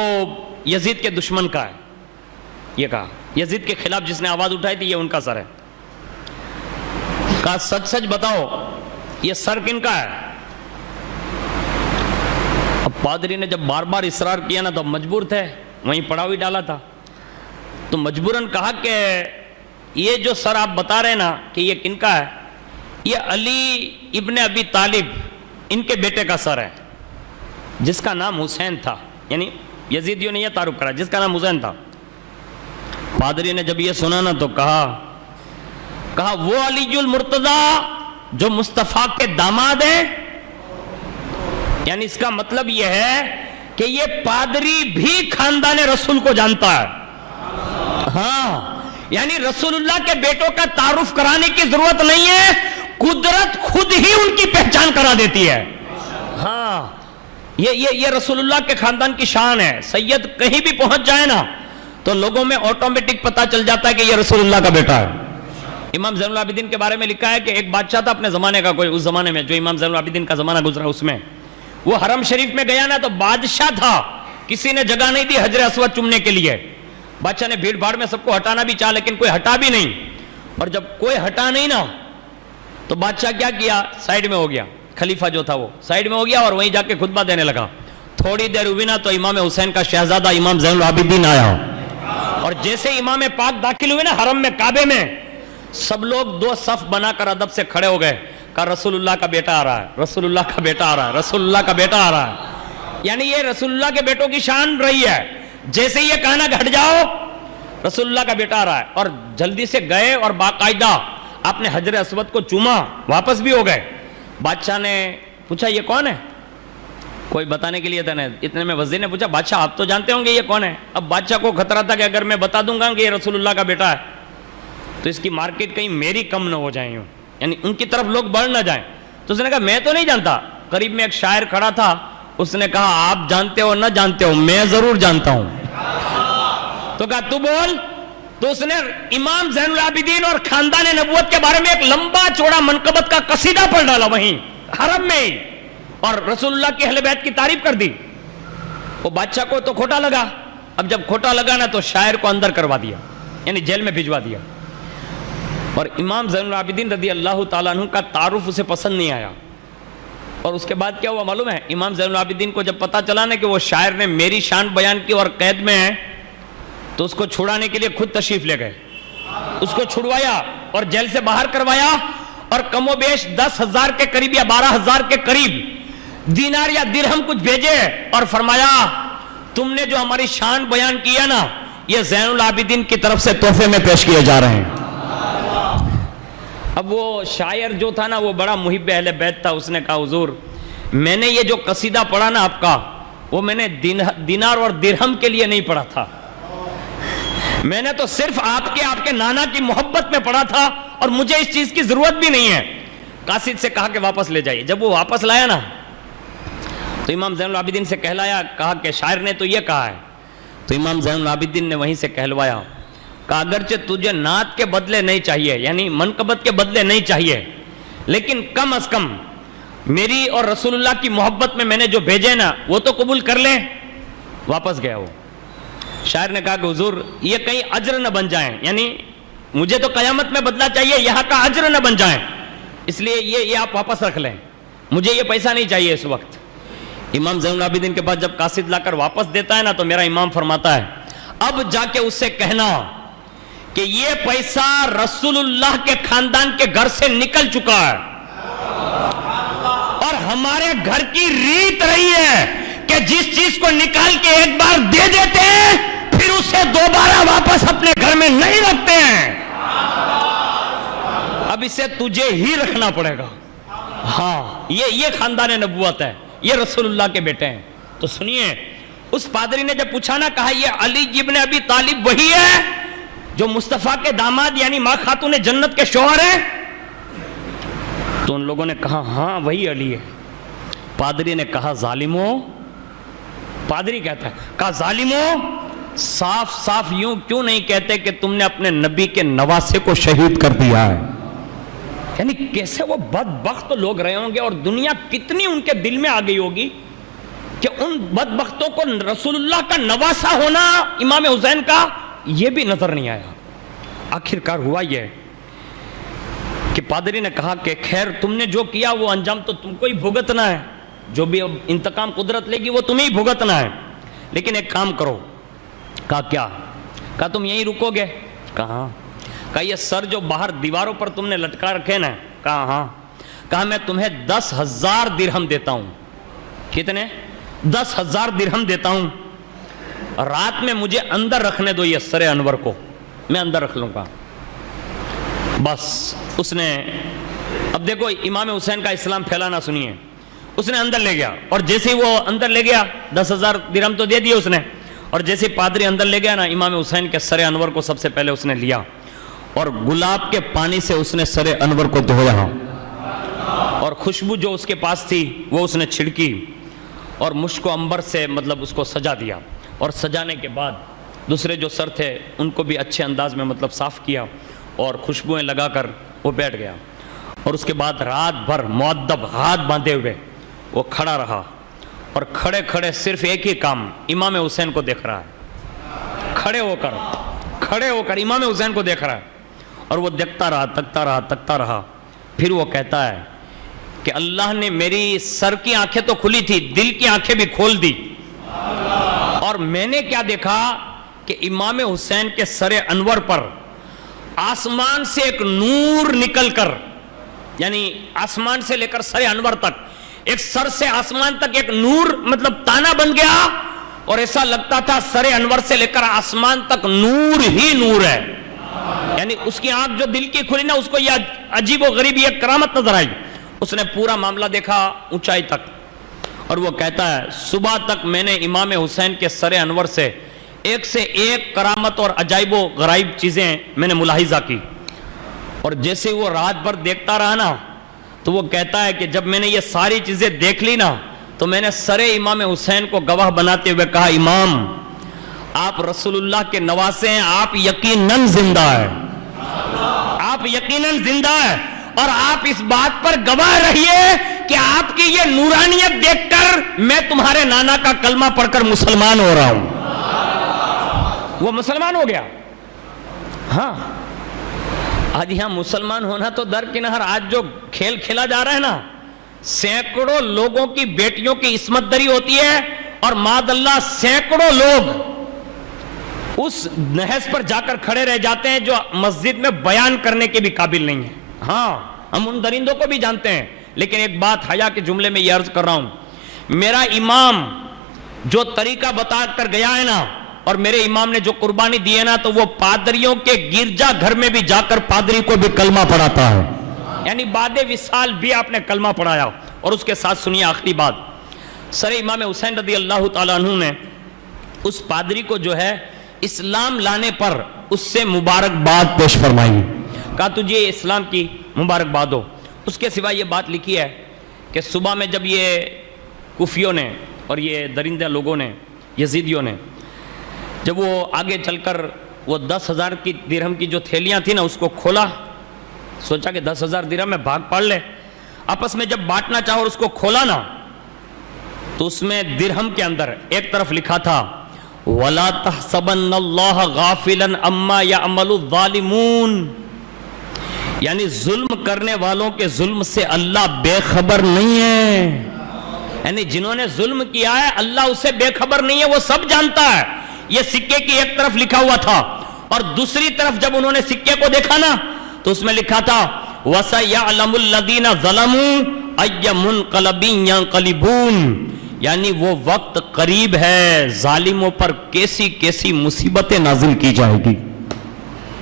یزید کے دشمن کا ہے، یہ کہا یزید کے خلاف جس نے آواز اٹھائی تھی یہ ان کا سر ہے۔ کہا سچ سچ بتاؤ یہ سر کن کا ہے؟ اب پادری نے جب بار بار اصرار کیا نا تو مجبور تھے، وہیں پڑا ہوئی ڈالا تھا، تو مجبوراً کہا کہ یہ جو سر آپ بتا رہے نا کہ یہ کن کا ہے، یہ علی ابن ابی طالب ان کے بیٹے کا سر ہے جس کا نام حسین تھا، یعنی یزیدیوں نے یہ تعارف کرا جس کا نام حسین تھا۔ پادری نے جب یہ سنا نا تو کہا وہ علی المرتضی جو مصطفیٰ کے داماد ہیں، یعنی اس کا مطلب یہ ہے کہ یہ پادری بھی خاندان رسول کو جانتا ہے۔ ہاں، یعنی رسول اللہ کے بیٹوں کا تعارف کرانے کی ضرورت نہیں ہے، قدرت خود ہی ان کی پہچان کرا دیتی ہے۔ ہاں، یہ رسول اللہ کے خاندان کی شان ہے، سید کہیں بھی پہنچ جائے نا تو لوگوں میں آٹومیٹک پتہ چل جاتا ہے کہ یہ رسول اللہ کا بیٹا ہے۔ امام زین العابدین کے بارے میں لکھا ہے کہ ایک بادشاہ تھا اپنے زمانے کا، کوئی اس زمانے میں جو امام زین العابدین کا زمانہ گزرا، اس میں وہ حرم شریف میں گیا نا تو بادشاہ تھا، کسی نے جگہ نہیں دی حجر اسود چومنے کے لیے۔ بادشاہ نے بھیڑ بھاڑ میں سب کو ہٹانا بھی چاہا لیکن کوئی ہٹا بھی نہیں، اور جب کوئی ہٹا نہیں نا تو بادشاہ کیا کیا، سائیڈ میں ہو گیا، خلیفہ جو تھا وہ سائیڈ میں ہو گیا اور وہیں جا کے خطبہ دینے لگا۔ تھوڑی دیر ہوئی نا تو امام حسین کا شہزادہ امام زین العابدین آیا، اور جیسے امام پاک داخل ہوئے نا حرم میں، کعبے میں، سب لوگ دو صف بنا کر ادب سے کھڑے ہو گئے، کہا رسول اللہ کا بیٹا آ رہا ہے، رسول اللہ کا بیٹا آ رہا ہے، رسول اللہ کا بیٹا آ رہا ہے۔ یعنی یہ رسول اللہ کے بیٹوں کی شان رہی ہے، جیسے یہ کہنا کہ ہٹ جاؤ رسول اللہ کا بیٹا آ رہا ہے، اور جلدی سے گئے اور باقاعدہ آپ نے حجر اسود کو چوما، واپس بھی ہو گئے۔ بادشاہ نے پوچھا یہ کون ہے؟ کوئی بتانے کے لیے تھا نا، اتنے میں وزیر نے پوچھا بادشاہ آپ تو جانتے ہوں گے یہ کون ہے؟ اب بادشاہ کو خطرہ تھا کہ اگر میں بتا دوں گا کہ یہ رسول اللہ کا بیٹا ہے تو اس کی مارکیٹ کہیں میری کم نہ ہو جائیں، یعنی ان کی طرف لوگ بڑھ نہ جائیں۔ تو اس نے کہا میں تو نہیں جانتا۔ قریب میں ایک شاعر کھڑا تھا، اس نے کہا آپ جانتے ہو نہ جانتے ہو، میں ضرور جانتا ہوں۔ تو کہا تو بول۔ تو اس نے امام زین العابدین اور خاندان نبوت کے بارے میں ایک لمبا چوڑا منقبت کا قصیدہ پڑھ ڈالا وہیں حرم میں ہی، اور رسول اللہ کی اہل بیت کی تعریف کر دی۔ وہ بادشاہ کو تو کھوٹا لگا. اب جب کھوٹا لگا نا تو شاعر کو اندر کروا دیا, یعنی جیل میں بھجوا دیا. اور امام زین العابدین رضی اللہ تعالیٰ عنہ کا تعارف اسے پسند نہیں آیا. اور اس کے بعد کیا ہوا معلوم ہے؟ امام زین العابدین کو جب پتا چلا نا کہ وہ شاعر نے میری شان بیان کی اور قید میں ہے, تو اس کو چھڑانے کے لیے خود تشریف لے گئے. اس کو چھڑوایا اور جیل سے باہر کروایا, اور کم و بیش 10,000 کے قریب یا 12,000 کے قریب دینار یا درہم کچھ بھیجے, اور فرمایا تم نے جو ہماری شان بیان کیا نا, یہ زین العابدین کی طرف سے تحفے میں پیش کیے جا رہے ہیں. اب وہ شاعر جو تھا نا, وہ بڑا محب اہل بیت تھا. اس نے کہا حضور, میں نے یہ جو قصیدہ پڑھا نا آپ کا, وہ میں نے دینار اور درہم کے لیے نہیں پڑھا تھا, میں نے تو صرف آپ کے نانا کی محبت میں پڑھا تھا, اور مجھے اس چیز کی ضرورت بھی نہیں ہے. قاصد سے کہا کہ واپس لے جائیے. جب وہ واپس لایا نا, تو امام زین العابدین سے کہلایا, کہا کہ شاعر نے تو یہ کہا ہے. تو امام زین العابدین نے وہیں سے کہلوایا, کہ اگرچہ تجھے نعت کے بدلے نہیں چاہیے, یعنی منقبت کے بدلے نہیں چاہیے, لیکن کم از کم میری اور رسول اللہ کی محبت میں نے جو بھیجے نا, وہ تو قبول کر لیں. واپس گیا وہ. شاعر نے کہا کہ حضور, یہ کہیں اجر نہ بن جائیں, یعنی مجھے تو قیامت میں بدلہ چاہیے, یہاں کا اجر نہ بن جائیں, اس لیے یہ آپ واپس رکھ لیں, مجھے یہ پیسہ نہیں چاہیے اس وقت. امام زین العابدین کے پاس جب قاصد لا کر واپس دیتا ہے نا, تو میرا امام فرماتا ہے, اب جا کے اس سے کہنا کہ یہ پیسہ رسول اللہ کے خاندان کے گھر سے نکل چکا ہے, اور ہمارے گھر کی ریت رہی ہے کہ جس چیز کو نکال کے ایک بار دے دیتے ہیں, پھر اسے دوبارہ واپس اپنے گھر میں نہیں رکھتے ہیں. اب اسے تجھے ہی رکھنا پڑے گا. ہاں, یہ خاندان نبوت ہے, یہ رسول اللہ کے بیٹے ہیں. تو سنیے, اس پادری نے جب پوچھا نا, کہا یہ علی ابن ابی طالب وہی ہے جو مصطفیٰ کے داماد یعنی ماں خاتون جنت کے شوہر ہیں؟ تو ان لوگوں نے کہا ہاں وہی علی ہے. پادری نے کہا ظالموں, پادری کہتا ہے, کہا ظالموں, صاف صاف یوں کیوں نہیں کہتے کہ تم نے اپنے نبی کے نواسے کو شہید کر دیا ہے؟ یعنی کیسے وہ بدبخت لوگ رہے ہوں گے, اور دنیا کتنی ان کے دل میں آ گئی ہوگی کہ ان بدبختوں کو رسول اللہ کا نواسا ہونا امام حسین کا یہ بھی نظر نہیں آیا. آخر کار ہوا یہ کہ پادری نے کہا کہ خیر, تم نے جو کیا وہ انجام تو تم کو ہی بھگتنا ہے, جو بھی انتقام قدرت لے گی وہ تمہیں ہی بھگتنا ہے, لیکن ایک کام کرو. کہا کیا؟ کہا تم یہیں رکو گے؟ کہا یہ سر جو باہر دیواروں پر تم نے لٹکا رکھے نا. کہا ہاں. کہا میں تمہیں 10,000 درہم دیتا ہوں. کتنے؟ 10,000 درہم دیتا ہوں, رات میں مجھے اندر رکھنے دو یہ سر انور کو, میں اندر رکھ لوں گا. بس اس نے, اب دیکھو امام حسین کا اسلام پھیلانا سنیے, اس نے اندر لے گیا, اور جیسے ہی وہ اندر لے گیا 10,000 درہم تو دے دیے اس نے, اور جیسے پادری اندر لے گیا نا, امام حسین کے سر انور کو سب سے پہلے اس نے لیا, اور گلاب کے پانی سے اس نے سر انور کو دھویا, اور خوشبو جو اس کے پاس تھی وہ اس نے چھڑکی, اور مشک و عنبر سے مطلب اس کو سجا دیا, اور سجانے کے بعد دوسرے جو سر تھے ان کو بھی اچھے انداز میں مطلب صاف کیا, اور خوشبوئیں لگا کر وہ بیٹھ گیا. اور اس کے بعد رات بھر مؤدب ہاتھ باندھے ہوئے وہ کھڑا رہا, اور کھڑے کھڑے صرف ایک ہی کام, امام حسین کو دیکھ رہا ہے, کھڑے ہو کر امام حسین کو دیکھ رہا ہے, اور وہ دیکھتا رہا. پھر وہ کہتا ہے کہ اللہ نے میری سر کی آنکھیں تو کھلی تھی, دل کی آنکھیں بھی کھول دی, اور میں نے کیا دیکھا کہ امام حسین کے سر انور پر آسمان سے ایک نور نکل کر, یعنی آسمان سے لے کر سر انور تک, ایک سر سے آسمان تک ایک نور مطلب تانا بن گیا, اور ایسا لگتا تھا سر انور سے لے کر آسمان تک نور ہی نور ہے. یعنی اس کی آنکھ جو دل کی کھلی نا, اس کو یہ عجیب و غریب یہ کرامت نظر آئی. اس نے پورا معاملہ دیکھا اونچائی تک, اور وہ کہتا ہے صبح تک میں نے امام حسین کے سر انور سے ایک کرامت اور عجائب و غرائب چیزیں میں نے ملاحظہ کی, اور جیسے وہ رات بھر دیکھتا رہا نا, تو وہ کہتا ہے کہ جب میں نے یہ ساری چیزیں دیکھ لی نا, تو میں نے سر امام حسین کو گواہ بناتے ہوئے کہا, امام آپ رسول اللہ کے نواسے ہیں, آپ یقیناً زندہ ہیں, آپ یقیناً زندہ ہیں, اور آپ اس بات پر گواہ رہیے کہ آپ کی یہ نورانیت دیکھ کر میں تمہارے نانا کا کلمہ پڑھ کر مسلمان ہو رہا ہوں. وہ مسلمان ہو گیا. ہاں آج یہاں مسلمان ہونا تو درکنار، آج جو کھیل کھیلا جا رہا ہے نا، سینکڑوں لوگوں کی بیٹیوں کی عصمت دری ہوتی ہے اور معاذ اللہ سینکڑوں لوگ اس نہج پر جا کر کھڑے رہ جاتے ہیں جو مسجد میں بیان کرنے کے بھی قابل نہیں ہیں. ہاں ہم ان درندوں کو بھی جانتے ہیں، لیکن ایک بات حیا کے جملے میں یہ عرض کر رہا ہوں، میرا امام جو طریقہ بتا کر گیا ہے نا، اور میرے امام نے جو قربانی دی ہے نا، تو وہ پادریوں کے گرجا گھر میں بھی جا کر پادری کو بھی کلمہ پڑھاتا ہے. یعنی بعد وصال بھی آپ نے کلمہ پڑھایا. اور اس کے ساتھ سنیے آخری بات، سر امام حسین رضی اللہ تعالیٰ عنہ نے اس پادری کو جو ہے اسلام لانے پر اس سے مبارکباد پیش فرمائی، کہا تجھے اسلام کی مبارکباد ہو. اس کے سوا یہ بات لکھی ہے کہ صبح میں جب یہ کوفیوں نے اور یہ درندہ لوگوں نے، یزیدیوں نے، جب وہ آگے چل کر وہ 10,000 کی درہم کی جو تھیلیاں تھیں نا اس کو کھولا، سوچا کہ 10,000 درہم میں بھاگ پاڑ لے، آپس میں جب بانٹنا چاہا اور اس کو کھولا نا، تو اس میں درہم کے اندر ایک طرف لکھا تھا وَلَا تَحْسَبَنَّ اللَّهَ غَافِلًا عَمَّا يَعْمَلُ الظَّالِمُونَ، یعنی ظلم کرنے والوں کے ظلم سے اللہ بے خبر نہیں ہے. یعنی جنہوں نے ظلم کیا ہے اللہ اسے بے خبر نہیں ہے، وہ سب جانتا ہے. یہ سکے کی ایک طرف لکھا ہوا تھا، اور دوسری طرف جب انہوں نے سکے کو دیکھا نا تو اس میں لکھا تھا وَسَيَعْلَمُ الَّذِينَ ظَلَمُوا أَيَّ مُنْقَلَبٍ يَنْقَلِبُونَ، یعنی وہ وقت قریب ہے ظالموں پر کیسی کیسی مصیبتیں نازل کی جائے گی.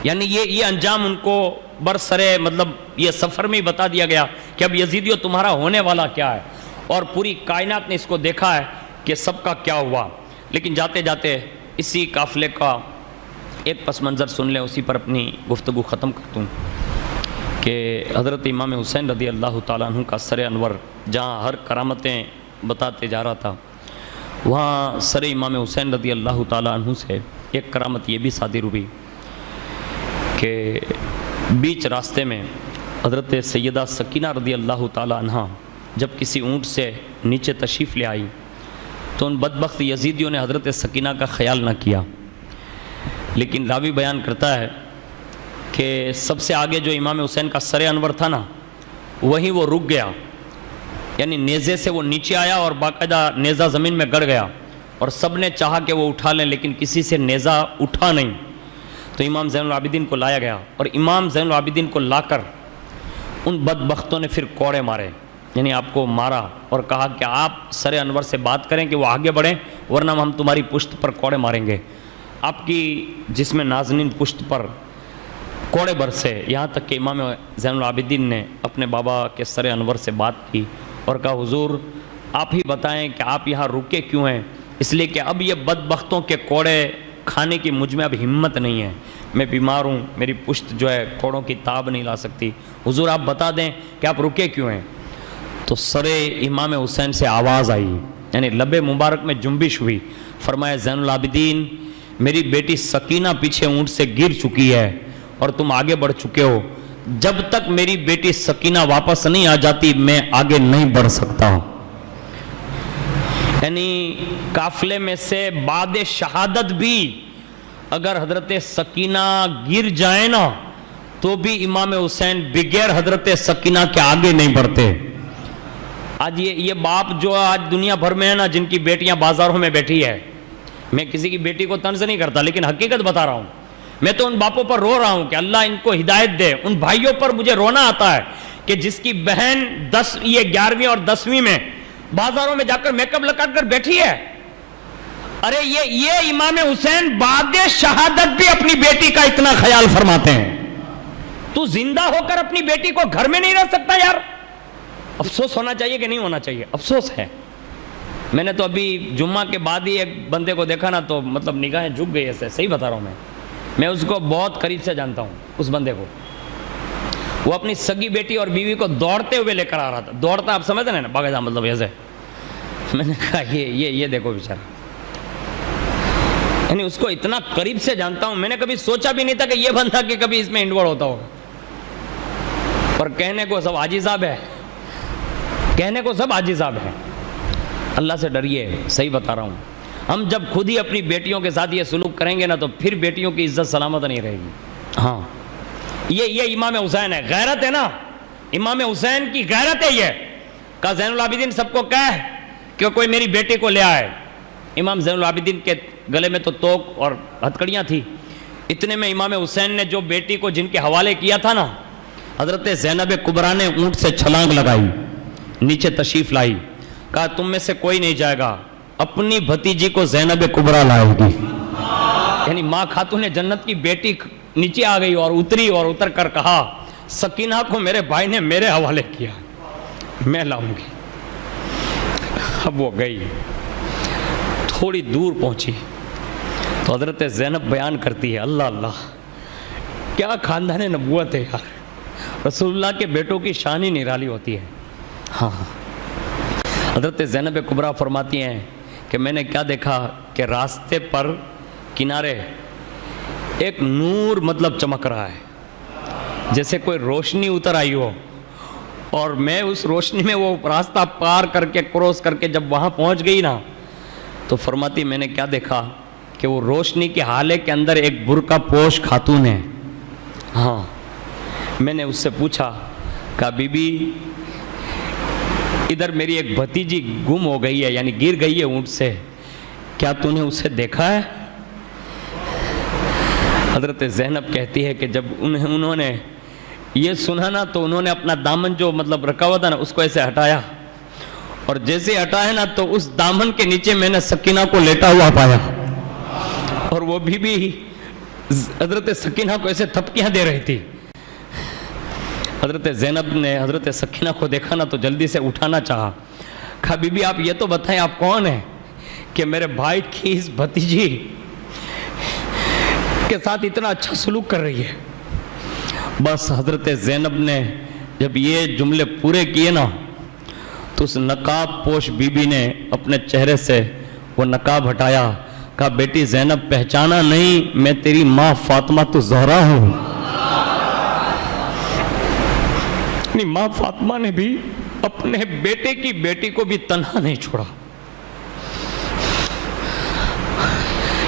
یعنی یہ انجام ان کو برسرے مطلب یہ سفر میں ہی بتا دیا گیا کہ اب یزیدیوں تمہارا ہونے والا کیا ہے. اور پوری کائنات نے اس کو دیکھا ہے کہ سب کا کیا ہوا. لیکن جاتے جاتے اسی قافلے کا ایک پس منظر سن لیں، اسی پر اپنی گفتگو ختم کرتا ہوں کہ حضرت امام حسین رضی اللہ تعالیٰ عنہ کا سر انور جہاں ہر کرامتیں بتاتے جا رہا تھا، وہاں سر امام حسین رضی اللہ تعالیٰ عنہ سے ایک کرامت یہ بھی صادر ہوئی کہ بیچ راستے میں حضرت سیدہ سکینہ رضی اللہ تعالیٰ عنہ جب کسی اونٹ سے نیچے تشریف لے آئی تو ان بدبخت یزیدیوں نے حضرت سکینہ کا خیال نہ کیا. لیکن راوی بیان کرتا ہے کہ سب سے آگے جو امام حسین کا سر انور تھا نا، وہیں وہ رک گیا. یعنی نیزے سے وہ نیچے آیا اور باقاعدہ نیزہ زمین میں گڑ گیا، اور سب نے چاہا کہ وہ اٹھا لیں لیکن کسی سے نیزہ اٹھا نہیں. تو امام زین العابدین کو لایا گیا، اور امام زین العابدین کو لا کر ان بدبختوں نے پھر کوڑے مارے، یعنی آپ کو مارا اور کہا کہ آپ سر انور سے بات کریں کہ وہ آگے بڑھیں ورنہ ہم تمہاری پشت پر کوڑے ماریں گے. آپ کی جسم نازنین پشت پر کوڑے برسے، یہاں تک کہ امام زین العابدین نے اپنے بابا کے سر انور سے بات کی اور کہا حضور آپ ہی بتائیں کہ آپ یہاں رکے کیوں ہیں؟ اس لیے کہ اب یہ بدبختوں کے کوڑے کھانے کی مجھ میں اب ہمت نہیں ہے، میں بیمار ہوں، میری پشت جو ہے کوڑوں کی تاب نہیں لا سکتی، حضور آپ بتا دیں کہ آپ رکے کیوں ہیں. تو سر امام حسین سے آواز آئی، یعنی لب مبارک میں جنبش ہوئی. فرمایا زین العابدین میری بیٹی سکینہ پیچھے اونٹ سے گر چکی ہے اور تم آگے بڑھ چکے ہو، جب تک میری بیٹی سکینہ واپس نہیں آ جاتی میں آگے نہیں بڑھ سکتا. یعنی قافلے میں سے بعد شہادت بھی اگر حضرت سکینہ گر جائے نا تو بھی امام حسین بغیر حضرت سکینہ کے آگے نہیں بڑھتے. آج یہ باپ جو آج دنیا بھر میں ہے نا جن کی بیٹیاں بازاروں میں بیٹھی ہے، میں کسی کی بیٹی کو طنز نہیں کرتا لیکن حقیقت بتا رہا ہوں، میں تو ان باپوں پر رو رہا ہوں کہ اللہ ان کو ہدایت دے. ان بھائیوں پر مجھے رونا آتا ہے کہ جس کی بہن 11ویں اور 10ویں میں بازاروں میں جا کر میک اپ لگا کر بیٹھی ہے. ارے یہ امام حسین بعد شہادت بھی اپنی بیٹی کا اتنا خیال فرماتے ہیں. تو زندہ ہو کر اپنی بیٹی کو گھر میں نہیں رہ سکتا یار؟ افسوس ہونا چاہیے کہ نہیں ہونا چاہیے؟ افسوس ہے. میں نے تو ابھی جمعہ کے بعد ہی ایک بندے کو دیکھا نا تو مطلب نگاہیں جھک گئی ایسے، صحیح بتا رہا ہوں میں اس کو بہت قریب سے جانتا ہوں. اس بندے کو وہ اپنی سگی بیٹی اور بیوی کو دوڑتے ہوئے لے کر آ رہا تھا. دوڑتا آپ سمجھتے ہیں نا باقاعدہ مطلب ایسے. میں نے کہا یہ دیکھو بیچارہ، یعنی اس کو اتنا قریب سے جانتا ہوں. میں نے کبھی سوچا بھی نہیں تھا کہ یہ بندہ کہ کبھی اس میں انوالو ہوتا ہوگا. پر کہنے کو سب حاجی صاحب ہے کہنے کو سب عاجزاب ہیں. اللہ سے ڈریے, صحیح بتا رہا ہوں. ہم جب خود ہی اپنی بیٹیوں کے ساتھ یہ سلوک کریں گے نا تو پھر بیٹیوں کی عزت سلامت نہیں رہے گی. ہاں, یہ امام حسین ہے, غیرت ہے نا, امام حسین کی غیرت ہے یہ. کہا زین العابدین سب کو کہہ کہ کوئی میری بیٹی کو لے آئے. امام زین العابدین کے گلے میں تو توق اور ہتھکڑیاں تھی. اتنے میں امام حسین نے جو بیٹی کو جن کے حوالے کیا تھا نا, حضرت زینب کبریٰ نے اونٹ سے چھلانگ لگائی, نیچے تشریف لائی. کہا تم میں سے کوئی نہیں جائے گا, اپنی بھتیجی کو زینب کبریٰ لائے گی. یعنی ماں خاتون جنت کی بیٹی نیچے آ گئی اور اتری, اور اتر کر کہا سکینہ کو میرے بھائی نے میرے حوالے کیا, میں لاؤں گی. اب وہ گئی, تھوڑی دور پہنچی تو حضرت زینب بیان کرتی ہے, اللہ اللہ کیا خاندان نبوت ہے یار, رسول اللہ کے بیٹوں کی شان ہی نرالی ہوتی ہے. ہاں, حضرت زینب کبریٰ فرماتی ہیں کہ میں نے کیا دیکھا کہ راستے پر کنارے ایک نور مطلب چمک رہا ہے, جیسے کوئی روشنی اتر آئی ہو, اور میں اس روشنی میں وہ راستہ پار کر کے کروس کر کے جب وہاں پہنچ گئی نا تو فرماتی میں نے کیا دیکھا کہ وہ روشنی کے حالے کے اندر ایک برقع پوش خاتون ہے. ہاں, میں نے اس سے پوچھا, کہا بی بی ادھر میری ایک بھتیجی گم ہو گئی ہے, یعنی گر گئی ہے اونٹ سے, کیا تو نے اسے دیکھا ہے؟ حضرت زینب کہتی ہے کہ جب انہوں نے یہ سنا نا تو انہوں نے اپنا دامن جو مطلب رکھا ہوا تھا نا اس کو ایسے ہٹایا, اور جیسے ہٹایا نا تو اس دامن کے نیچے میں نے سکینہ کو لیٹا ہوا پایا, اور وہ بھی حضرت سکینہ کو ایسے تھپکیاں دے رہی تھی. حضرت زینب نے حضرت سکینہ کو دیکھا نا تو جلدی سے اٹھانا چاہا. کہا بی بی آپ یہ تو بتائیں آپ کون ہیں کہ میرے بھائی کی اس بھتیجی کے ساتھ اتنا اچھا سلوک کر رہی ہے. بس حضرت زینب نے جب یہ جملے پورے کیے نا تو اس نقاب پوش بی بی نے اپنے چہرے سے وہ نقاب ہٹایا. کہا بیٹی زینب پہچانا نہیں, میں تیری ماں فاطمہ تو زہرا ہوں. ماں فاطمہ نے بھی اپنے بیٹے کی بیٹی کو بھی تنہا نہیں چھوڑا.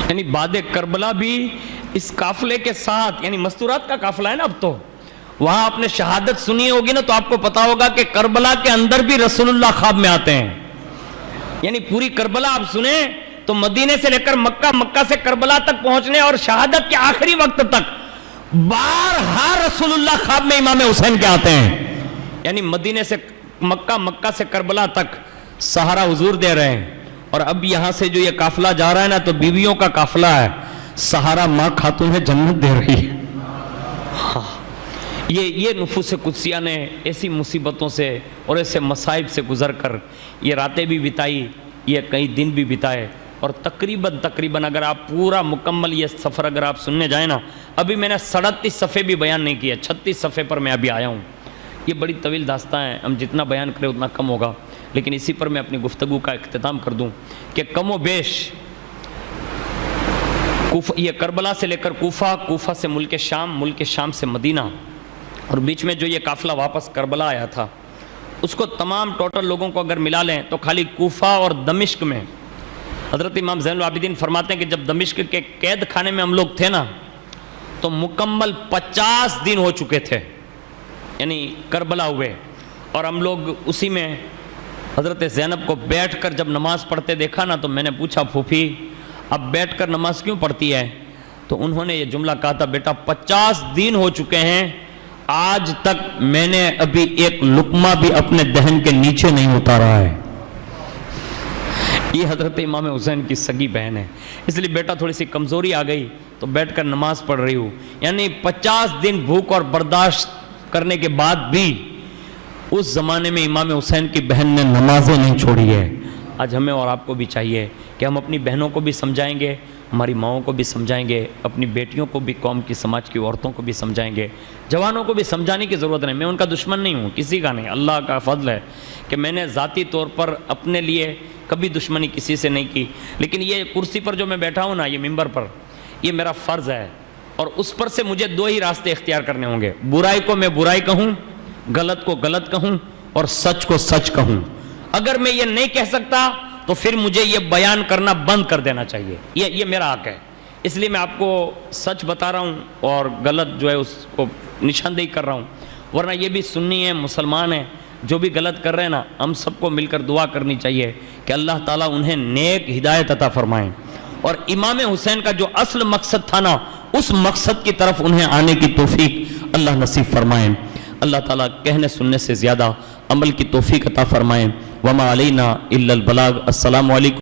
یعنی بعد کربلا بھی اس قافلے کے ساتھ, یعنی مستورات کا قافلہ ہے نا, اب تو وہاں آپ نے شہادت سنی ہوگی نا تو آپ کو پتا ہوگا کہ کربلا کے اندر بھی رسول اللہ خواب میں آتے ہیں. یعنی پوری کربلا آپ سنیں تو مدینے سے لے کر مکہ, مکہ سے کربلا تک پہنچنے اور شہادت کے آخری وقت تک بارہا رسول اللہ خواب میں امام حسین کے آتے ہیں. یعنی مدینے سے مکہ, مکہ سے کربلا تک سہارا حضور دے رہے ہیں, اور اب یہاں سے جو یہ قافلہ جا رہا ہے نا تو بیویوں کا قافلہ ہے, سہارا ماں خاتون جنت دے رہی ہے. ہاں, یہ نفوس قدسیہ نے ایسی مصیبتوں سے اور ایسے مصائب سے گزر کر یہ راتیں بھی بتائی, یہ کئی دن بھی بتائے, اور تقریباً اگر آپ پورا مکمل یہ سفر اگر آپ سننے جائیں نا, ابھی میں نے 37 صفحے بھی بیان نہیں کیا, 36 صفحے پر میں ابھی آیا ہوں. یہ بڑی طویل داستان ہے, ہم جتنا بیان کریں اتنا کم ہوگا, لیکن اسی پر میں اپنی گفتگو کا اختتام کر دوں کہ کم و بیش یہ کربلا سے لے کر کوفہ, کوفہ سے ملک شام, ملک شام سے مدینہ, اور بیچ میں جو یہ قافلہ واپس کربلا آیا تھا اس کو تمام ٹوٹل لوگوں کو اگر ملا لیں تو خالی کوفہ اور دمشق میں حضرت امام زین العابدین فرماتے ہیں کہ جب دمشق کے قید خانے میں ہم لوگ تھے نا تو مکمل 50 دن ہو چکے تھے, یعنی کربلا ہوئے, اور ہم لوگ اسی میں حضرت زینب کو بیٹھ کر جب نماز پڑھتے دیکھا نا تو میں نے پوچھا پھوپھی اب بیٹھ کر نماز کیوں پڑھتی ہے؟ تو انہوں نے یہ جملہ کہا تھا, بیٹا 50 دن ہو چکے ہیں, آج تک میں نے ابھی ایک لقمہ بھی اپنے دہن کے نیچے نہیں اتارا ہے. یہ حضرت امام حسین کی سگی بہن ہے, اس لیے بیٹا تھوڑی سی کمزوری آ گئی تو بیٹھ کر نماز پڑھ رہی ہوں. یعنی 50 دن بھوک اور برداشت کرنے کے بعد بھی اس زمانے میں امام حسین کی بہن نے نمازیں نہیں چھوڑی ہے. آج ہمیں اور آپ کو بھی چاہیے کہ ہم اپنی بہنوں کو بھی سمجھائیں گے, ہماری ماؤں کو بھی سمجھائیں گے, اپنی بیٹیوں کو بھی, قوم کی سماج کی عورتوں کو بھی سمجھائیں گے, جوانوں کو بھی سمجھانے کی ضرورت نہیں. میں ان کا دشمن نہیں ہوں, کسی کا نہیں, اللہ کا فضل ہے کہ میں نے ذاتی طور پر اپنے لیے کبھی دشمنی کسی سے نہیں کی, لیکن یہ کرسی پر جو میں بیٹھا ہوں نا, یہ منبر پر, یہ میرا فرض ہے, اور اس پر سے مجھے 2 ہی راستے اختیار کرنے ہوں گے. برائی کو میں برائی کہوں, غلط کو غلط کہوں, اور سچ کو سچ کہوں. اگر میں یہ نہیں کہہ سکتا تو پھر مجھے یہ بیان کرنا بند کر دینا چاہیے. یہ میرا حق ہے. اس لیے میں آپ کو سچ بتا رہا ہوں اور غلط جو ہے اس کو نشاندہی کر رہا ہوں. ورنہ یہ بھی سنی ہے، مسلمان ہیں، جو بھی غلط کر رہے ہیں نا، ہم سب کو مل کر دعا کرنی چاہیے کہ اللہ تعالیٰ انہیں نیک ہدایت عطا فرمائیں، اور امام حسین کا جو اصل مقصد تھا نا، اس مقصد کی طرف انہیں آنے کی توفیق اللہ نصیب فرمائیں. اللہ تعالیٰ کہنے سننے سے زیادہ عمل کی توفیق عطا فرمائیں. وما علینا الا البلاغ. السلام علیکم.